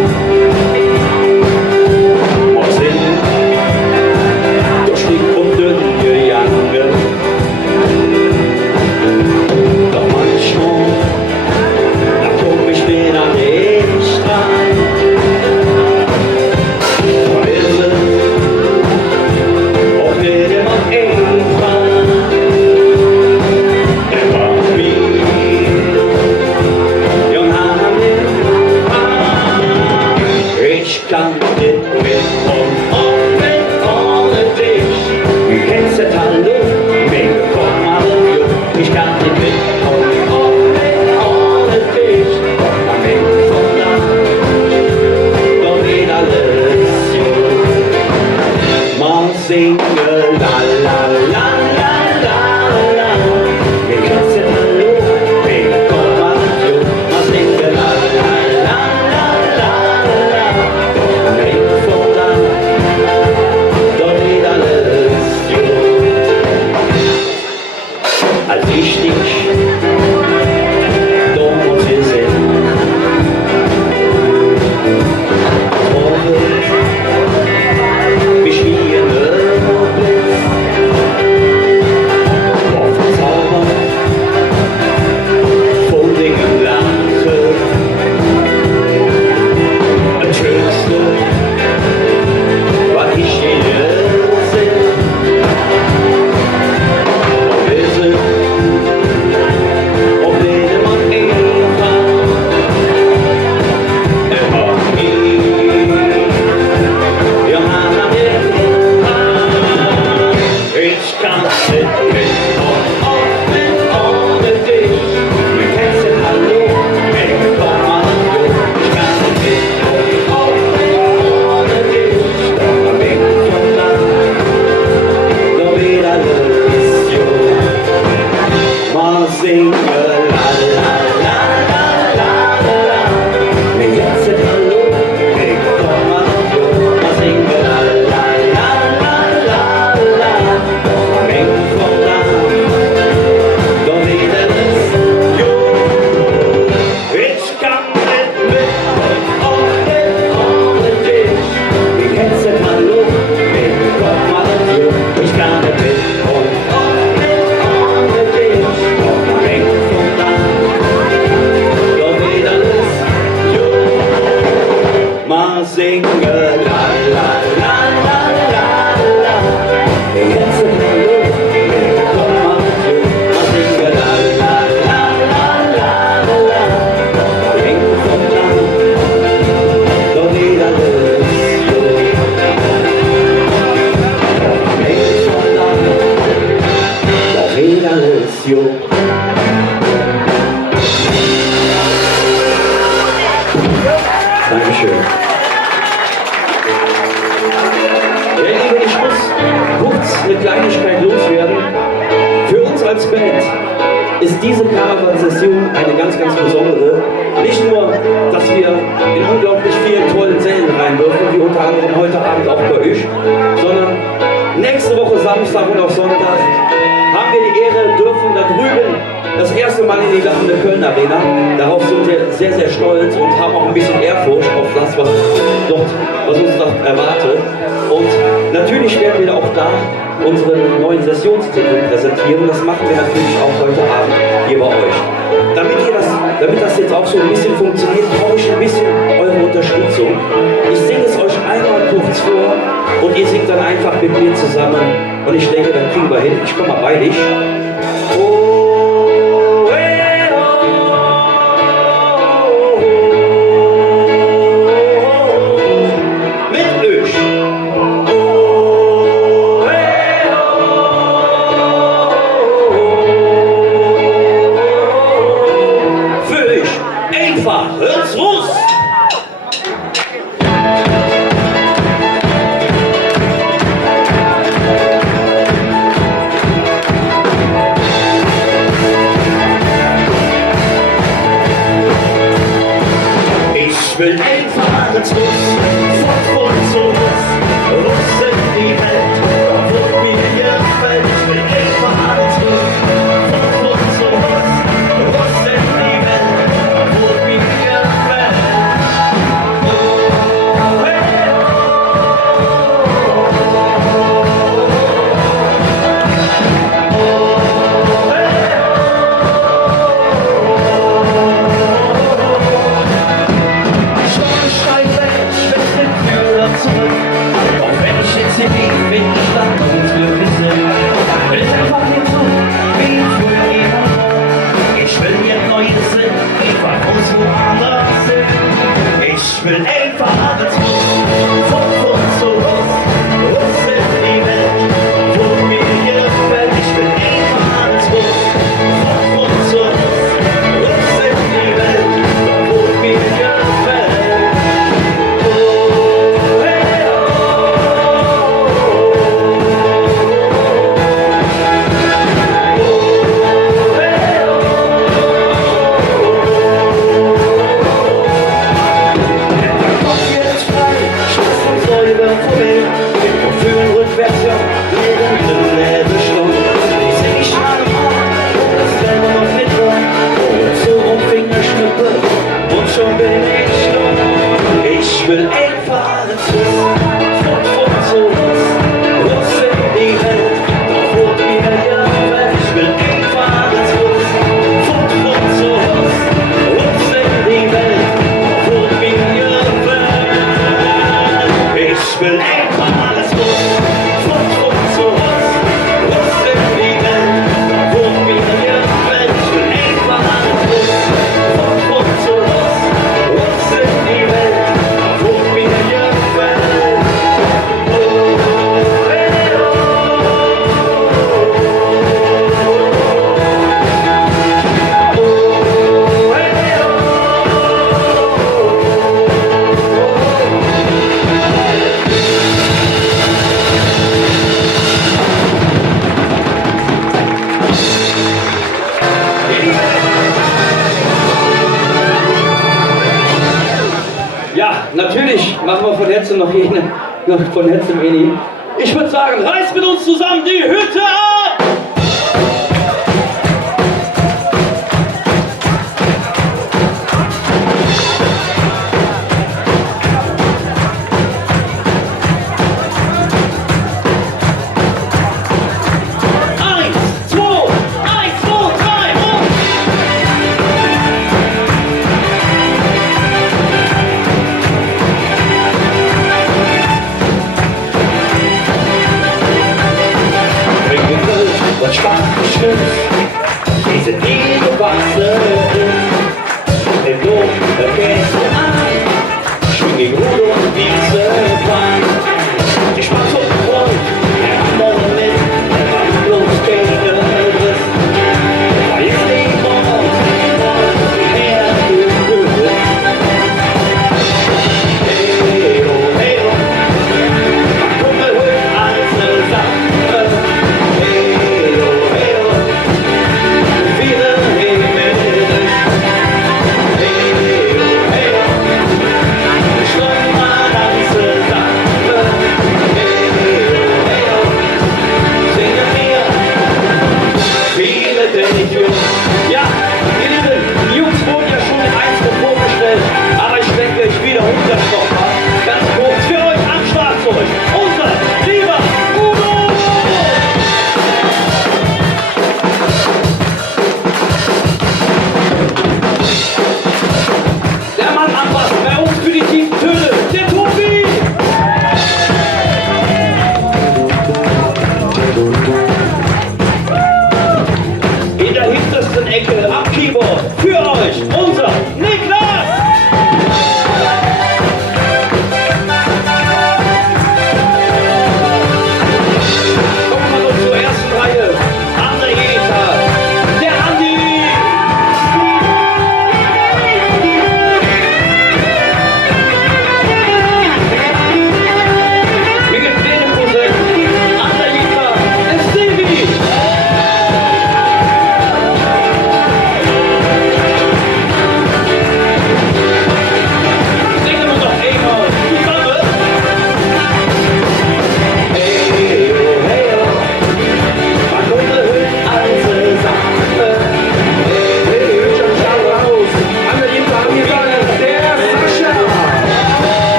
Wir sind durch dick und dünn gegangen. Doch manchmal, da komm ich den an den Strand. Wisse, auch nicht immer irgendwann. Immer mir, Jung haben ich kann nicht mit und auch nicht ohne dich. Du kennst das Hallo, mir komm alle jung. Ich kann nicht mit und auch nicht ohne dich. Am Ende von Nacht, doch geht alles jung. Man singe la la la la la la. Mir kennst das Hallo, mir komm alle jung. Man singe la la la la la la. Am Ende von Nacht, doch geht alles jung. Als ich dich damals gesehen habe, mich wie ein Blitz war verzaubert von den Gedanken. Das Schönste, was ich je gesehen habe, wissen, ob denen man irgendwann immer mir, ja, Mann, ich kann nicht mit und auch nicht ohne dich. Du kennst das Hallo, mir komm alle jung. Ich kann nicht mit und auch nicht ohne dich. Am Ende von Nacht, doch wird alles jung. Man singe la la la la la la. Mir jetzt das Hallo, mir komm alle jung. Man singe la la la la la la. Am Ende von Nacht, doch wird alles jung. Ich kann nicht mit und auch nicht ohne dich. Mir jetzt das Hallo, mir komm alle jung. Ich kann nicht mit und auch nicht ohne dich. Am Ende von Nacht, doch wird alles jung. Man singe la la la la la la. Mir jetzt das Hallo, mir komm alle jung. Man singe la la la la la la. Am Ende von Nacht, doch wird alles jung. Am Ende von Nacht, doch wird alles jung. Dankeschön. Ja, Liebe, ich muss kurz eine Kleinigkeit loswerden. Für uns als Band ist diese Caravan-Session eine ganz, ganz besondere. Nicht nur, dass wir in unglaublich vielen tollen Sälen rein dürfen, wie unter anderem heute Abend auch bei euch, sondern nächste Woche Samstag und auch Sonntag haben wir die Ehre, dürfen da drüben das erste Mal in die lachende Köln Arena. Darauf sind wir sehr, sehr stolz und haben auch ein bisschen Ehrfurcht auf das, was uns dort erwartet. Und natürlich werden wir auch da unseren neuen Sessionstitel präsentieren. Das machen wir natürlich auch heute Abend hier bei euch. Damit das jetzt auch so ein bisschen funktioniert, brauche ich ein bisschen eure Unterstützung. Ich singe es euch einmal kurz vor und ihr singt dann einfach mit mir zusammen. Und ich denke, dann kriegen wir hin. Ich komme mal bei dich. Oh, hey, oh, oh, oh. als Russ, von zu Russ, Russ in die Welt, wo mir gefällt, ich will einfach als Russ, von zu Russ, Russ in die Welt, wo mir gefällt. Oh, hey, auch wenn ich jetzt hier liege, bin ich stand und glücklich sind. Will ich einfach nicht so, wie früher immer. Ich will mir neue Sinn, einfach uns woanders hin. Ich will einfach alles von zu Russ, Russ in die Welt, wo mir gefällt. Ich will einfach alles von zu Russ, Russ in die Welt, wo mir gefällt. Schon bin ich stumm. Ich will einfach alles von zu Russ, Russ in die Welt, wo mir gefällt. Ich will einfach alles von zu Russ, Russ in die Welt, wo mir gefällt. Ich will einfach alles von zu Russ, Russ in die Welt, wo mir gefällt. Ich will einfach alles von zu Russ. Ja, natürlich machen wir von Herzen noch von Herzen wenig. Ich würde sagen, reißt mit uns zusammen die Hütte ab! Was spannend ist, diese nie gewachsen ist. Im Dom erkennst du an, schwing die Ruhe und Wiese dran. Die Spaß und Freude, der andere mit, der macht bloß keine Riss. Da ist die Mord, her gehört. Hey, oh, man kummel holt alles zusammen. Ja, ihr Lieben, die Jungs wurden ja schon in 1 vorgestellt, aber ich denke, ich wiederhole das noch mal. Ganz kurz für euch am Schlagzeug, unser lieber Udo! Der Mann am Bass, bei uns für die tiefen Töne, der Tobi! In der hintersten Ecke am Keyboard für euch unser Niklas! Kommen wir doch zur ersten Reihe. An der Gitarre, der Andi! Mit dem Pläne-Cousin, an der Gitarre, der Stevie!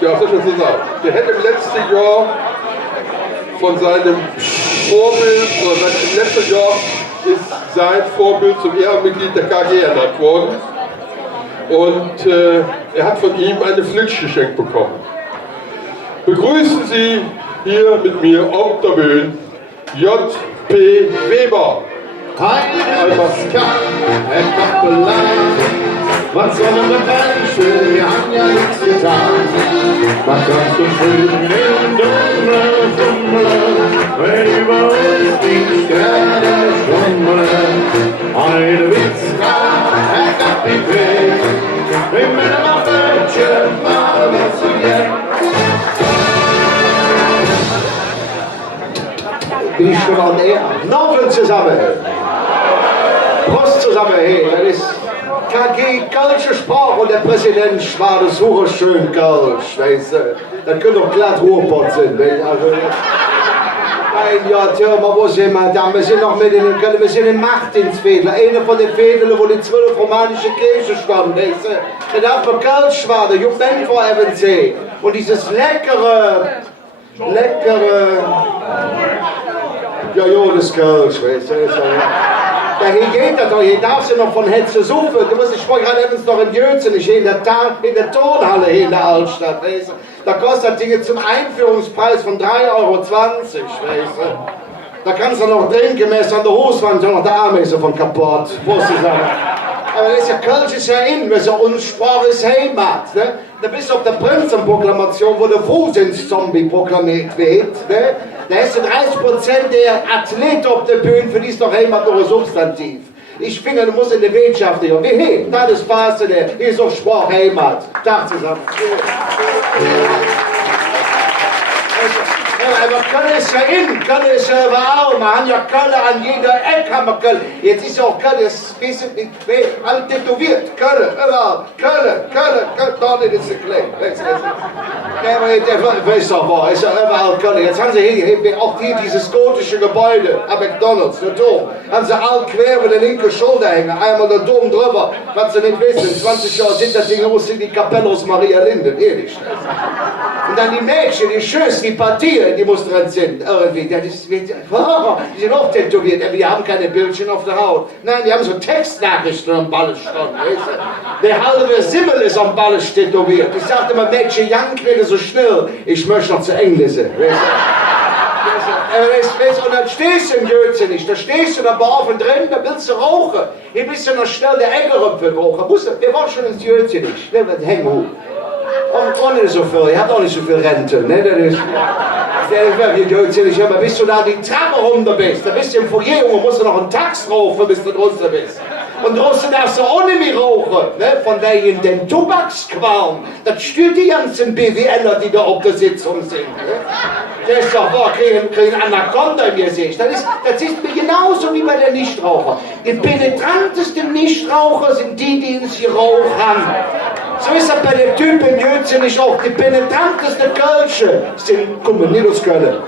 ja, was soll ich schon so sagen? Der hätte im letzten Jahr von seinem Vorbild, oder im letzten Jahr ist sein Vorbild zum Ehrenmitglied der KG ernannt worden. Und er hat von ihm eine Flitsch geschenkt bekommen. Begrüßen Sie hier mit mir auf der Bühne J.P. Weber. Was soll man falsch? Wir haben ja nichts getan. Was kannst du schön im Dummel, wenn über uns die Sterne schummeln? Eine Witzka, Kapitän, wenn wir noch Deutsche mal was zu Bin ich schon an der Novel zusammen. Prost zusammen, hey, das ist KG Kölsche Sprache und der Präsident war das so schön Kölsch, weißt du. Das könnte doch glatt Ruhrpott sein, weißt du. Also, mein Gott, ja, aber wo sind wir da? Wir sind noch mit in den Köln, wir sind in Martinsfädel, eine von den Fädeln, wo die 12 romanische Kirche standen, weißt du. Da darf man Kölsch war, der Jugendlich vor Ebensee. Und dieses leckere, ja, das Kölsch, weißt du. Dahin geht das doch, hier darfst du noch von Hetze suchen. Du musst, ich war gerade eben noch in Jötzen, ich in der Turnhalle hier in der Altstadt, weißt du. Da kostet das Ding zum Einführungspreis von 3,20 €, weißt du. Da kannst du noch trinken, meist an der Hoswand, noch der Arm ist von kaputt, muss ich sagen. Aber das ist ja Kölsch ist ja in, weil so unsere Sprache ist Heimat, ne? Da bist du auf der Prinzenproklamation, wo der Fußins-Zombie proklamiert wird, ne? Da ist 30% der Athleten auf der Bühne, für die ist doch Heimat noch ein Substantiv. Ich finde, du musst in der Wirtschaft nicht. Wie hey, das ist fast der, hier ist auch Sprache Heimat. Tag zusammen. Aber Köln ist ja in, Köln ist ja überall, man hat ja Köln an jeder Ecke, haben wir Köln. Jetzt ist ja auch Köln, das ist alt tätowiert, Köln, überall, Köln, dort ist es klein. Der weiß doch wo, ist ja überall Köln. Jetzt haben sie hier auch hier dieses gotische Gebäude, am McDonalds, der Dom, haben sie all quer über die linke Schulter hängen, einmal der Dom drüber, was sie nicht wissen, 20 Jahre sind das Ding aus in die Kapelle aus Maria Linden, ehrlich. Und dann die Mädchen, die Schüsse, die Partien, die muss dran sind, irgendwie, die sind auch tätowiert, aber die haben keine Bildchen auf der Haut. Nein, die haben so Textnachrichten am Ballen stehen, weißt du? Der halbe Simmel ist am Ballen tätowiert. Ich sagte immer, Mädchen, Jan, rede so schnell, ich möchte noch zu Englisch, weißt du? Und dann stehst du im Jötzen nicht, da stehst du dann offen drin, da willst du rauchen. Hier bist du noch schnell der Eckerümpfe rauchen. Wir waren schon ins Jötzen nicht, ne, mit Hängen. Und ohne so viel, ihr habt auch nicht so viel Rente, ne? Das ist wirklich Jötzen, aber bis du da die Treppe runter bist, da bist du im Foyer und musst du noch einen Tax rauchen, bis du drunter bist. Und draußen darfst du auch nicht mehr rauchen, ne? Von wegen den Tabaksqualm. Das stört die ganzen BWLer, die da auf der Sitzung sind. Ne? Das ist doch wahr, kriegen Anaconda im Gesicht. Das ist mir genauso wie bei den Nichtrauchern. Die penetrantesten Nichtraucher sind die, die ins Rauch haben. So ist das bei den Typen in Jötzen nicht auch. Die penetrantesten Kölsche sind, guck mal, nicht aus Köln.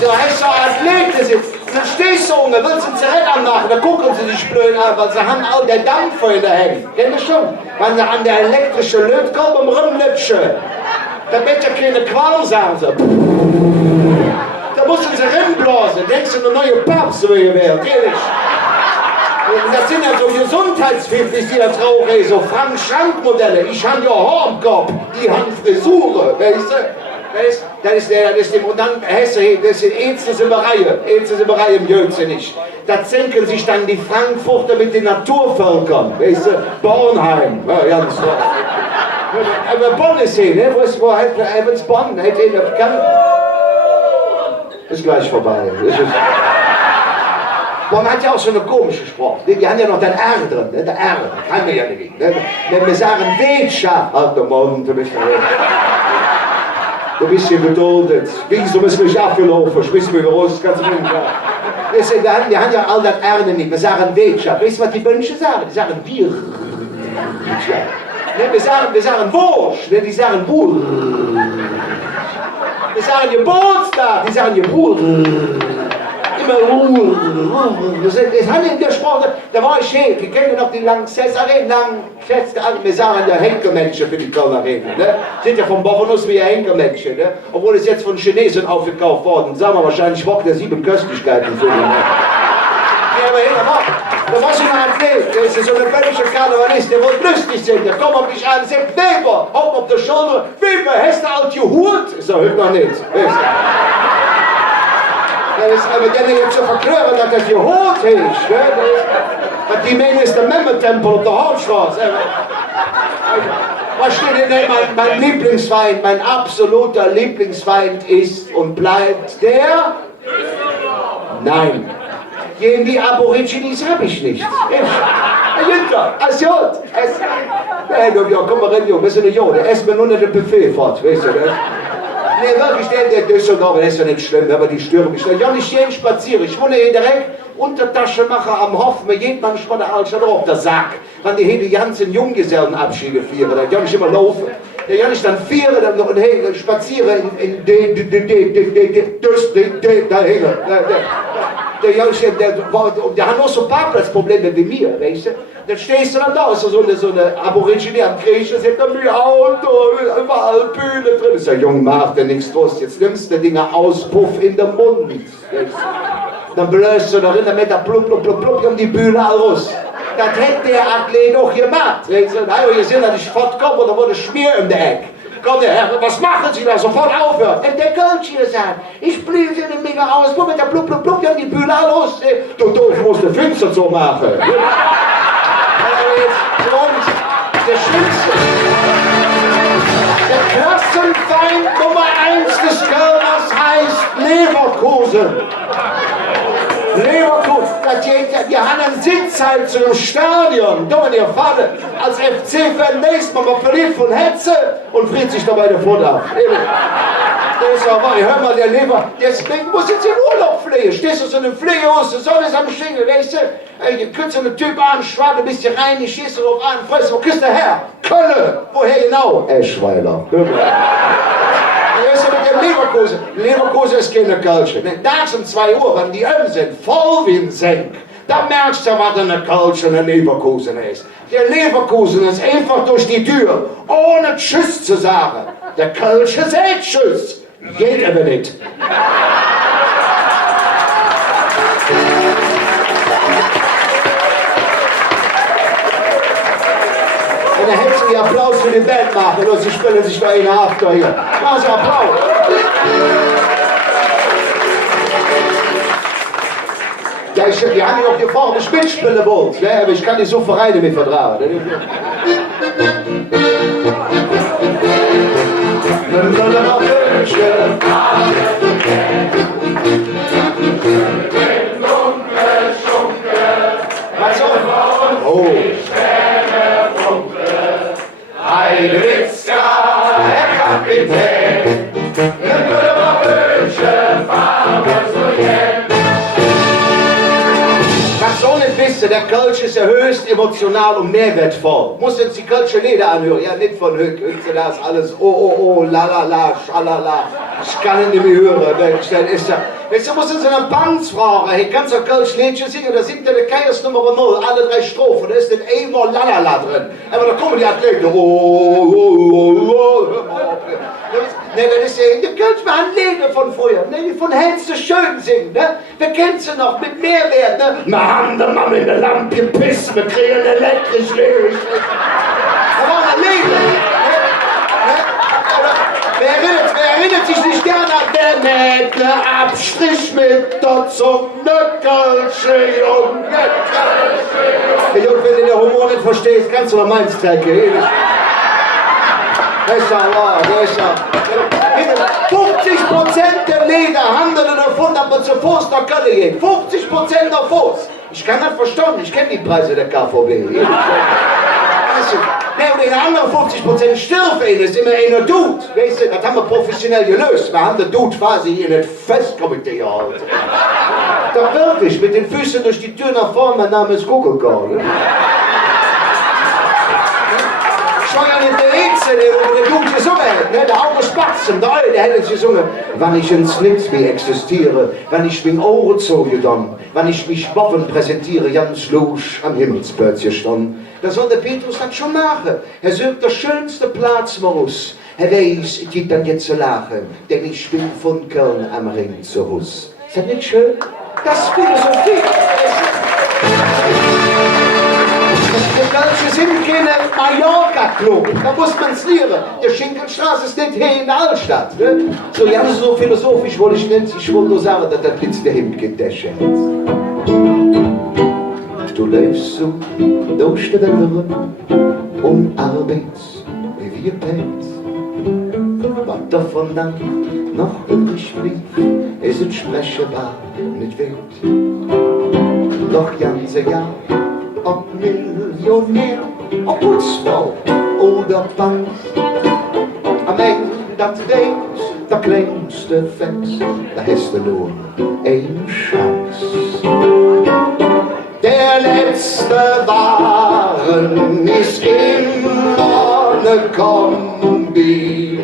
So heißt so Athleten sind. Dann stehst du und dann willst du Zigaretten machen, dann gucken sie dich blöd an, weil sie haben all der Dampfer in der Hände. Kennt ihr schon? Wenn sie an der elektrischen Lötkolbe rumlutschen, damit ja keine Qual sagen sie. Da mussten sie rinblasen, denkst du, eine neue Papst wäre, ehrlich. Das sind ja so Gesundheitspfiffig, die das rauchen, so Frank Schrank-Modelle. Ich habe ja Haar am Kopf, die haben Frisur, weißt du? Das ist dem, und dann hast du, das sind Ärzte-Reihe im Jötzen nicht. Da zenken sich dann die Frankfurter mit den Naturvölkern, weißt du? Bornheim, ja, ganz klar. Aber Bonn ist hier, ne? Wo halt Bonn, ist gleich vorbei. Bonn hat ja auch so eine komische Sprache. Die haben ja noch den R drin, ne? Der R, das kann man ja nicht. Ne? Wenn wir sagen Wätscha, halt der Mund, du bist hier geduldet. Wieso müssen wir mich abgelaufen? Schmiss mir raus, ganz ruhig. Wir haben ja all das R nicht. Wir sagen Wätscha. Weißt du, was die Mönche sagen? Die sagen Bier. Ne? Wir sagen Wurst. Ne? Die sagen Bull. Wir sagen Geburtstag. Die sagen Geburt. Das hat in der Sprache, da war ich hin, die kennen noch die Lanxess-Arenen, wir sagen ja Henkermenschen für die Kölner Arenen, ne? Sind ja vom Bauernus wie Henkermenschen, ne? Obwohl es jetzt von Chinesen aufgekauft worden, sagen wir wahrscheinlich Bock der 7 Köstlichkeiten für die, ne? Ja, aber da war schon ein Athlet, der ist so eine völlige Karnevalist, der wollte lustig sein, der kommt auf mich an und sagt, Weber, Haupt auf der Schulter, Weber, hast du alt gehurt? Ich sag, hört noch nicht. Das ist aber der jetzt so verklären, dass das gehört ist, ne? Die meinen ist der Memmer-Tempel auf der Hauptstraße. Was steht denn mein Lieblingsfeind, mein absoluter Lieblingsfeind ist und bleibt der? Nein. Gegen die Aborigines habe ich nichts. Jünter, Asiot. Ja, komm mal rein, Junge, wir sind ein Junge. Ess mir nur nicht den Buffet fort, weißt du das? Nee, wirklich, der Düsseldorf, das ist ja nicht schlimm, aber die stören mich nicht. Ja, nicht jeden spazieren. Ich wohne hier direkt Untertaschenmacher am Hof, mir geht manchmal der Altstadt auf der Sack. Wenn die hier die ganzen Junggesellenabschiede feiern, dann kann ich immer laufen. Dann kann ich dann feiern und hey, spazieren in da hinten. Der hat auch so Parkplatzprobleme wie mir, weißt du? Dann stehst du dann da, ist so eine Aborigine am Griechen, sagt er, mein Auto, überall Bühne drin. Ich sag, Junge, mach dir nichts draus, jetzt nimmst du Dinger aus, Puff in den Mund. Dann bläst du da rein, dann mit der plupp, um die Bühne raus. Das hätte der Athlet doch gemacht. Weißt du? Nein, ihr seht, dass ich fortkomme oder wurde Schmier um der Eck. Kommt der Herr, was machen Sie da? Sofort aufhören. Und der Coach hier sagt, ich blühe den mega aus, wo mit der plupp, ja, die Bühne los. Du doof, musst du Fenster so machen. Der Schlimmste, der Klassenfeind Nummer 1 des Kölners heißt Leverkusen. Leverkusen, wir haben einen Sitz halt zu einem Stadion, da ihr Vater als FC-Fan nächstes Mal verliebt von Hetze und friert sich dabei der Futter ab. Der ist aber, hör mal, der Leber, deswegen muss jetzt in Urlaub fliegen. Stehst du so eine Pflegehaus, die Sonne ist am Schinkel, weißt du? Du könntest einen Typ an, schwabe, bist du rein, ich schieße drauf an, fress, wo küsst der Herr? Köln! Woher genau? Eschweiler. Leverkusen ist keine Culture. Nachts um 2 Uhr, wenn die sind, voll wie ein Senk, da merkst du, was eine Culture in Leverkusen ist. Der Leverkusen ist einfach durch die Tür, ohne Tschüss zu sagen. Der Culture sagt Tschüss. Geht aber nicht. Und dann hättest du die Applaus für die Band machen, oder sie spielen sich da in After hier. Mach so Applaus. Ja, wir haben ja auch gefragt, ob ich mitspielen wollt, ne? Aber ich kann nicht so Vereine mit vertragen. Oh. Heidewitzka, Herr Kapitän, wir würden mal wünschen, fahren wir so jetzt. Was so nicht wissen, der Kölsch ist ja höchst emotional und mehrwertvoll. Muss jetzt die Kölsche Lieder anhören, ja nicht von Höck, das alles la la la, schalala. Ich kann ihn nicht mehr hören, das ist ja... Weißt du, musst in so einer Band fragen, hey, kannst du Kölsch Liedchen singen, da singt der Kaiers Nummer 0, alle 3 Strophen, da ist ein einmal lalala drin. Aber da kommen die Athleten, hör mal auf. Ne, das ist ja in der Kölsch mal ein Lieder von früher, ne, die von Hänze schön singen, ne? Wer kennt sie noch mit Mehrwert, ne? Wir haben da mal in der Lampe gepisst, wir kriegen elektrisch Licht. Da war ein Lieder, ne? Wer erinnert sich nicht gern an der nette Abstrich mit der Zunge, Kölsche Junge, Hey Junge, wenn du den Humor nicht verstehst, kannst du noch meins trecken. Das ist ja wahr, das ist ja... 50% der Lieder handeln davon, dass man zu Fuß nach Köln geht. 50% nach Fuß. Ich kann das verstehen, ich kenne die Preise der KVB. Ne, und in anderen 50% Stillfehlen ist immer einer Dude. Weißt du, das haben wir professionell gelöst. Wir haben den Dude quasi in das Festkomitee gehalten. Doch wirklich, mit den Füßen durch die Tür nach vorne, mein Name ist Google Call. war ja nicht der Rätsel, der du gesungen hat, ne? Der August Batzen, der hätte gesungen. Wenn ich ins Nichts wie existiere, wenn ich mich Ohren zoge dann, wenn ich mich Boffen präsentiere, ganz lusch am Himmelsplätzchen stand. Da soll der Petrus das schon machen. Er sucht der schönste Platz aus. Er weiß, es gibt dann jetzt zu lachen, denn ich bin von Köln am Ring zu Hus. Ist das nicht schön? Das ist Philosophie. Wir sind keine Mallorca-Club, da muss man es lernen. Der Schinkelstraße ist nicht hier in der Altstadt. Ne? So ganz so philosophisch wollte ich nicht. Ich wollte nur sagen, dass das jetzt der Himmel gedäscht hat. Du läufst so durch die Wälder arbeitest, wie wir pennt. Was davon dann noch übrig blieb, ist es sprechbar nicht wild. Noch ganze Jahr, ob Millionär, ob Putzfrau oder Bank. Am Ende das Date, der kleinste Fest, da hast du nur eine Chance. Der letzte Waren ist immer eine Kombi.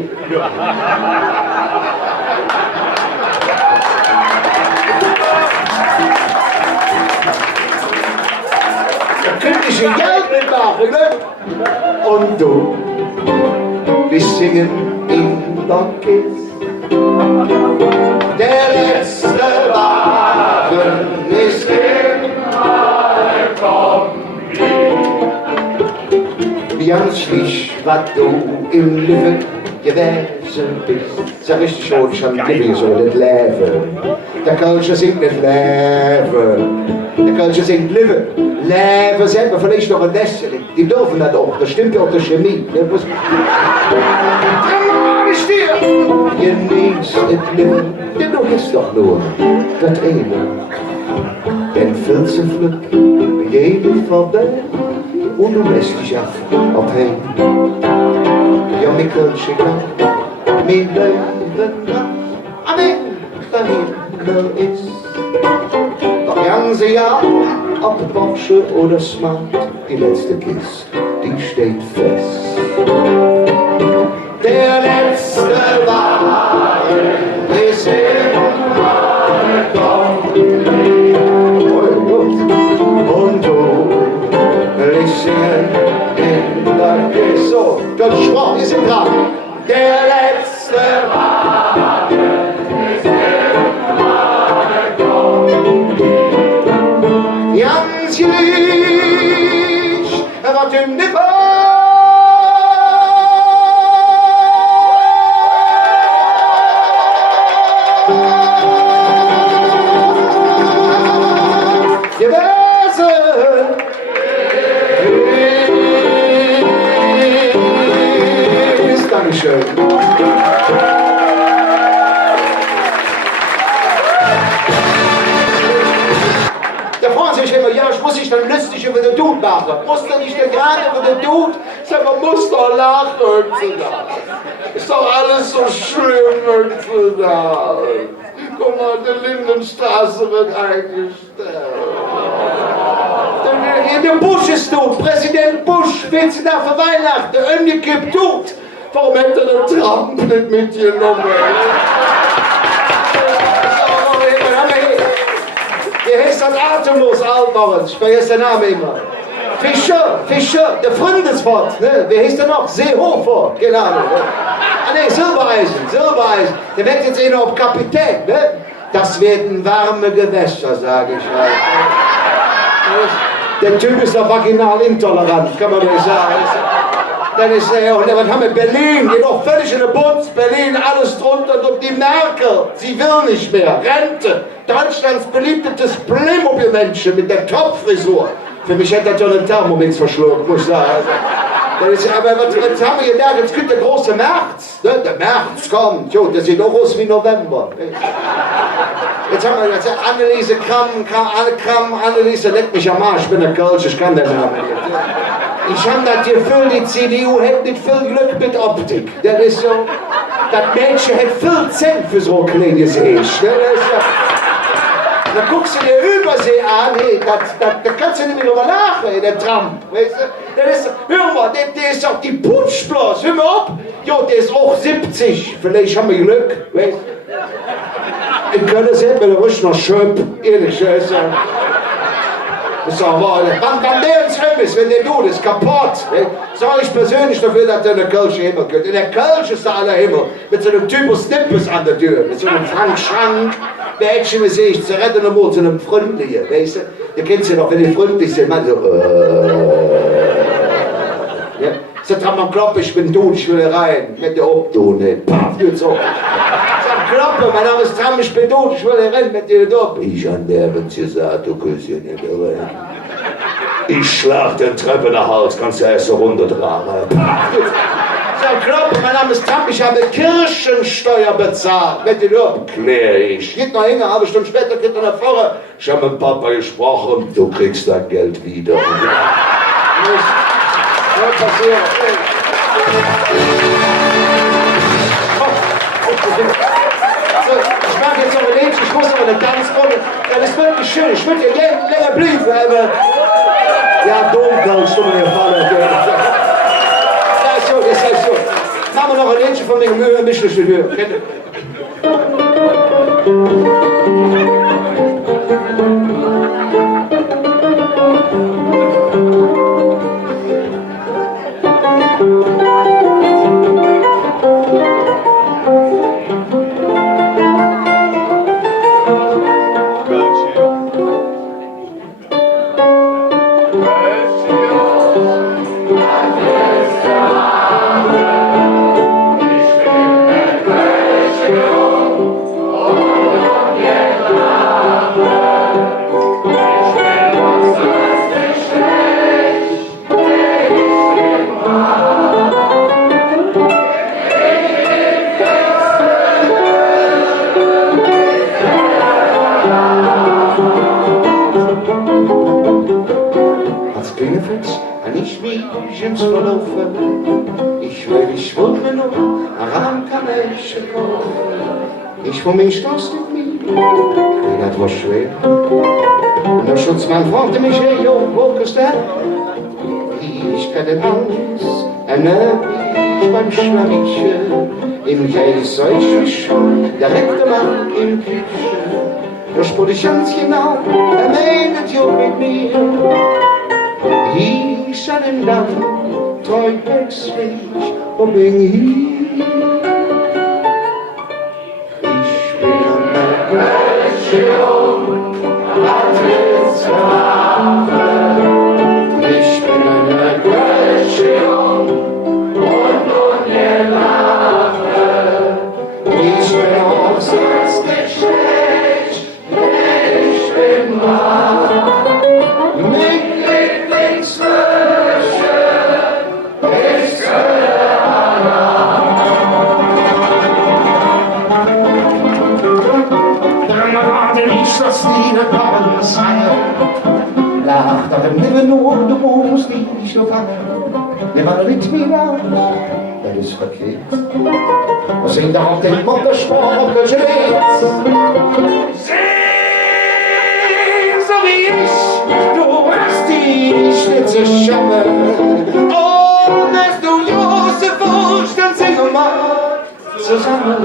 Da könnte ich ein Geld mitmachen, ne? Und du, wir singen in der Kiste. Der letzte Waren ist immer eine Kombi. Wie anslich, was du im Leben gewesen bist. Sag richtig schon, ich hab gewesen, so das Leben. Der Kölscher singt nicht Leben. Der Kölscher singt Leben. Leben selber, vielleicht noch ein Lästerling. Die dürfen das auch, das stimmt ja auch der Chemie. Der muss... Genieß das Leben, denn du hast doch nur das eine. Denn Filzeflück, jede vorbei. Und du lässt dich abhängen. Ja, mir Kölscher kann, mein Leben kann, am Ende der Himmel ist. Doch ganze Jahr, ob Porsche oder Smart, die letzte Kiste, die steht fest. Der letzte Wagen ist immer gekommen. Und du willst singen in der Kiste. So, das Spruch ist im Grab. Der letzte Wagen ist immer gekommen. Ganz gleich, was im Nipper. Dankeschön. Da fragen sich immer, ja, ich muss dich dann lustig über den Dude machen. Muss doch nicht gerade über den Dude? Sag mal, muss doch lachen heutzutage. Ist doch alles so schlimm heutzutage. Guck mal, die Lindenstraße wird eingestellt. Der Bush ist tot, Präsident Bush, willst du da für Weihnachten umgekippt tot? Warum hätte der Trump nicht mitgenommen? Wie heißt das Atemlos, Altbauern? Ich vergesse den Namen immer. Fischer, der Freundeswort, ne? Wie heißt der noch? Seehofer, genau. Ah ne, Silbereisen. Der wird jetzt einer auf Kapitän, ne? Das werden warme Gewässer, sage ich halt. Der Typ ist ja vaginal intolerant, kann man nicht sagen. Dann ist er, und was haben wir? Berlin, geht doch völlig in den Bund. Berlin, alles drunter. Und die Merkel, sie will nicht mehr. Rente. Deutschlands beliebtestes Playmobil-Männchen mit der Topfrisur. Für mich hätte er schon einen Thermomix verschluckt, muss ich sagen. Aber was haben wir gedacht? Jetzt kommt der große März. Ne? Der März kommt. Jo, der sieht auch aus wie November. Jetzt haben wir Anneliese Kram, Anneliese, leck mich am Arsch, ich bin der Kölsch, ich kann den Namen nicht. Ich hab das Gefühl, die CDU hat nicht viel Glück mit Optik. Das ist so, das Mädchen hat viel Cent für so ein kleines Ich. Dann guckst du dir Übersee an, hey, da kannst du nicht mehr drüber lachen, der Tram. Weißt du? Das ist, hör mal, der ist auch die Putschblas, hör mal ab. Jo, der ist auch 70, vielleicht haben wir Glück, weißt du? In Köln sieht man ruhig noch schön, ehrlich, das ist auch wahr. Wann der ins Heim ist, wenn der tut, ist kaputt. Sag ich persönlich dafür, dass der in der Kölsche Himmel geht. In der Kölsche ist der aller Himmel. Mit so einem Typus Nippes an der Tür. Mit so einem Frank Schrank. Der Häkchen sehe ich zu retten und Mut, so einem Freundlichen, weißt du? Du kennst ja doch, wenn die freundlich sind, man so, ja? Sagt man, Klopp, ich bin tot, ich will rein. Mit der Obtun, paf, tut so. Kloppe, mein Name ist Tram, ich bin tot, ich will rennen mit dir ab. Ich an der, wenn's gesagt, du Küsschen nicht rein. Ich schlag den Treppe nach Hause, kannst du erst so runtertragen. Sag Kloppe, mein Name ist Tram, ich habe Kirchensteuer bezahlt. Mit dir ab, klär ich. Geht noch hin, eine halbe Stunde später geht er nach vorne. Ich habe mit Papa gesprochen, du kriegst dein Geld wieder. Was passiert? Ich mag jetzt noch ein Lied, ich muss noch eine Tanzrunde. Das ist wirklich schön, ich würde ja gerne länger bleiben, aber... Ja, dunkel, stumme mir Falle. Das ist so. Machen wir noch ein Liedchen von mir, Mühe, ein bisschen für Höhe. Voor mij stond het niet, en dat was schwer. En de Schutzmann fragte mich, hey, jo, wo ist der? Ich hatte Angst, ich beim Schlawittchen, im Käse ich mich schon, direkt Mann im Küche. Da spür ich ganz genau, meldet jo mit mir. Ich an den Land, träumexlich, und bin hier. Ich bin eine Göttin und ungelacht. Ich bin auch sonst nicht schlecht, ich bin wahr. Mit Lieblingswünsche ist das Lied kommen sangen. Lach doch im Leben nur, du musst dich nicht so fangen. Nimm mal Rhythmik auf, das ist verkehrt. Was sind da auf den Muttersprache gelegt? Sing so wie ich, du hast die Schnitze schaffen. Und wenn du Josef wünschst, dann sing mal zusammen.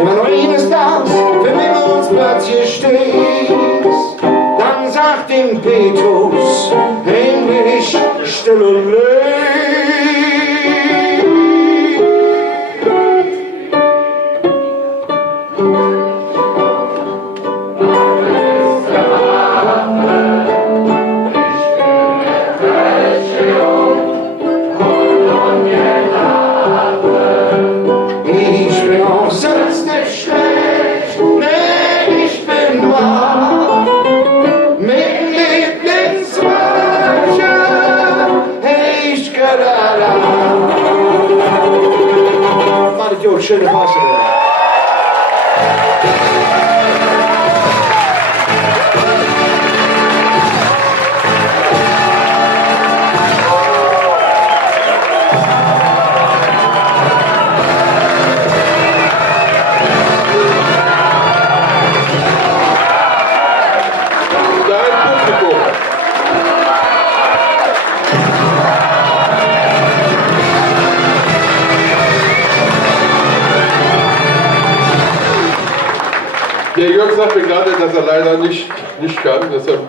Immer noch eines darfst, wenn wir uns plötzlich stehst, dann sagt dem Petrus, endlich still und schöne Fassung. sagt mir gerade, dass er leider nicht kann, dass er im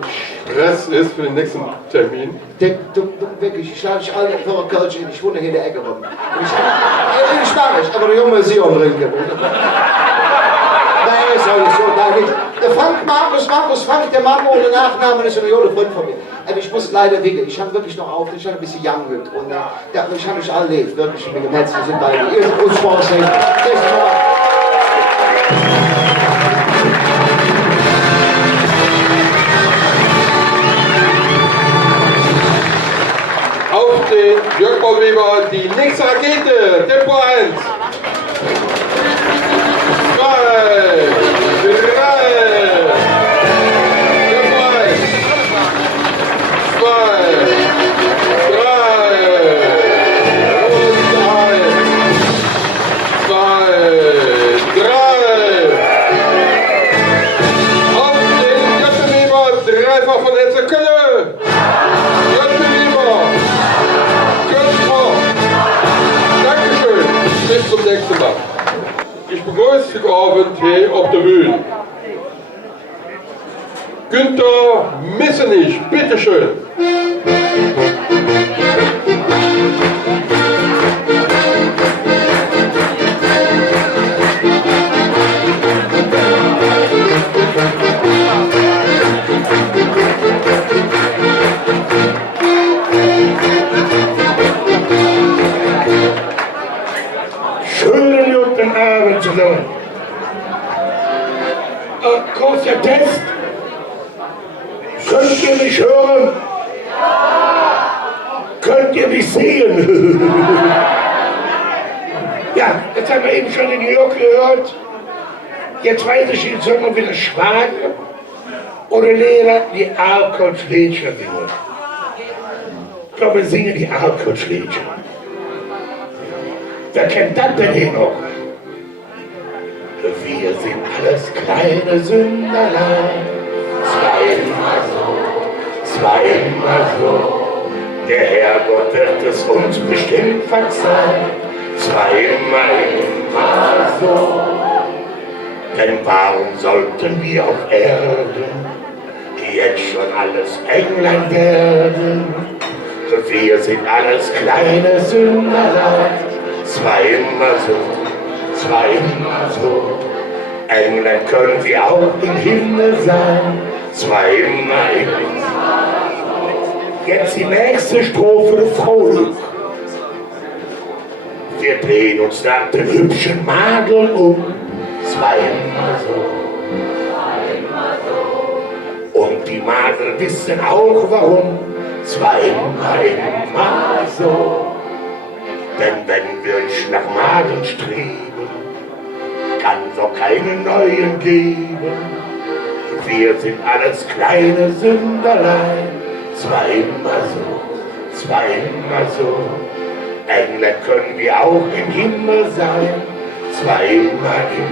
Stress ist für den nächsten Termin. Du, wirklich, ich lade dich alle vor der Kölsch in, ich wohne hier in der Ecke rum. Ich mag nicht, aber der Junge ist hier umtrinken. Nein, ist alles so, da nicht. Der Markus Frank, der Mann ohne Nachnamen, ist ein Jode Freund von mir. Aber ich muss leider wickeln, ich habe wirklich noch auf, ich habe ein bisschen young und ja, ich habe mich alle lebt, wirklich, mit dem Herzen sind beide. Ihr seid uns vorsehen. Auf den Jörg Bollweber die nächste Rakete, Tempo 1. 2, 3. Tempo 1. 2, 3. Und 1. 2, 3. Auf den Jöttenweber, dreifach von Etze Kölle. Bis zum nächsten Mal. Ich begrüße den Abend hier auf der Bühne. Günther Missenich, bitteschön. Schönen guten Abend zusammen. Kurzer Test. Könnt ihr mich hören? Könnt ihr mich sehen? Ja, jetzt haben wir eben schon den Jörg gehört. Jetzt weiß ich, jetzt soll man wieder Schwagen oder Lehrer die Arkold-Schläger singen. Ich glaube, wir singen die Arkold-Schläger. Wer kennt das denn hier noch? Wir sind alles kleine Sünderlein. Zweimal so. Der Herrgott wird es uns bestimmt verzeihen. Zweimal so. Denn warum sollten wir auf Erden, die jetzt schon alles England werden? Wir sind alles kleine Sünderlein. Zweimal so. England können wir auch im Himmel sein. Zweimal. Jetzt die nächste Strophe des Frohlich. Wir drehen uns nach den hübschen Madeln um. Zweimal so. Und die Madeln wissen auch warum. Zweimal so. Denn wenn wir uns nach Madeln streben, kann doch keine neuen geben. Wir sind alles kleine Sünderlein. Zweimal so. England können wir auch im Himmel sein. Zweimal so.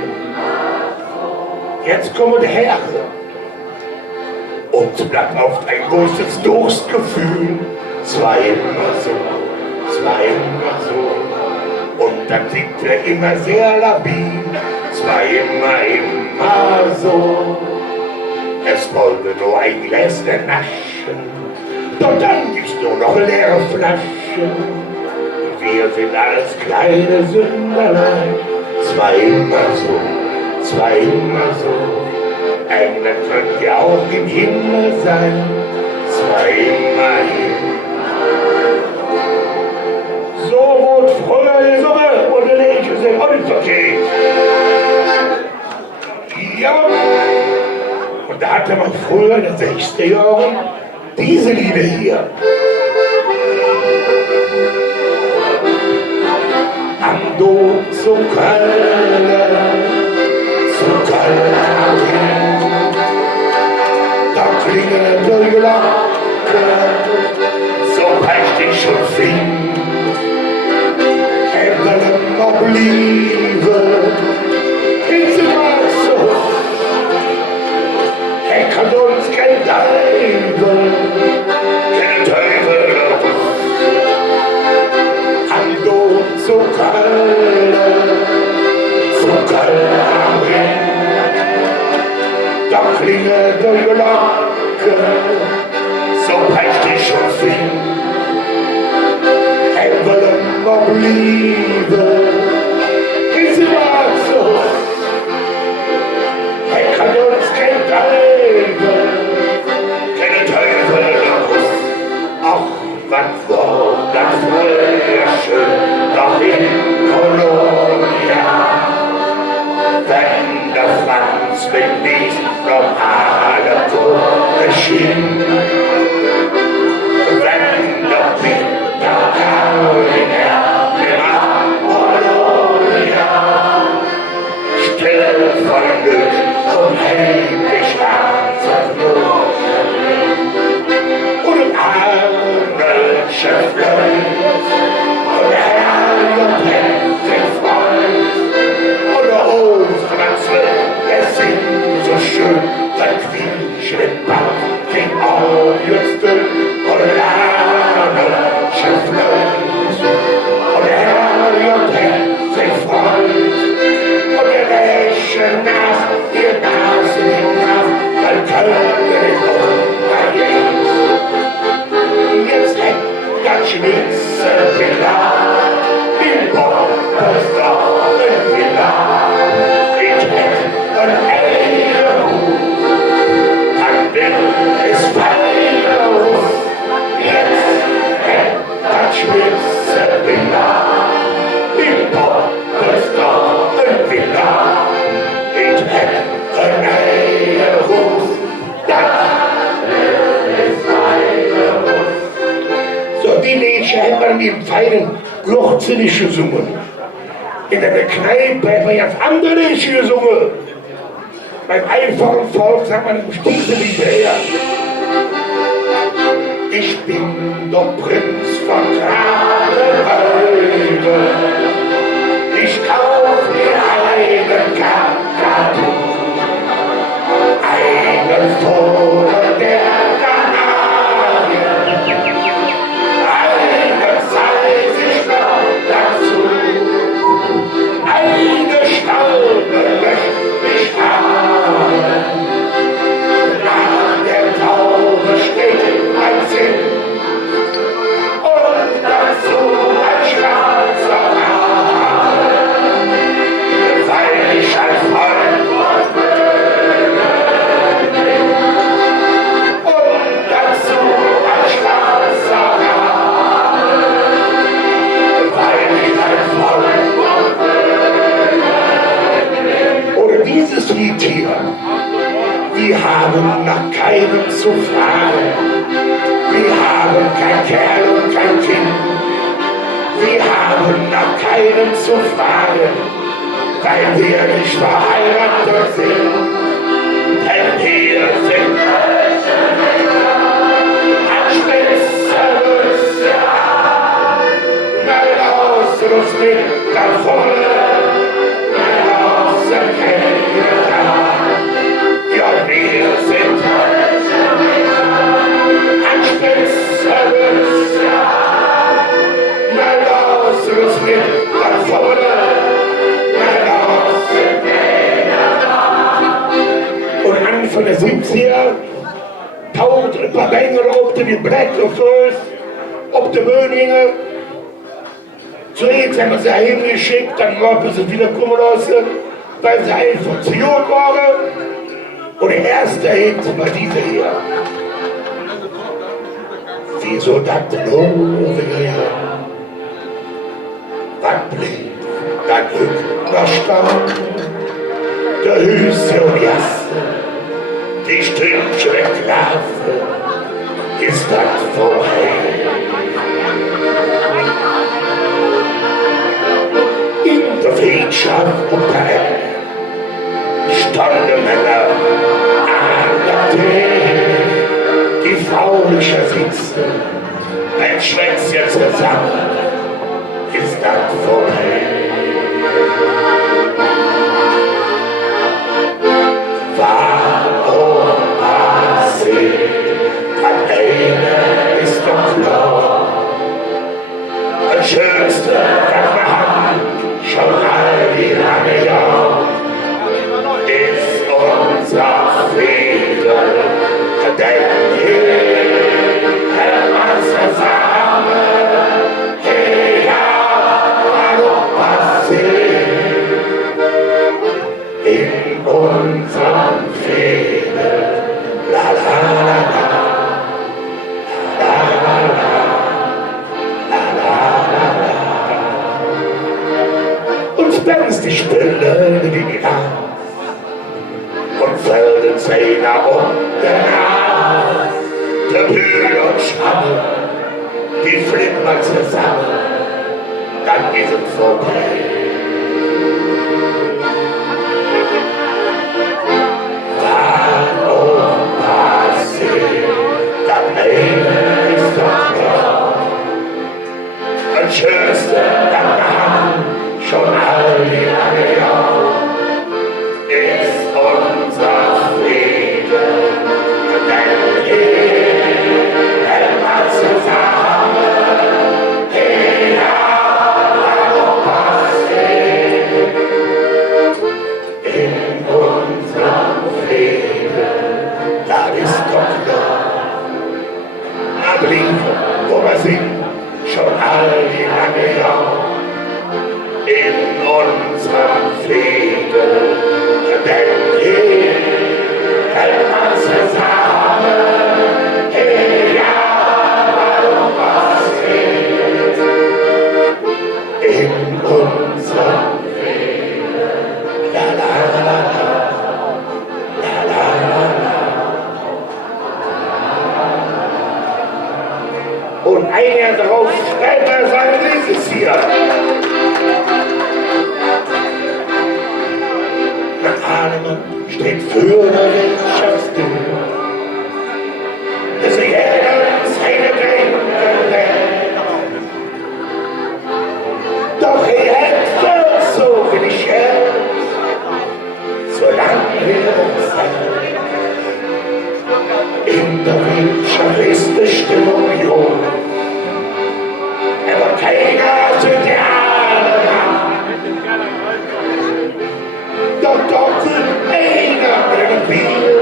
Jetzt kommen die Herren. Uns bleibt oft ein großes Durstgefühl. Zweimal so. Und dann sind wir immer sehr labil. Zweimal so. Es wollte nur ein Gläschen naschen, doch dann gibt's nur noch leere Flaschen. Wir sind alles kleine Sünderlein. Zweimal so. England könnt ihr auch im Himmel sein. Zweimal. So wurde früher gesungen und die Leute sind heute okay. Ja, und da hatte man früher in den 60er Jahren diese Lieder hier. Am Dom zu Köln, da klingelte die Glocke, so prächtig schon fing. Noch Liebe, ist immer so. Kann uns kein Teufel, am Dom zu Köln, singe die Glocke, so prächtig und viel. Er will noch blieben, ist immer so. Er kann uns kein Teufel, keine Teufel los. Ach, was war das früher schön, doch in Kolonia. Wenn der Franz mit nicht normaler Tod erschien, wenn der Peter Karlinger mit Apollonia still von Glück und heimlich herzerflucht und Armelsche Flöte und Herr den Freund und der Hofratze, der singt so schön, sein quietschend Band ging Orgelste und Armelsche Flöte und Herr den Freund und der Wäsche nach, ihr Nase hinauf, dann können wir den Untergehen. Jetzt hängt das Schnitzelvilla in Bobbesdorf in Villa. Ich hätte ein Eierhut, dann bin es Feierhut. Jetzt hängt das Schnitzelvilla in Bobbesdorf in Villa. Ich hätte ein Eierhut, dann ist Feierhut. So, die Mädchen hätten wir im feinen Lochzinnig gesungen. In der Kneipe hätten wir ganz andere Mädchen gesungen. Beim einfachen Volk sagt man im Stiefelied her. Ich bin der Prinz von Grabenhöhe. Ich kauf mir einen Kakadu, einen Vogel der Kanarien, einen Salzigstock dazu, eine Staube möchte ich haben. Nach der Taube steht ein Sinn und dazu ein schwarzer Hahn, weil ich ein Freund von Vögeln bin. Und dazu ein schwarzer Hahn, weil ich ein Freund von Vögeln bin. Oder dieses Lied hier. Wir haben nach keinem zu fragen. Wir haben kein Kerl und kein Kind. Wir haben nach keinem zu fragen, weil wir nicht verheiratet sind. Denn wir sind ein Spitzenrüste, mal aus uns mit der Volle, mal aus dem Kälte. Ja, wir sind ein Spitzenrüste, mal aus uns mit der Volle, mal aus dem Kälte. Und Anfang der 70er taucht ein paar Bänger auf die Blätterfuß, auf die Böninge. Zuerst haben wir sie heimgeschickt, dann haben sie wieder kommen lassen, weil sie einfach zu jung waren. Und der erste Hit war dieser hier. Wie Soldaten Norweger. Was blieb, dann Hügner Staub, der Hüse und Jasse, die Stündchen der Klasse, ist das vorbei. In der Friedenschaft und Peil standen Männer an der Tür, die Frauliche sitzen, ein Schwänzchen zusammen, ist das vorbei. Warum passiert, an einer ist doch klar, das Schönste, was wir haben, schon all die lange Jahre, ist unser Frieden. gespenstisch Bilder die Nacht und Felden Zähne und der Nacht, der Bühne und Schwamme, die flimmern zusammen, dann ist es vorbei. Wann und passiert, das Leben ist doch klar. Ein schönster Tag, schon all die lange Jahre, ist unser Frieden, denn hier hält man zusammen, egal wo passiert. In unserem Frieden, das ist doch klar. Ein Brief, wo wir singen, schon all die lange Jahre. In unserem Frieden, denn hier hält man zusammen, egal was geht. In unserem Frieden, la la la la, la la la la. Und ein Jahr darauf später sang dieses hier. Ahnemann steht für eine Wirtschaftstür. Dass jeder seine Denken wählt. Doch er hätte so viel Geld, solange wir sein. In der Wirtschaft ist die Stimmung jung, aber keiner zu der Doktor einer bringt Bier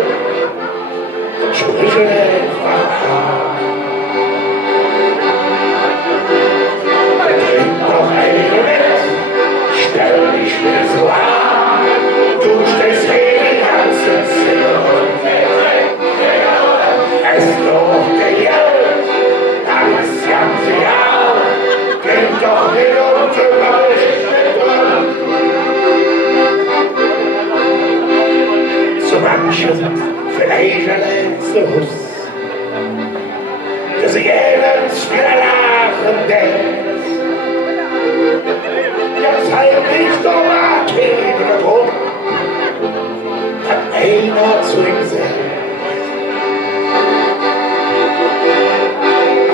und sprechen einfach an. Trink doch eine mit, stell dich nicht so an. Du stehst hier die ganze Zimmer. Es noch gejährt, alles ganze Jahr. Trink doch nicht und überricht mit dran. So manchen vielleicht ein letzter Huss, dass ich jedes wieder lachen denkt. Jetzt halt nicht so Raketen drum, hat einer zu ihm gesagt.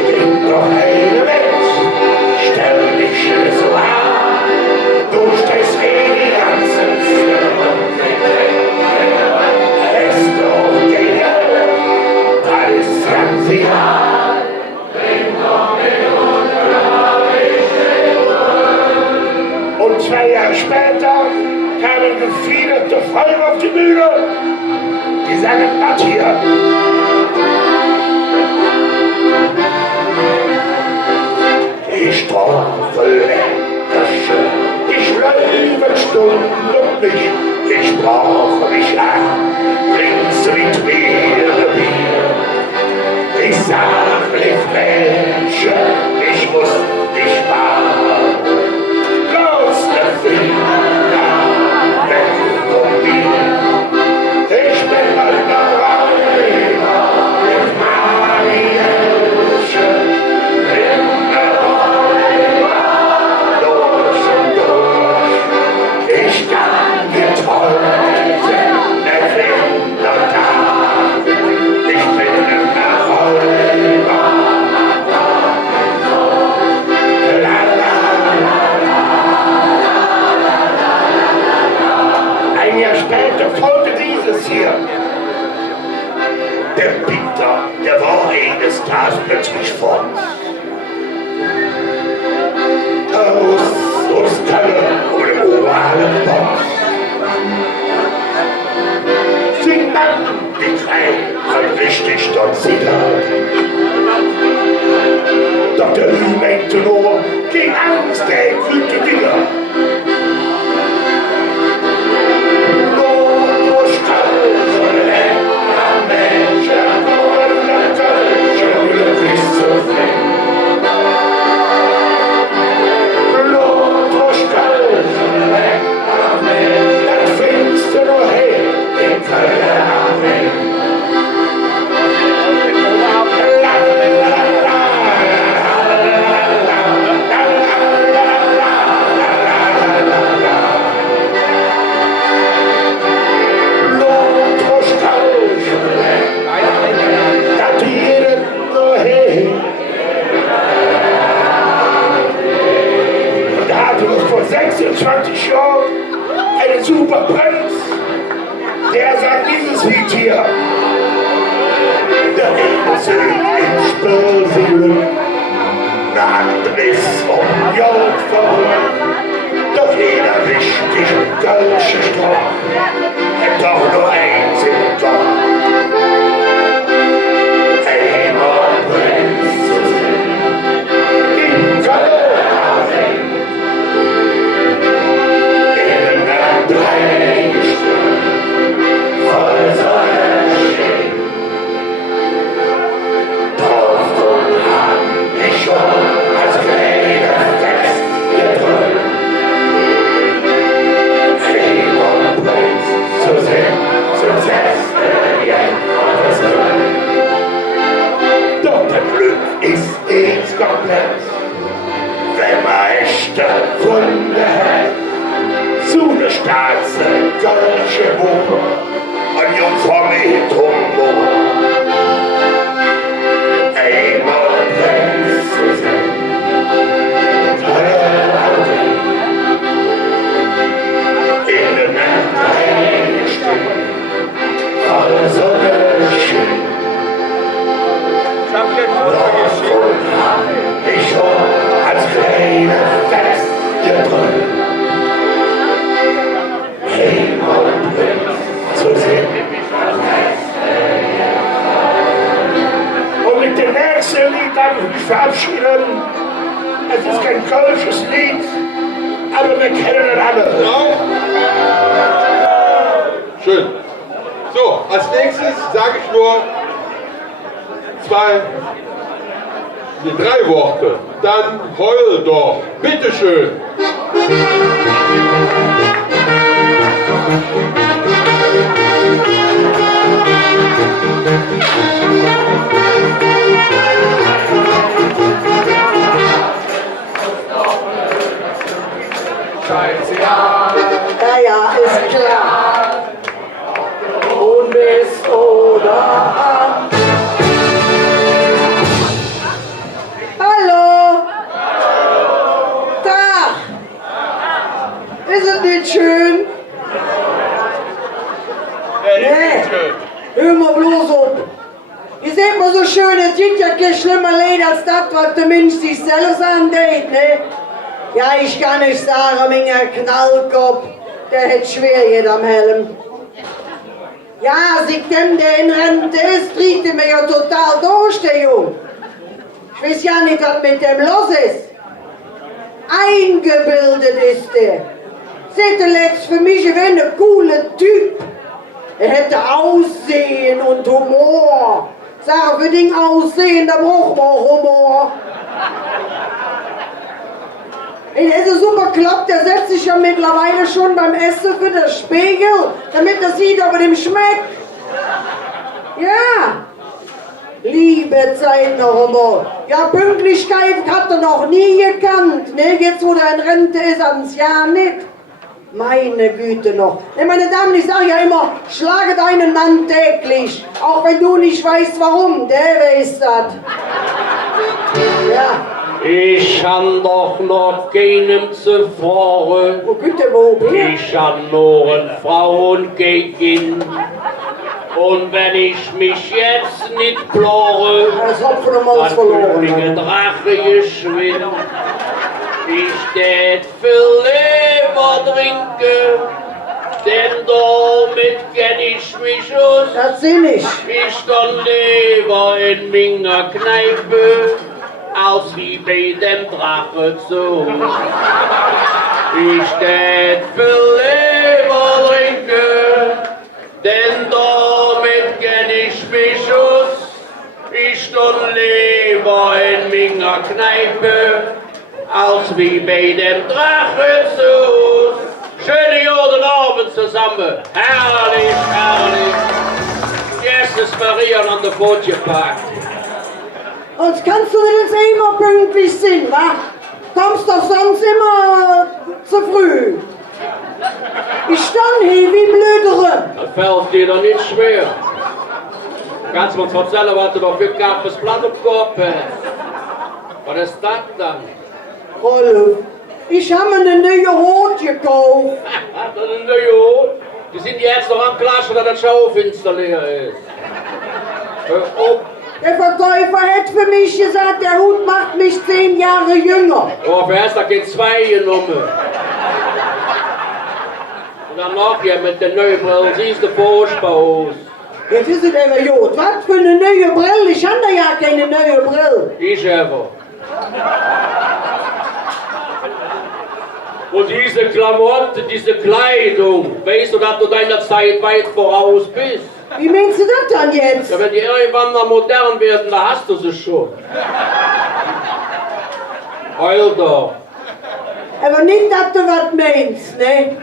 Trink doch eine mit, stell dich schön so an, du stehst hier die ganze Zeit. Und 2 Jahre später kamen gefiederte Volk auf die Bühne, die sangen das hier. Die Strophe Ländische, ich bleibe stundenlich, ich brauche mich an, bringst du mit mir Bier. Ich sag nicht Menschen, ich muss dich machen. Los, der Finger, weg von mir. Ich bin ein Räuber, mit Marielchen, bin der Räuber, durch und durch. Ich kann dir treuzen, erfinden Tag. Ich bin ein Räuber. Ein Jahr später folgte dieses hier. Der Peter, der war eines Tages plötzlich fort. Aus Kalle und dem ovalen Box. Sing dann die drei, halt richtig dort zittert. Doch der Lübeck nur gegen Angst, der fühlt die Dinger. Blut, Kölsch, 26 Jahren einen super Prinz, der sagt dieses Lied hier. Der eine singt in Spörsingen, der andere ist Geld verrückt. Doch jeder richtig kölsche Strauch hat doch nur eins im Kopf. Einmal Prinz zu sehen, in Köln, in der Dreigestirn, voll Sonnenschein. Drauf und hab ich schon als kleiner Fest gedrückt. Zu sehen, zu testen, jetzt doch der Glück ist ins komplett, wenn man echte Freunde hat. Zu ne Staatse, kölsche Buche und Jungfrau mit Humor. Einmal Prinz zu sehen, in den Nächten stehen, voll Sonnenschein. Davon hab ich schon als kleiner Fest geträumt. Einmal Prinz zu sehen. Und mit dem nächsten Lied darf ich mich verabschieden. Es ist kein kölsches Lied, aber wir kennen es alle. Schön. So, als nächstes sage ich nur drei Worte. Dann heul doch. Bitteschön. Ja, ist klar. Und bis oder an. Hallo. Tag. Ist es nicht schön? Nee. Hör mal bloß auf. Ihr seht mal so schön, es gibt ja kein schlimmer Leid als das, was der Mensch sich selbst andreht, ne? Ja, ich kann nicht sagen, mein Knallkopf, der hat schwer hier am Helm. Ja, seitdem der in Rente ist, tritt er mir ja total durch, der Junge. Ich weiß ja nicht, was mit dem los ist. Eingebildet ist der. Seht ihr letzt für mich wie ein cooler Typ. Er hätte Aussehen und Humor. Sag, für den Aussehen, da braucht man Humor. Der ist so super kloppt, der setzt sich ja mittlerweile schon beim Essen für den Spiegel, damit er sieht, ob er ihm schmeckt. Ja. Liebe Zeit noch einmal. Ja, Pünktlichkeit hat er noch nie gekannt. Ne, jetzt wo er in Rente ist, ans Jahr nicht. Meine Güte noch. Ne, meine Damen, ich sage ja immer, schlage deinen Mann täglich. Auch wenn du nicht weißt warum, der weiß das. Ja. Ich han doch noch keinem zu fahren. Wo geht der wo? Ich han nur eine Frau und gegen. Und wenn ich mich jetzt nicht klare, dann kündige Drache geschwind. Ich tät viel Leber trinken, denn damit kenn ich mich aus. Das seh ich. Ich dann lieber in meiner Kneipe, als wie bei dem Drache zu. Ich tät viel Leber trinken, denn damit kenn ich mich aus. Ich dann lieber in meiner Kneipe, als wie bei dem Drache zu. Schöne guten Abend zusammen. Herrlich, herrlich. Jetzt ist Maria an der Boot gepackt. Und kannst du nicht immer pünktlich sein, wa? Kommst doch sonst immer zu früh. Ich stand hier wie Blödere. Das fällt dir doch nicht schwer. Kannst du mir erzählen, was du noch für ein Blatt im Kopf hast? Was ist das dann? Rolf, Ich habe mir eine neue Hut gekauft. Das ist eine neue Hut. Die sind jetzt noch am Klatschen, dass das Schaufenster leer ist. Hör auf. Der Verkäufer hätte für mich gesagt, der Hut macht mich 10 Jahre jünger. Oh, wer ist da geht 2 genommen? Und dann noch hier mit der neuen Brille, siehst du furchtbar aus. Jetzt ist es aber gut. Was für eine neue Brille? Ich habe da ja keine neue Brille. Ich aber. Und diese Klamotte, diese Kleidung, weißt du, dass du deiner Zeit weit voraus bist? Wie meinst du das dann jetzt? Ja, wenn die irgendwann mal modern werden, da hast du sie schon. Heul doch. Aber nicht, dass du was meinst, ne?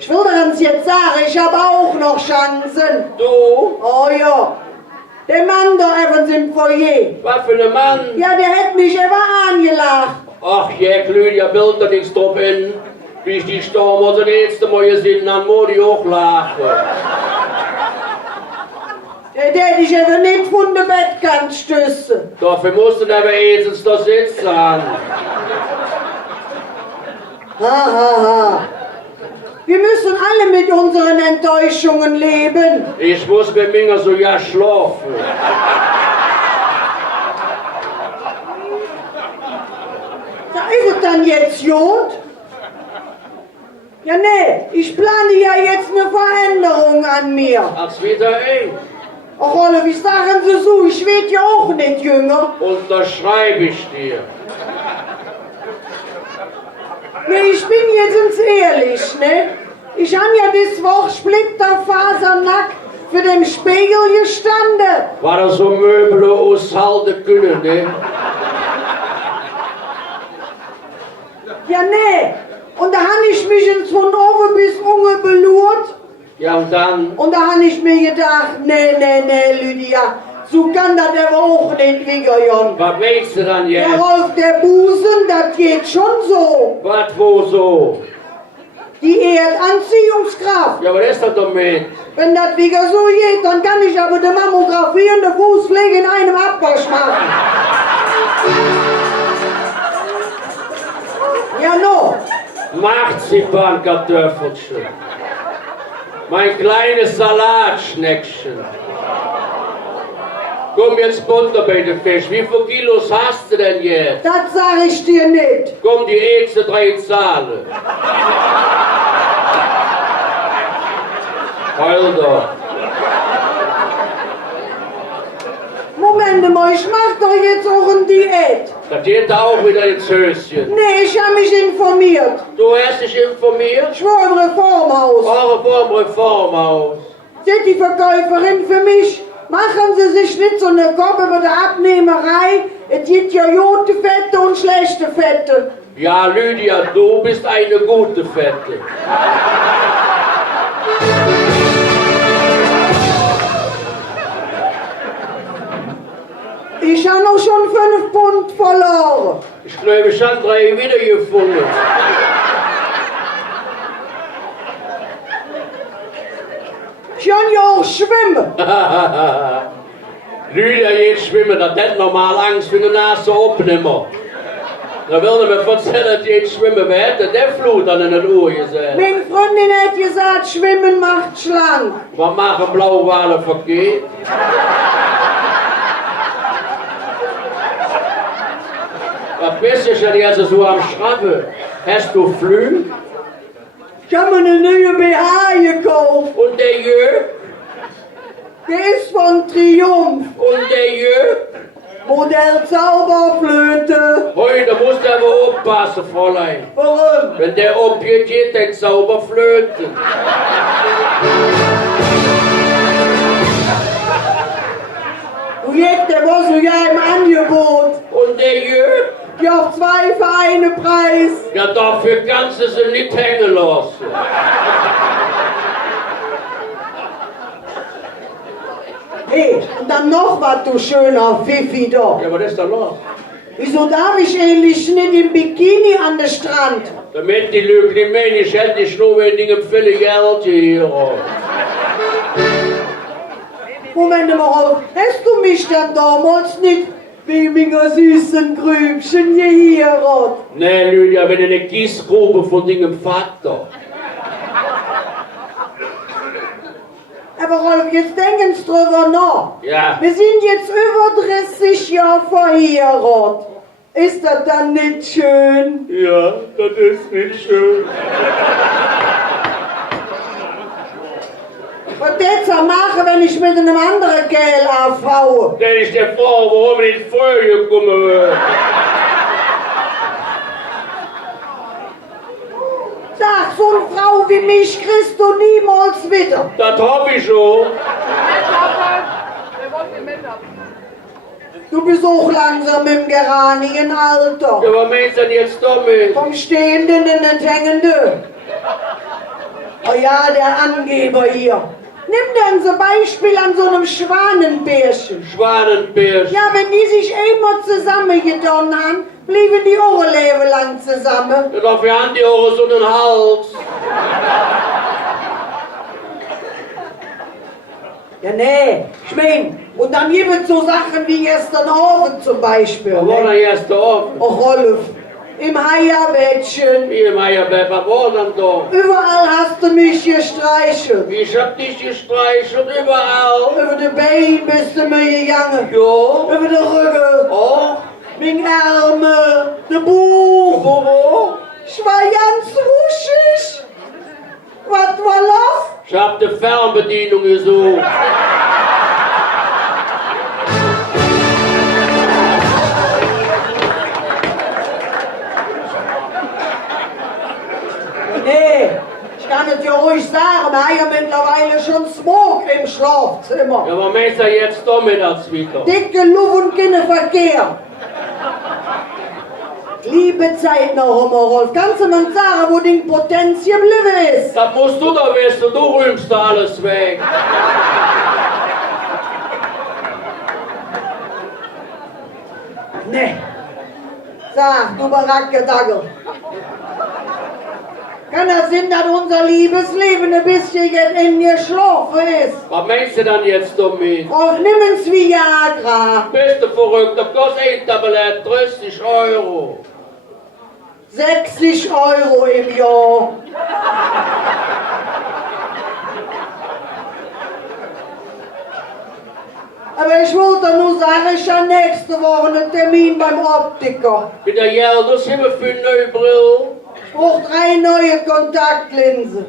Ich will dir das jetzt sagen, ich habe auch noch Chancen. Du? Oh ja. Der Mann da evans im Foyer. Was für ein Mann? Ja, der hätte mich immer angelacht. Ach, je, Lydia, bild da nichts drauf hin. Wie ich die Sturm das letzte Mal gesehen habe, muss ich auch lachen. Der hätte ich aber nicht von der Bettkant stößen. Dafür musst du aber jetzt da sitzen. Ha, ha, ha. Wir müssen alle mit unseren Enttäuschungen leben. Ich muss mit mir so ja schlafen. Da ist es dann jetzt gut? Ja, nee, ich plane ja jetzt eine Veränderung an mir. Als wieder eng. Ach, Olle, wie sagen Sie so? Ich werd ja auch nicht jünger. Unterschreibe ich dir. Nee, ich bin jetzt ehrlich, ne? Ich habe ja das Woche splitterfasernackt für den Spiegel gestanden. War das so Möbel aushalten können, ne? Ja, nee. Und da habe ich mich von oben bis unten belurt. Ja, und dann? Und da habe ich mir gedacht, nee, Lydia, so kann das aber auch nicht wiggern. Was willst du dann jetzt? Ja, Rolf, der Busen, das geht schon so. Was, wo so? Die Erdanziehungskraft. Ja, was ist das damit? Wenn das wieder so geht, dann kann ich aber die Mammographie und die Fußpflege in einem Abwasch machen. Ja, no. Marzipankartoffelchen. Mein kleines Salatschneckchen. Komm, jetzt Butter bei den Fisch. Wie viele Kilos hast du denn jetzt? Das sag ich dir nicht. Komm, die ersten 3 Zahlen. Heul doch. Moment mal, ich mach doch jetzt auch eine Diät. Das geht da auch wieder ins Höschen. Nee, ich habe mich informiert. Du hast dich informiert? Ich war im Reformhaus. Im Reformhaus. Seht die Verkäuferin für mich? Machen Sie sich nicht so eine Kopf über die Abnehmerei. Es gibt ja gute Fette und schlechte Fette. Ja, Lydia, du bist eine gute Fette. Ich habe noch schon 5 Pfund verloren. Ich glaube, ich habe 3 wiedergefunden. Ich kann ja auch schwimmen. Lydia geht schwimmen, das hat normal Angst für eine Nase abnehmen. Da will er mir erzählen, dass ich schwimmen werde, der Flut an den Uhr gesehen. Meine Freundin hat gesagt, Schwimmen macht schlank. Was machen Blauwale vergeht? Was bist du schon jetzt so am Schrappen? Hast du Flügel? Ich habe mir eine neue BH gekauft. Und der Jörg? Der ist von Triumph. Und der Jörg? Modell Zauberflöte. Heute musst du aber aufpassen, Fräulein. Warum? Wenn der geht, dann Zauberflöte. Und jetzt, der war so ja im Angebot. Und der Jörg? Ja, 2 für einen Preis. Ja, dafür kannst du sie nicht hängen lassen. Hey, und dann noch was, du schöner Fifi da. Ja, was ist da los? Wieso darf ich eigentlich nicht im Bikini an den Strand? Damit die Lüge Mensch endlich nur wegen viele Geld hier. Moment mal, hast du mich dann damals nicht wie meine süßen Grübchen geheiratet. Nee, Lydia, wenn eine Gießgrube von deinem Vater. Aber Rolf, jetzt denken Sie drüber nach. Ja. Wir sind jetzt über 30 Jahre verheiratet. Ist das dann nicht schön? Ja, das ist nicht schön. Was jetzt machen, wenn ich mit einem anderen Kerl aufhaue? Dann ist der Frau, warum ich nicht vorher gekommen bin. Sag, so eine Frau wie mich kriegst du niemals wieder. Das hab ich schon. Du bist auch langsam im geranigen Alter. Ja, was meinst du denn jetzt damit? Vom Stehenden in den Hängenden. Oh ja, der Angeber hier. Nimm denn so Beispiel an so einem Schwanenbärchen. Schwanenbärchen? Ja, wenn die sich einmal zusammengetan haben, blieben die auch ein Leben lang zusammen. Ja, dafür haben die auch so einen Hals. Ja, nee, ich mein, und dann gibt es so Sachen wie gestern Abend zum Beispiel. Was war denn gestern Abend? Oh, Rolf, im Heierbettchen. Wie im Heierbett, was war denn da? Überall hast du mich gestreichelt. Ich hab dich gestreichelt, überall. Über den Bein bist du mir gegangen. Ja. Über den Rücken. Oh. Mit Arme, den Bauch. Wo? Ich war ganz wuschig. Was war los? Ich hab die Fernbedienung gesucht. Nee, ich kann es dir ruhig sagen, wir haben ja mittlerweile schon Smoke im Schlafzimmer. Ja, was meinst du jetzt damit als wieder? Dicke Luft und kein Verkehr. Liebe Zeit noch einmal, Rolf. Kannst du mir sagen, wo die Potenz geblieben ist? Das musst du doch wissen, du rühmst da alles weg. Nee. Sag, du Barackgedagel. Kann das sein, dass unser Liebesleben ein bisschen jetzt in dir schlafen ist? Was meinst du denn jetzt damit? Rolf, nimm es Viagra. Bist du verrückt? Das kostet ein Tablett 30 €. 60 € im Jahr. Aber ich wollte nur sagen, ich habe nächste Woche einen Termin beim Optiker. Mit der Gelder sind wir für eine neue Brille. Ich brauche 3 neue Kontaktlinsen.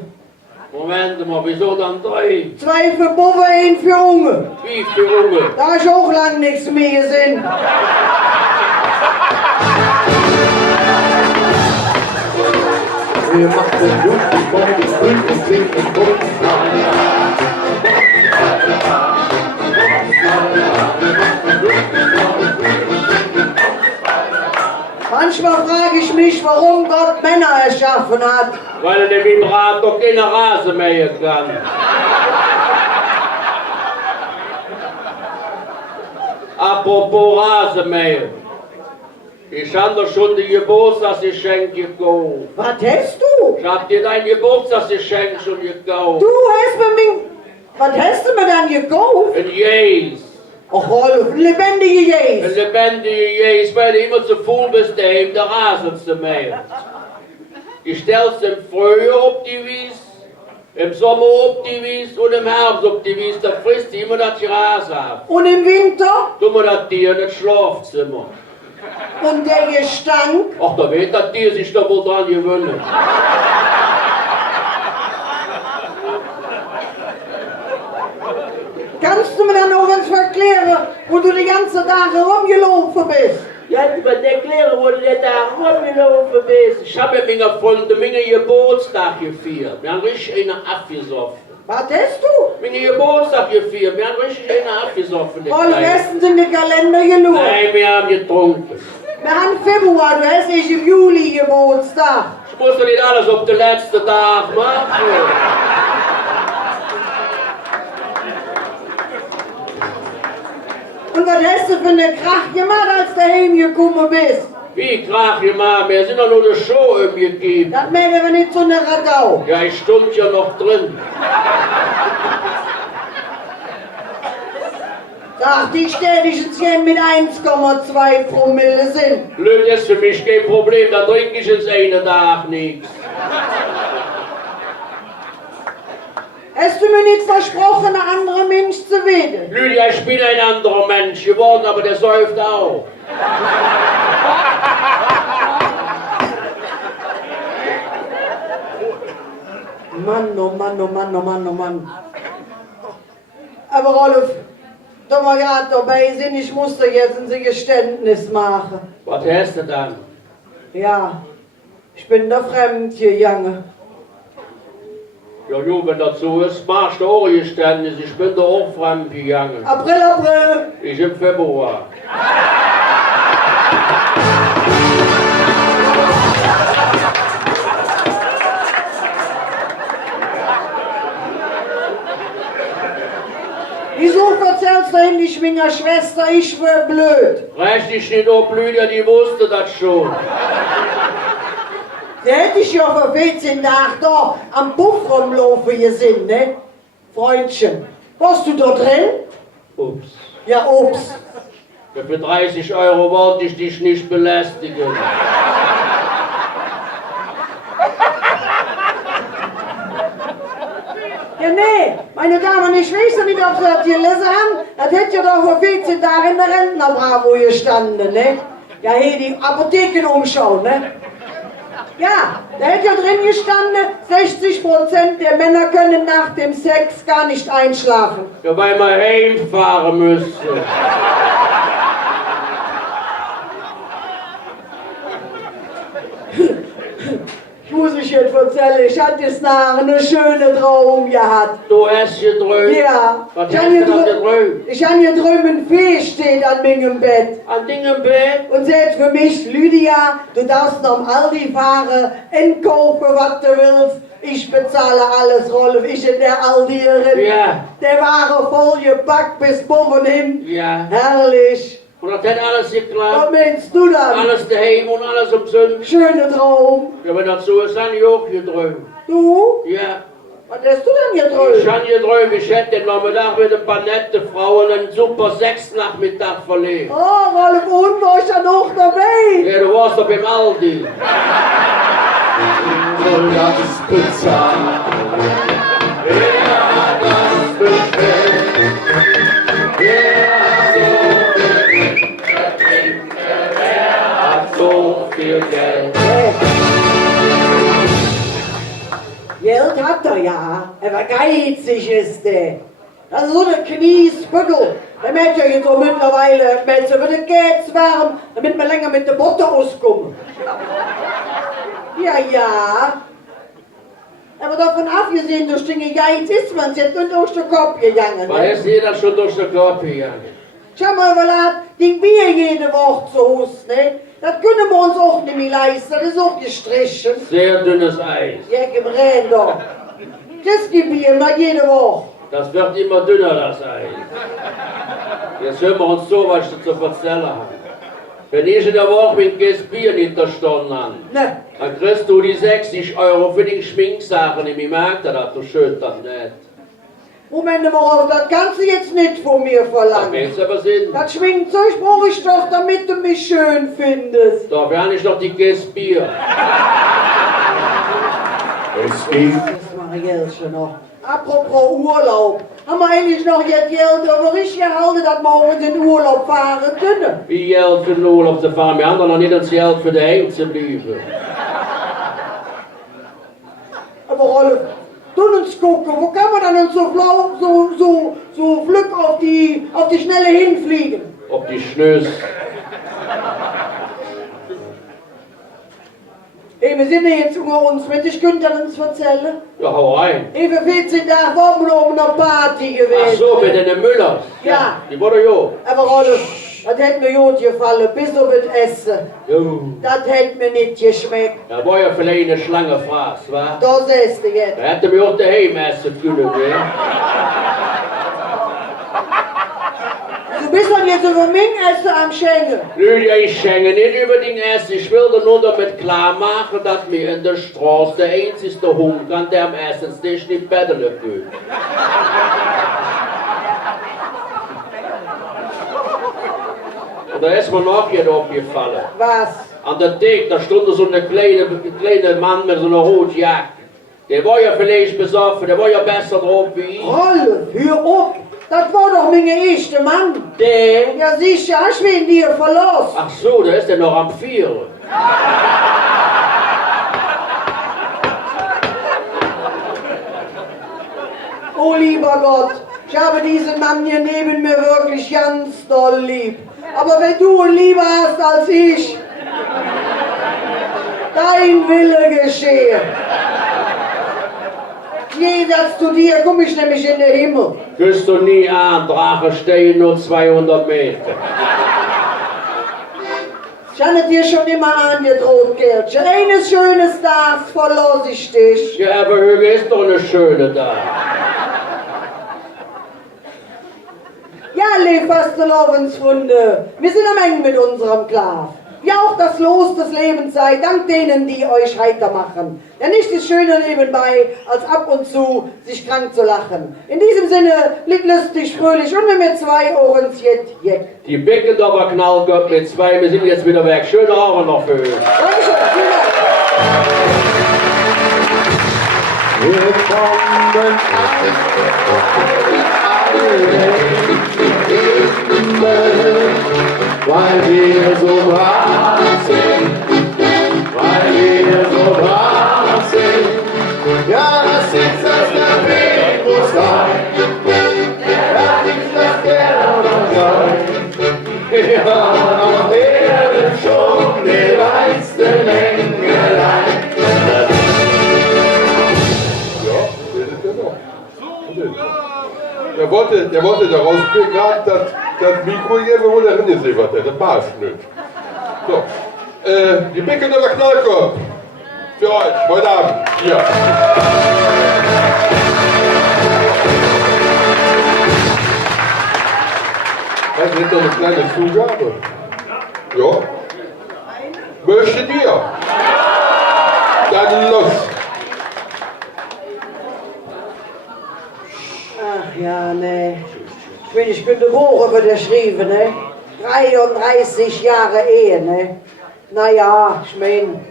Moment mal, wieso dann 3? 2 für Bube, 1 für Unge. Wie für Unge? Da ist auch lang nichts mehr gesehen. Wir machen den Jungen, die kommen, die grün und singt und gucken. Manchmal frage ich mich, warum Gott Männer erschaffen hat. Weil der Vibrator keine Rasen mähen kann. Apropos Rasenmähen. Ich habe doch schon die Geburtstagsgeschenke gekauft. Was hast du? Ich hab dir dein Geburtstagsgeschenk schon gekauft. Du hast mir mein... Was hast du mir dann gekauft? Ein Jäs. Ach, Rolf, ein lebendiger Jäs. Ein lebendiger Jäs, weil du immer zu faul bist, der Rasen zu mähen. Du stellst im Frühjahr auf die Wies, im Sommer auf die Wies und im Herbst auf die Wies. Da frisst du immer das Gras ab. Und im Winter? Du musst das Tier in das Schlafzimmer. Und der Gestank? Ach, da wird das Tier sich da wohl dran gewöhnen. Kannst du mir dann noch was erklären, wo du die ganze Tage rumgelaufen bist? Ja, ich will dir erklären, wo du den Tag rumgelaufen bist. Ich habe mit meiner Freundin meinen Geburtstag gefeiert. Wir haben richtig eine abgesoffen. Was hast du? Meinen Geburtstag gefeiert. Wir haben richtig eine abgesoffen. Voll Westen sind die Kalender genug. Nein, wir haben getrunken. Wir haben Februar, du hast nicht im Juli Geburtstag. Ich muss doch nicht alles auf den letzten Tag machen. Und was hast du für eine Krach gemacht, als du heimgekommen bist? Wie Krach gemacht? Wir sind doch nur eine Show umgegeben. Das merken wir nicht so eine Radau. Ja, ich stund ja noch drin. Dachte ich spätestens mit 1,2 Promille sind. Blöd ist für mich kein Problem, da trinke ich jetzt einen Tag nichts. Hast du mir nicht versprochen, ein anderer Mensch zu werden? Lydia, ich bin ein anderer Mensch geworden, aber der säuft auch. Mann, oh Mann, oh Mann, oh Mann, oh Mann. Aber Rolf, da wir gerade dabei sind, ich muss dir jetzt ein Geständnis machen. Was hast du dann? Ja, ich bin da fremd gegangen. Ja, du, wenn das so ist, machst du auch ein Geständnis. Ich bin da auch fremd gegangen. April, April. Ich im Februar. Wieso erzählst du endlich meiner Schwester, ich wär blöd? Recht dich nicht auf, Lydia, die wusste das schon. Da hätte ich ja vor 14 Tagen da am Puff rumlaufen gesehen, ne? Freundchen, warst du da drin? Ups. Ja, ups. Ja, für 30 € wollte ich dich nicht belästigen. Ja, nee, meine Damen, ich weiß ja nicht, ob Sie das gelesen haben. Das hätte ja doch vor 14 Tagen in der Rentnerbravo gestanden, ne? Ja, hier die Apothekenumschau, ne? Ja, da hätte ja drin gestanden, 60% der Männer können nach dem Sex gar nicht einschlafen. Ja, weil man heimfahren müsste. Ich muss euch jetzt erzählen, ich hatte jetzt nachher einen schönen Traum gehabt. Du hast geträumt? Ja. Was hast du denn geträumt? Ich habe geträumt, ein Fee steht an meinem Bett. An deinem Bett? Und sagt für mich, Lydia, du darfst am Aldi fahren, einkaufen, was du willst. Ich bezahle alles, Rolf, ich in der Aldierin. Ja. Der Ware voll gepackt bis oben hin. Ja. Herrlich. Und das hat alles geklappt? Was meinst du dann? Alles daheim und alles umsonst? Schöner Traum. Ja, wenn das so ist, habe ich auch geträumt. Du? Ja. Was hast du denn geträumt? Ich habe geträumt, ich hätte den Nachmittag mit ein paar nette Frauen einen super Sexnachmittag verlegt. Oh, Rolf, und war ich dann auch dabei? Ja, du warst doch beim Aldi. Soll das bezahlen? Wer hat das bestellt? Wer hat so viel Geld? Geld hat er ja, aber geizig ist der. Das ist so ein Kniesbüttel. Der merkt ja jetzt so mittlerweile, Mädchen, wird geht's warm, damit wir länger mit der Butter auskommen. Ja, ja. Aber davon abgesehen, durch den Geiz ist man's jetzt und durch den Kopf gegangen. Was ist jeder schon durch den Kopf gegangen? Schau mal, überlegt, den Bier jede Woche zu Hause, ne? Das können wir uns auch nicht mehr leisten, das ist auch gestrichen. Sehr dünnes Eis. Ja, gib rein doch. Das gibt Bier mal jede Woche. Das wird immer dünner, das Eis. Jetzt hören wir uns so, was ich zu erzählen habe. Wenn ich in der Woche mit das Bier nicht der Stunde an, Ne. dann kriegst du die 60 € für die Schminksachen. Ich merke das, du schön das nicht. Moment mal, das kannst du jetzt nicht von mir Das verlangen. willst du aber sehen. Das Schminkzeug brauche ich doch, damit du mich schön findest. Da wäre nicht noch die Gäste Bier. Es geht. Das mache ich jetzt schon noch. Apropos Urlaub. Haben wir eigentlich noch jetzt Geld über richtig gehalten, dass wir auch in den Urlaub fahren können? Wie Geld für den Urlaub zu fahren? Wir haben doch noch nicht das Geld für die Heim zu bleiben. Aber Rolf, tu uns gucken, wo kann man dann so flück auf die Schnelle hinfliegen? Ob die Schnös. Ey, wir sind ja jetzt unter uns, wenn ich könnte dann uns erzählen. Ja, hau rein. Ey, für 14 Tage waren wir auf einer Party gewesen. Ach so, mit den Müllers. Ja. Die wurde jo. Aber Rolf, das hätte mir gut gefallen, bis auf das Essen. Jo. Das hätte mir nicht geschmeckt. Da war ja vielleicht eine Schlange Fraß, wa? Da siehst du jetzt. Da hätte mir auch daheim essen können, gell? Du bist doch jetzt über mich Essen am Schenken. Lydia, ich schenke nicht über den Essen. Ich will dir nur damit klar machen, dass mir in der Straße der einzige Hund an der am Essenstisch nicht betteln will. Und da ist mir noch hier aufgefallen. Was? An der Deck, da stand so ein kleiner Mann mit so einer roten Jacke. Der war ja vielleicht besoffen, der war ja besser drauf wie ich. Rolle, hör auf! Das war doch mein erster Mann. Der? Ja sicher, hast du ihn dir verlassen. Ach so, der ist ja noch am 4. Oh lieber Gott, ich habe diesen Mann hier neben mir wirklich ganz doll lieb. Aber wenn du ihn lieber hast als ich, dein Wille geschehe. Jeder zu dir komme ich nämlich in den Himmel. Küsst du nie an, Drache stehen nur 200 Meter. Ich habe dir schon immer angedroht, Gertchen. Eines schönes Tages verlasse ich dich. Ja, aber Hüge ist doch eine schöne da. Ja, lieb Fastelovensfunde. Wir sind am Ende mit unserem Klav. Ja, auch das Los des Lebens sei dank denen, die euch heiter machen. Denn nichts ist schöner nebenbei, als ab und zu sich krank zu lachen. In diesem Sinne, blieb lustig, fröhlich und mit 2 Ohren jet. Die Beckendorfer Knallgott mit 2, wir sind jetzt wieder weg. Schöne Abend noch für euch. Dankeschön, vielen weil wir so brav sind, weil wir so brav sind. Ja, das ist das Café, wo es sein. Das ist das Geld und sein. Ja, aber werden schon die reichste Mängelein. Ja, der ist ja noch. Der wollte daraus gerade das Mikro geben, wo der hingesievert hat. Das passt nicht. So. Die Beckendorfer Knallkopf. Für euch, heute Abend. Hier. Das ist doch eine kleine Zugabe. Ja. Möchtet ihr? Dann los. Ach ja, ne. Ich bin eine Woche überschrieben, ne? 33 Jahre Ehe, ne? Naja, ich mein.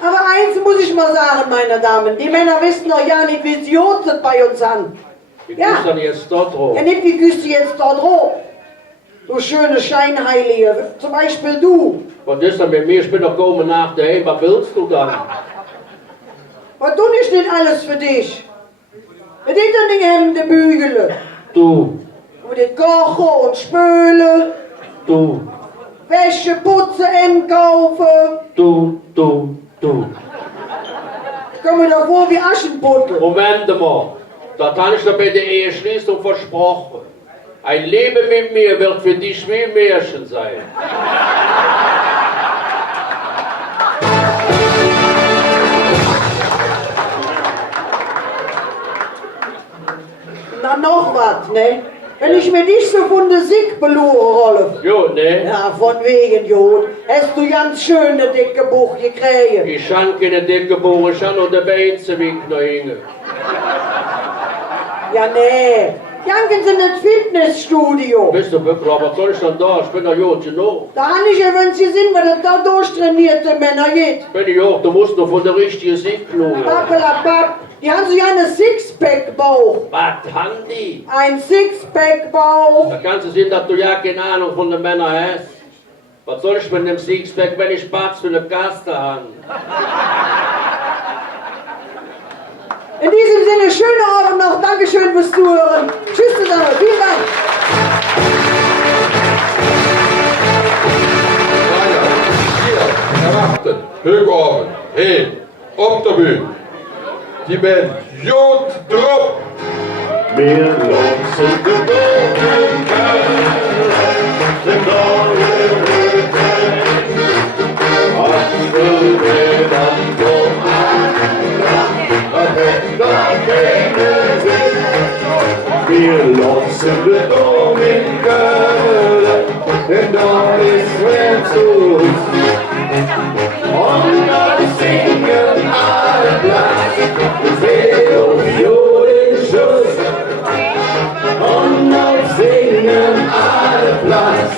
Aber eins muss ich mal sagen, meine Damen. Die Männer wissen doch ja nicht, wie sie jotet bei uns an. Wie küsst dann jetzt dort drauf? Ja, nicht wie küsst du jetzt dort drauf. Du schöne Scheinheilige. Zum Beispiel du. Was ist denn mit mir? Ich bin doch gekommen nach daheim. Was willst du dann? Was tue ich denn alles für dich? Mit den Hemden bügeln. Du. Mit den Kochen und Spülen. Du. Wäsche putzen, einkaufen. Du. Ich komme mir da vor wie Aschenputtel. Moment mal. Das habe ich doch bei der Eheschließung versprochen. Ein Leben mit mir wird für dich wie ein Märchen sein. Na noch was, ne? Wenn ich mir dich so von der Sieg belohre, Rolf. Jo, ne? Ja, von wegen, Jod. Hast du ganz schöne dicke Buch gekriegt. Ich habe keine dicke Buch, ich habe nur den Beinzewink noch hängen. Ja, ne. Janken sind ins Fitnessstudio. Bist du wirklich, aber was soll ich denn da? Ich bin doch gut genug. Da habe ich ja, wenn sie sind, weil das da durchtrainierte Männer geht. Bin ich auch, du musst noch von der richtigen Sieg schauen. Pappelapapp. Die haben sich einen Sixpack-Bauch. Was haben die? Ein Sixpack-Bauch. Da kannst du sehen, dass du ja keine Ahnung von den Männern hast. Was soll ich mit dem Sixpack, wenn ich Platz für eine Gaste habe? In diesem Sinne, schönen Abend noch. Dankeschön fürs Zuhören. Tschüss zusammen. Vielen Dank. Hier, erwarten, Höchorben, hey, auf der Bühne. Die Band Jod Drop. Wir lassen die Bogen sind alle wir lassen die Bogen denn da ist wer zu uns. Und da singen alle Platz, wir auf Joden Schuss. Und da singen alle Platz,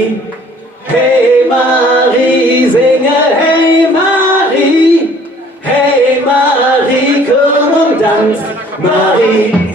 Marie, hey Marie, singe hey Marie, hey Marie, komm und tanz, Marie.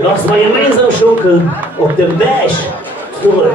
Lass mal gemeinsam schunkeln auf dem Weg zurück.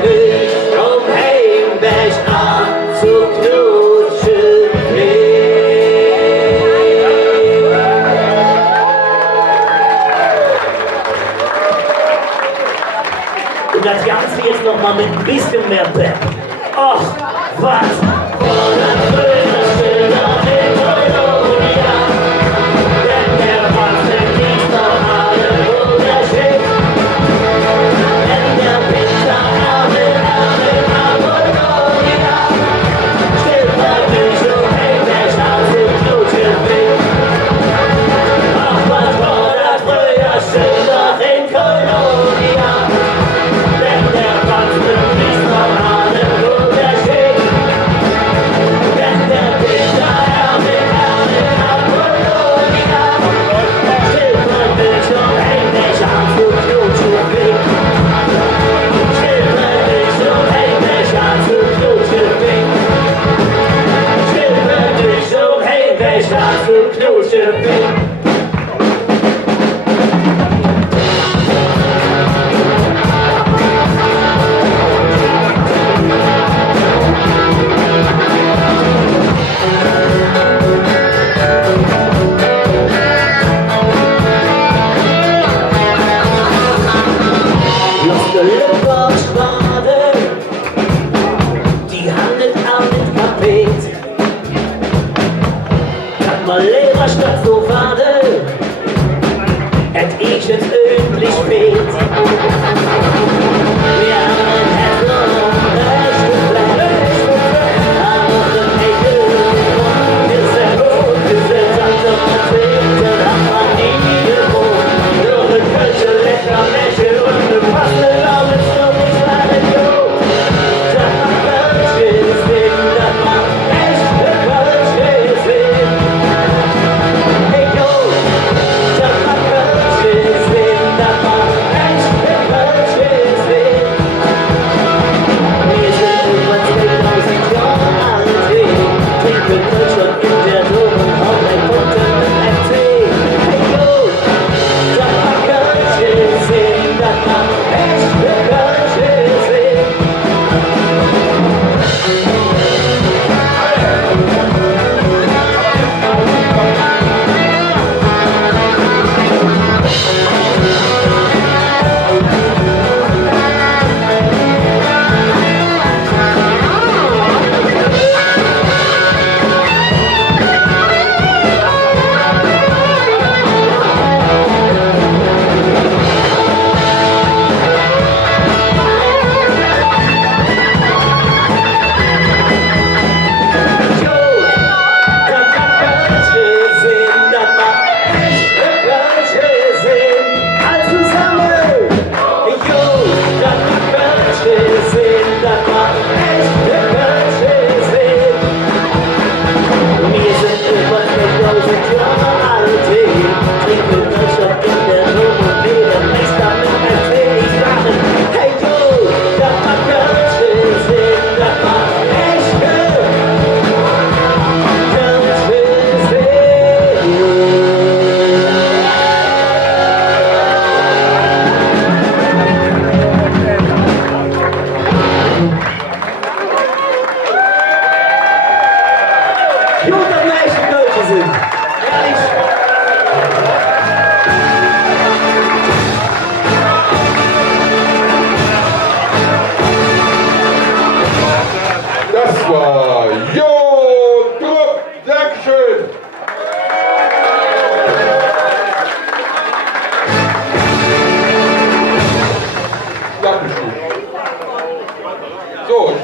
nicht umhin, mich anzuknutschen. Und das Ganze jetzt nochmal mit ein bisschen mehr Pep. Ach, was?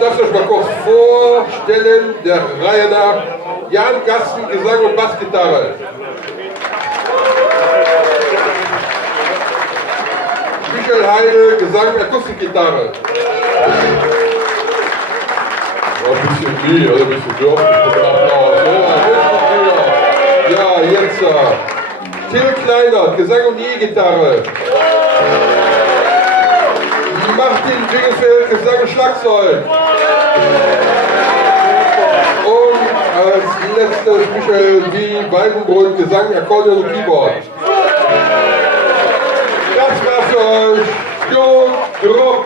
Lasst euch mal kurz vorstellen, der Reihe nach. Jan Gasten, Gesang und Bassgitarre. Michael Heide, Gesang und Akustikgitarre. Ein bisschen wie, also ein bisschen dürftig. Ja, jetzt Till Kleinert, Gesang und E-Gitarre. Martin Wingefeld, Gesang und Schlagzeug. Und als letztes Michael W. Weidenbrunn, Gesang, Akkordeon und Keyboard. Das war's für euch. Jo, Druck.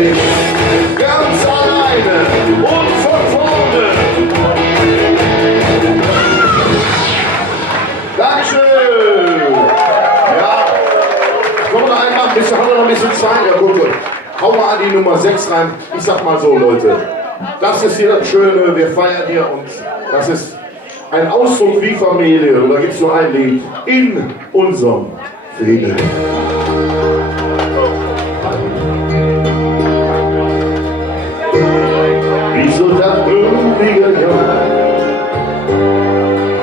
ich ganz alleine und von vorne. Dankeschön. Ja, komm mal einmal, haben wir noch ein bisschen Zeit. Ja, gut. Hau mal an die Nummer 6 rein. Ich sag mal so, Leute, das ist hier das Schöne, wir feiern hier und das ist ein Ausdruck wie Familie. Und da gibt es nur ein Lied. In unserem Frieden. Wie so das blumige Jahr,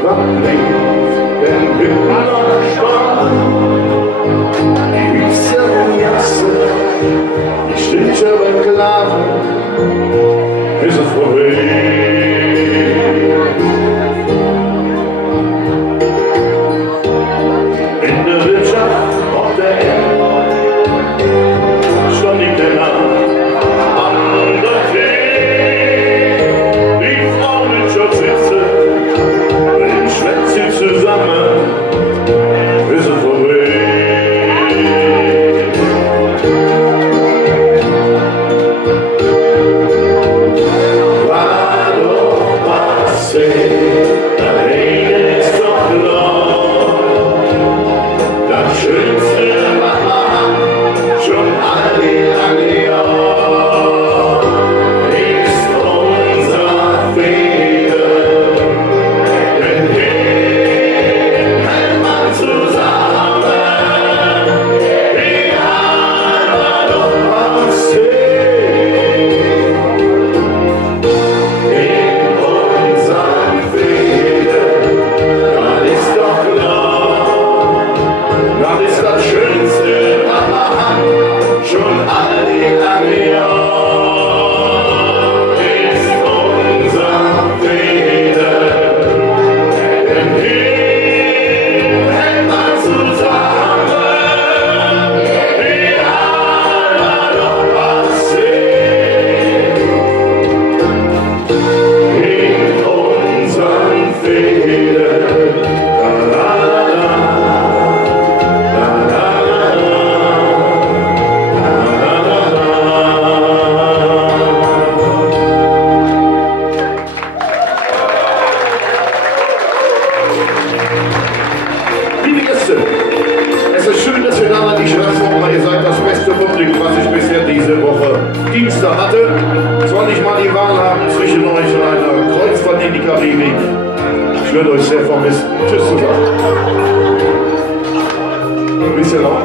was bringt denn mit meiner Stadt? Die Hüse und Jasse, die Stütze und Klaven, ist es vorbei. In der Wirtschaft auf der Erde stand ich denn an der Tee. Die Frau mit Schutz sitze, wenn schwätzt sie zusammen, ist es vorbei. War doch passé, da Rede ist doch klar. Das Schönste war schon all die lange Jahre, ist unser Frieden. Denn hier hält man zusammen, die Heimat doch passé. In unserem Frieden, das ist doch klar. Das ist das Schönste, was man hat, schon all die lange Jahre, ist unser Frieden. Denn hier hält man zusammen, die Heimat doch passé. In unserem Frieden, la la la la. Liebe Gäste, es ist schön, dass ihr da wart. Ich schreibe nochmal, ihr seid das beste Publikum, was ich bisher diese Woche Dienstag hatte. Es war nicht mal die Wahl haben zwischen euch und einer Kreuzfahrt in die Karibik. Ich würde euch sehr vermissen. Tschüss zusammen. Ein bisschen noch.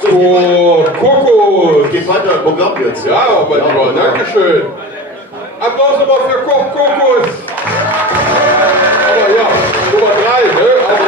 So, Kokos. Geht weiter im Programm jetzt. Ja, aber lieber, Dankeschön. Applaus nochmal für Kokos. Aber ja, Nummer 3, ne? Also,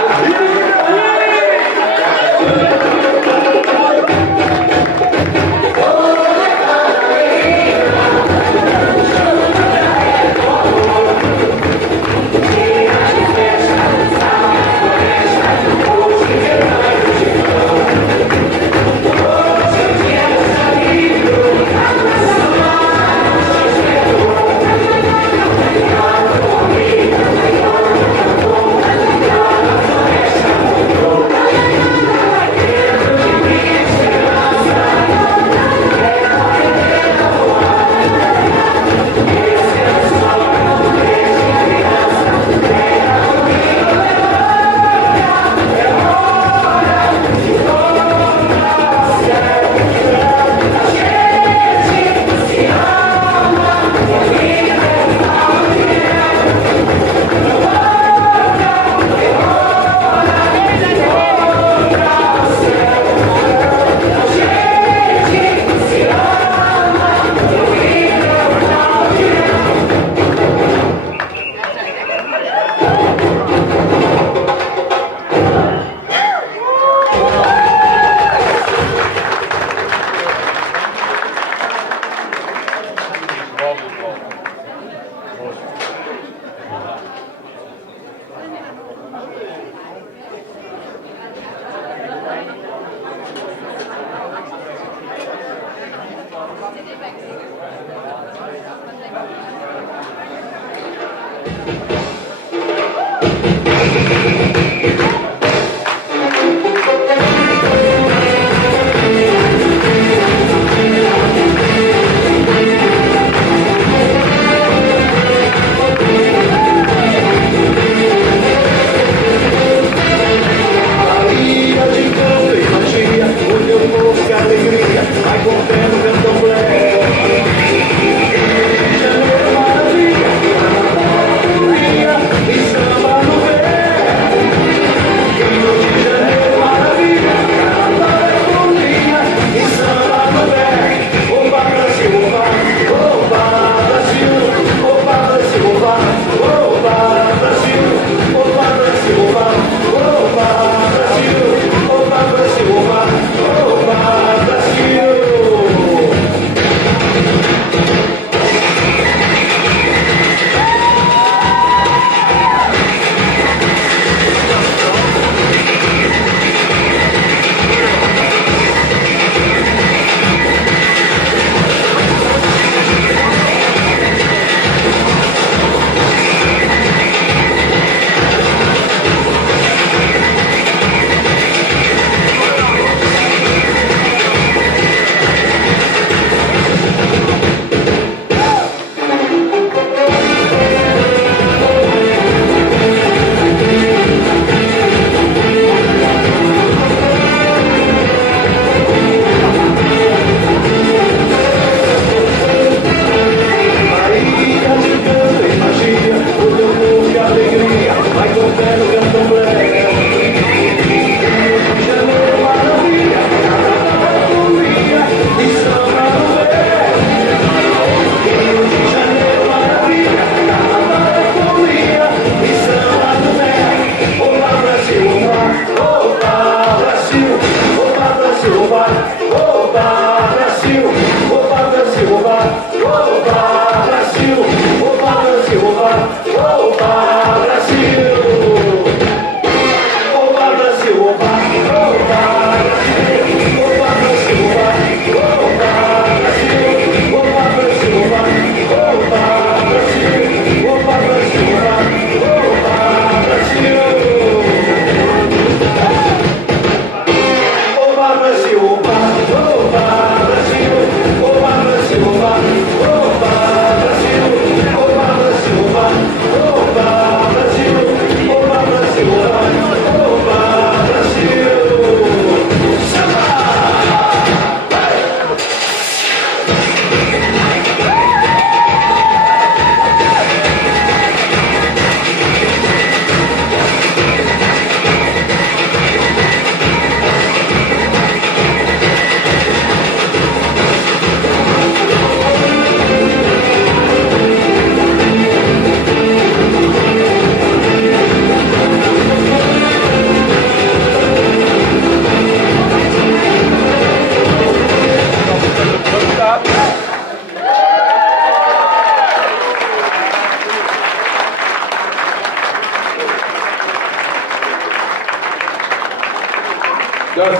Das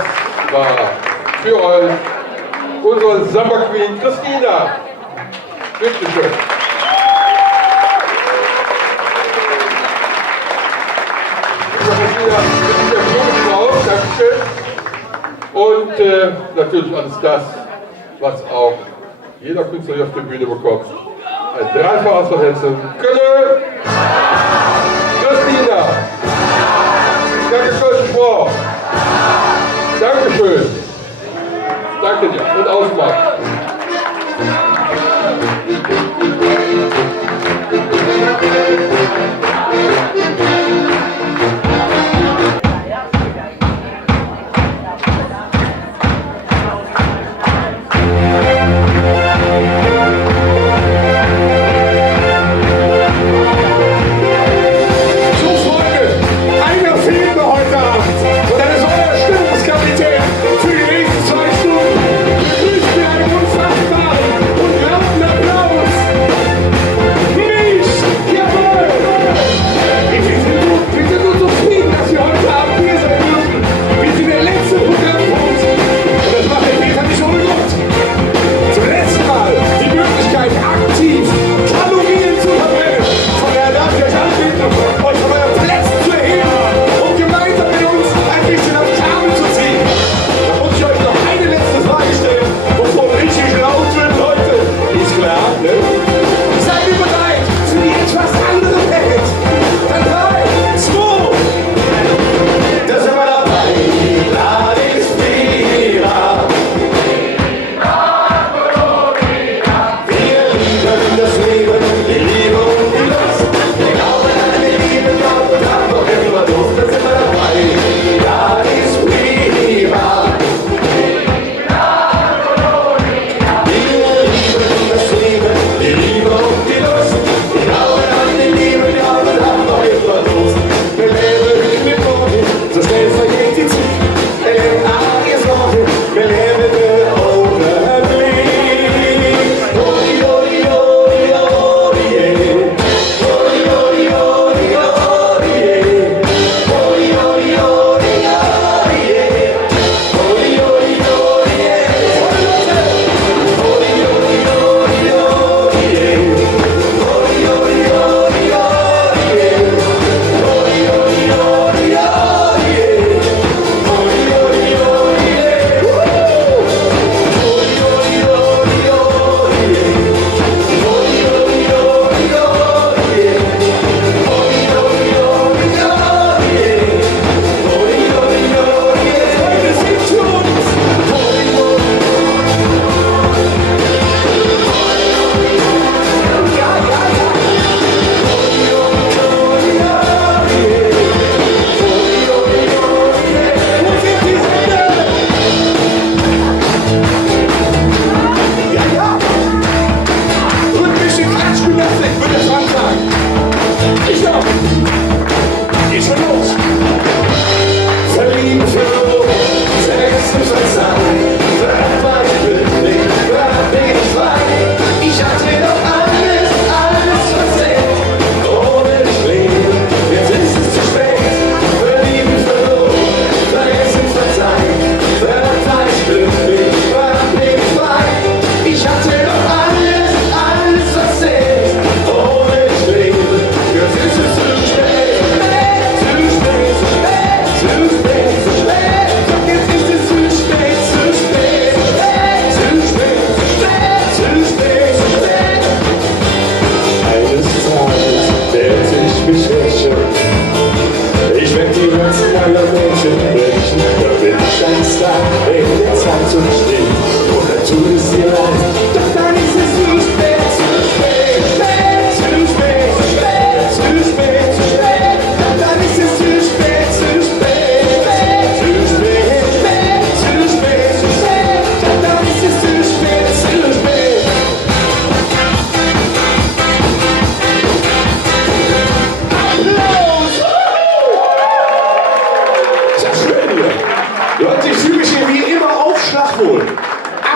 war für euch unsere Summer Queen Christina. Bitte schön. Dankeschön. Und natürlich alles das, was auch jeder Künstler hier auf der Bühne bekommt. Ein Dreifaches von Hessen. Kölle! Christina! Danke, Kölsch-Sprach! Dankeschön! Danke dir und Ausmacht! Für die nächsten 2 Stunden begrüßen wir einen unfassbaren und lauten Applaus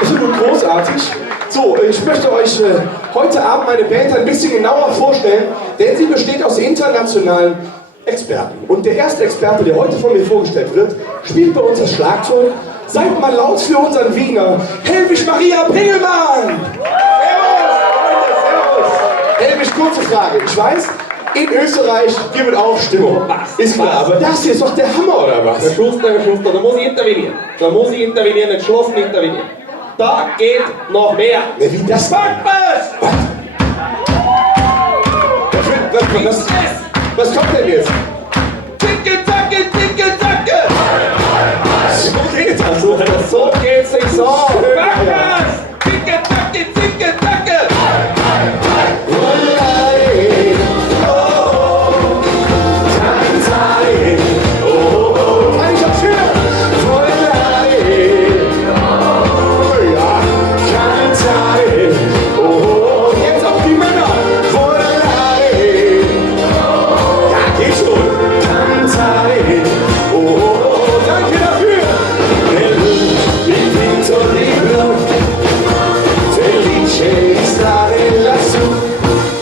absolut großartig. So, ich möchte euch heute Abend meine Band ein bisschen genauer vorstellen, denn sie besteht aus internationalen Experten. Und der erste Experte, der heute von mir vorgestellt wird, spielt bei uns das Schlagzeug. Seid mal laut für unseren Wiener, Helwig Maria Pingelmann! Servus! Helwig, kurze Frage. Ich weiß, in Österreich gibt es auch Stimmung. Ist klar, aber das hier ist doch der Hammer, oder was? Herr Schuster, da muss ich intervenieren. Da muss ich intervenieren, entschlossen intervenieren. Da geht noch mehr. Ja, wie das? Was kommt denn jetzt? Ticke, tacke, ticke, tacke! So geht's also. So geht's nicht so. Backpass! Ticke, tacke, ticke, tacke!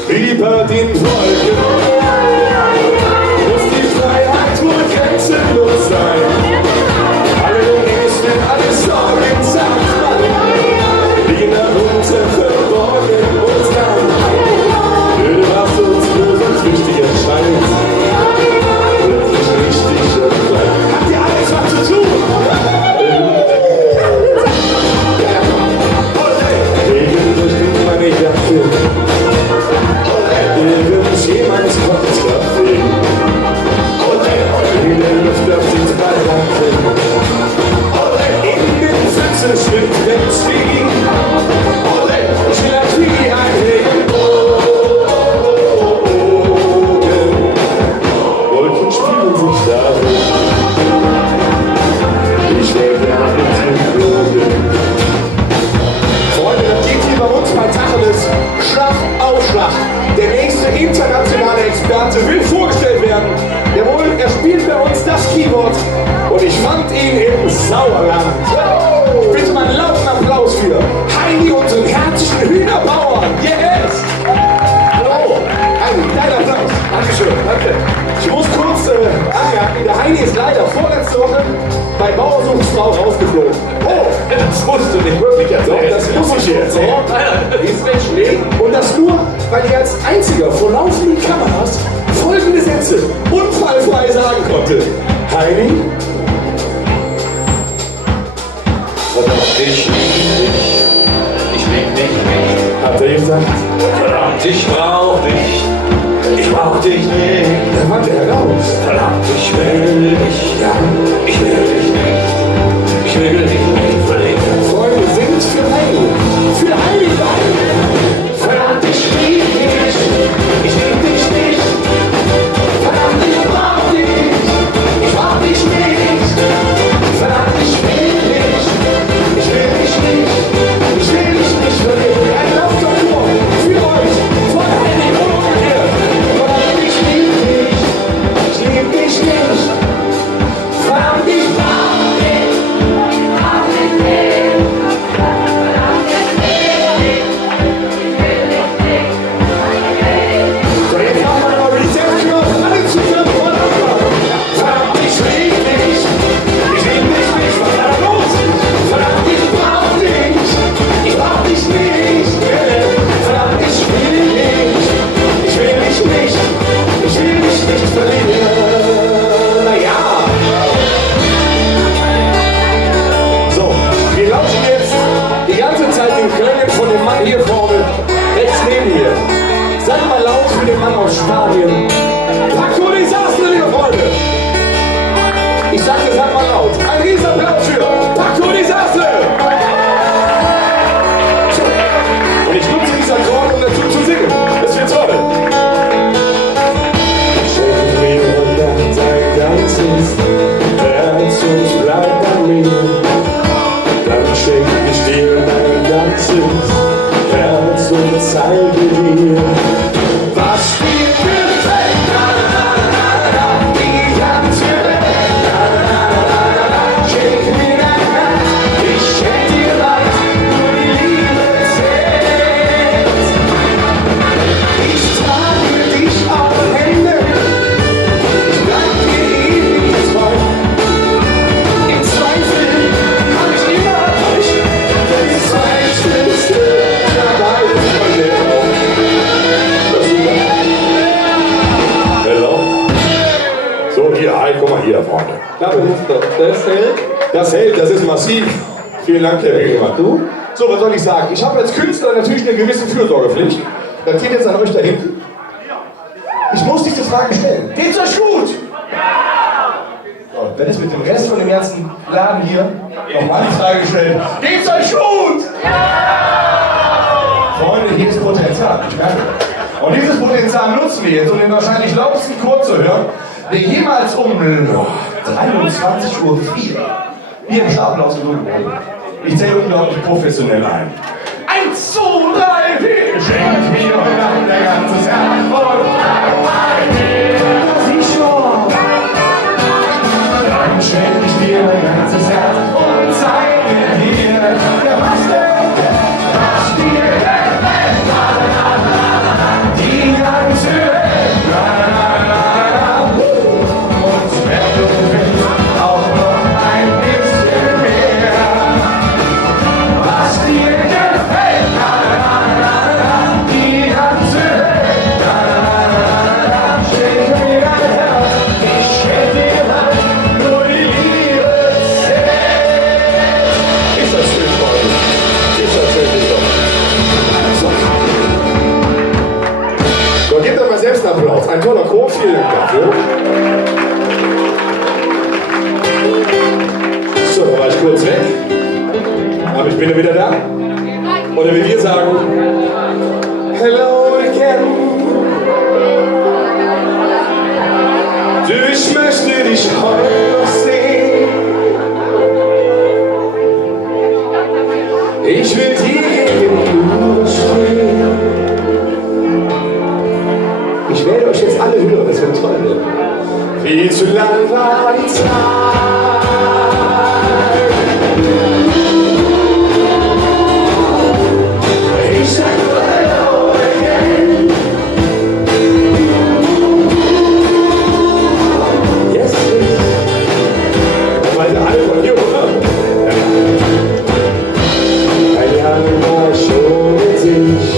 Über den Wolken muss die Freiheit wohl grenzenlos sein. Alle Ängste, alle Sorgen, sagt man, liegen darunter verborgen und kann. Was uns nur so wichtig erscheint, wird nicht richtig und klein. Habt ihr alles was zu tun? Regen durchdringt meine Jacke. Irgendjemand kommt dafür. In der Luft auf die Baracken. In den Pfützen schwimmt Benzin. Schlägt wie ein Regenbogen. Wolken spielen sich darin. Ich werde mit Drogen. Freunde, das geht hier bei uns bei Tacheles Schlag auf Schlag. Der nächste internationale Experte will vorgestellt werden. Jawohl, er spielt bei uns das Keyboard und ich fand ihn im Sauerland. Bitte mal einen lauten Applaus für Heini, unseren herzlichen Hühnerbauern. Yes! Hallo, Heini, dein Applaus. Dankeschön, danke. Ich muss kurz anmerken, der Heini ist leider vorletzte Woche bei Bauer sucht Frau rausgeflogen. Oh, das musst du nicht wirklich erzählen. Doch, das muss ich dir erzählen. Ist nicht schlimm. Und das nur, weil er als einziger vor laufenden Kameras folgende Sätze unfallfrei sagen konnte. Heini? Verdammt, ich lieb dich. Ich lieb dich nicht. Hat er gesagt? Verdammt, ich brauch dich. Ich brauch dich nicht. Dann war der raus. Verdammt, ich will dich. Ja, ich will dich nicht. Ich will dich nicht verlieren. Freunde, singt für Heini. Für Heini rein. Verdammt, ich lieb dich. Ich lieb dich nicht. Verdammt, ich brauch dich. Ich brauch dich nicht. Verdammt, ich will dich. Ich will dich nicht. Ich will dich nicht verlieren. Ein lauter Chor für euch. Von Heini und hier. Verdammt, ich lieb dich. Ich lieb dich nicht. Verdammt, ich brauch dich. Ich brauch dich nicht. Verdammt, ich will dich. Ich will dich nicht. So, jetzt machen wir mal Reset-Knopf. Alle zusammen von Anfang. Verdammt, ich lieb dich. Ich lieb dich nicht. Was war da los? Verdammt, ich brauch dich. Ich brauch dich nicht. Verdammt, ich will dich. Ich will dich nicht. Ich will dich nicht verlieren. Naja. So, wir lauschen jetzt die ganze Zeit den Klängen von dem Mann hier vorne, rechts neben mir. Seid mal laut für den Mann aus Spanien. Paco Desastre, liebe Freunde. Ich sage, seid mal laut. Ein Riesenapplaus für Paco Desastre. So. Und ich nutze diesen Akkord, um dazu zu singen. Das wird toll. Schenk mir und dein ganzes Herz und bleib an mir. Dann schenk ich dir mein ganzes Herz und zeige dir, Was dir gefällt. Die ganze Welt. Schenk mir dein Herz. Ich schenk dir Leid. massiv. Vielen Dank, Herr Wegemann. Du? So, was soll ich sagen? Ich habe als Künstler natürlich eine gewisse Fürsorgepflicht. Das geht jetzt an euch da hinten. Ich muss diese Frage stellen. Geht's euch gut? So, wenn es mit dem Rest von dem ganzen Laden hier nochmal die Frage gestellt, geht's euch gut? Freunde, hier ist Potenzial. Ich merke. Und dieses Potenzial nutzen wir jetzt, um den wahrscheinlich lautsten Chor zu hören, der jemals um 23:04 Uhr hier im Stapel ausgedrückt wurde. Ich zähle unglaublich professionell ein. 1, 2, 3, 4. Schenkt mir heute Abend der ganze Jahr voll. Dann schenk ich dir mein ganzes Herz und zeige dir, der was dir gefällt. Die ganze Welt. Und wenn du willst, auch noch ein bisschen mehr. Was dir gefällt. Die ganze Welt. Schenk mir dein Herz. Ich schenk dir halt nur die Liebe selbst. Ist das schön, Freunde? Ist das schön, so, gebt doch mal selbst einen Applaus. Ein toller Chor, vielen Dank dafür. So, da war ich kurz weg. Aber ich bin ja wieder da. Oder wie wir sagen, hello again. Du, ich möchte dich heute noch sehen. Ich will dir gegenüber stehen. Ich werde euch jetzt alle hören, das wird toll. Viel zu lang war die Zeit. Ich sag nur hello again. Yes, please. Weil sie alle von hier hören. Ein Jahr war ich schon mit sich.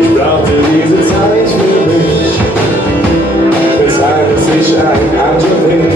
Ich brauchte diese Zeit für mich. Weshalb es sich ein Anschluss hin.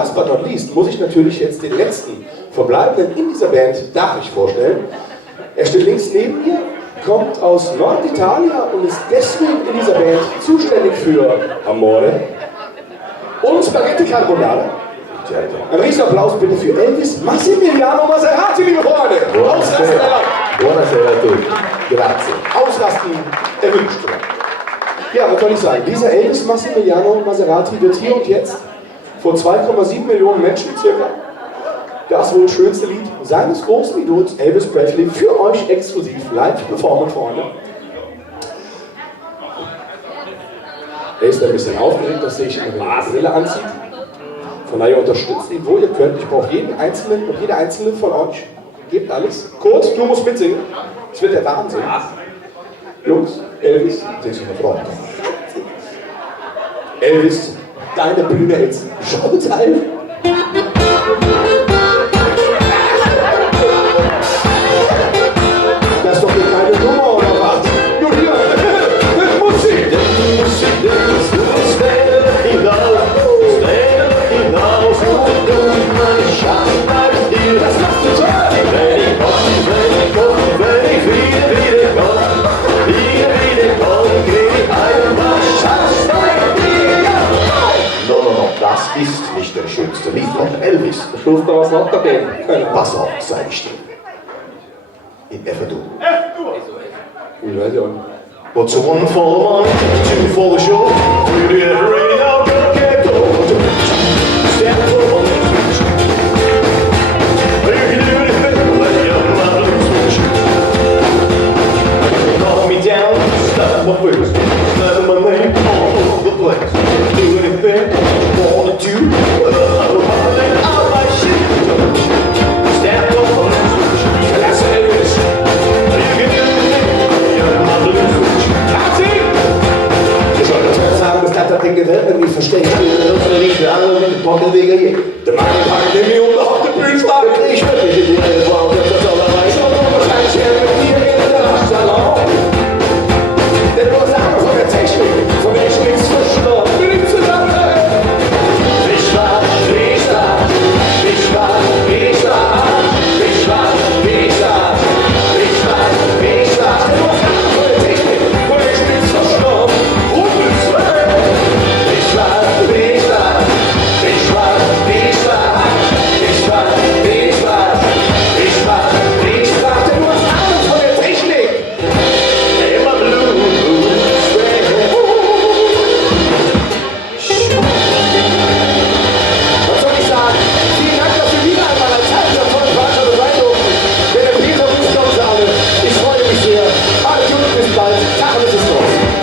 last but not least muss ich natürlich jetzt den letzten Verbleibenden in dieser Band Dietrich vorstellen. Er steht links neben mir, kommt aus Norditalien und ist deswegen in dieser Band zuständig für Amore und Spaghetti Carbonara. Ein Riesenapplaus bitte für Elvis Massimiliano Maserati, liebe Freunde. Buonasera a tutti. Grazie. Ausrasten erwünscht. Ja, was soll ich sagen? Dieser Elvis Massimiliano Maserati wird hier und jetzt vor 2,7 Millionen Menschen circa das wohl schönste Lied seines großen Idols Elvis Presley für euch exklusiv live performen, Freunde. Er ist ein bisschen aufgeregt, dass sich eine Brille anzieht. Von daher unterstützt ihn, wo ihr könnt. Ich brauche jeden Einzelnen und jede Einzelne von euch. Gebt alles. Kurt, du musst mitsingen. Es wird der Wahnsinn. Jungs, Elvis, sie ist eine Frau. Elvis, deine Bühne ist Showtime. Das ist doch hier keine Nummer, oder was? Nur hier, mit Musik. Das machst du toll. Wenn ich komme, wenn ich wieder komme, krieg ich einmal Schatz bei dir. No, das ist nicht der schönste Lied von Elvis. Schluss da was noch dagegen. Pass auf, sag ich dir. In F-Dur. Ich weiß ja nicht. What's one for the money, two for the show. We did rain out, get go. Stand for the money. You can do anything when you're not losing. Knock me down, stop my face. Let my name all over the place. Do anything you wanna do. I'm running out my shit. Stand for the money. That's it. You can do anything when you're not losing. Ich wollte zuerst sagen, dass das Ding gefällt, wenn ich verstehe, dass nicht für andere mit dem Pockelweger hier. Der Mann packt den Jungen auf den Bühnenschlag, ich wirklich in die Hände vor, und das soll er weiß, und wahrscheinlich hier mit mir in der Nachtsalon. Denn du hast Ahnung von der Technik, von der ich nichts verstehe, bin ich zusammen. Ich war, ich war, ich war, ich war, ich war, ich war, ich war, ich war, du hast Ahnung von der Technik, von der ich nichts verstehe.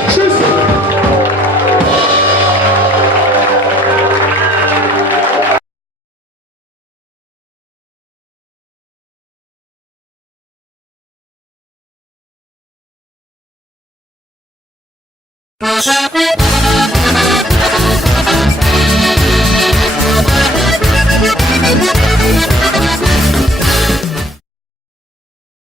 Tschüss.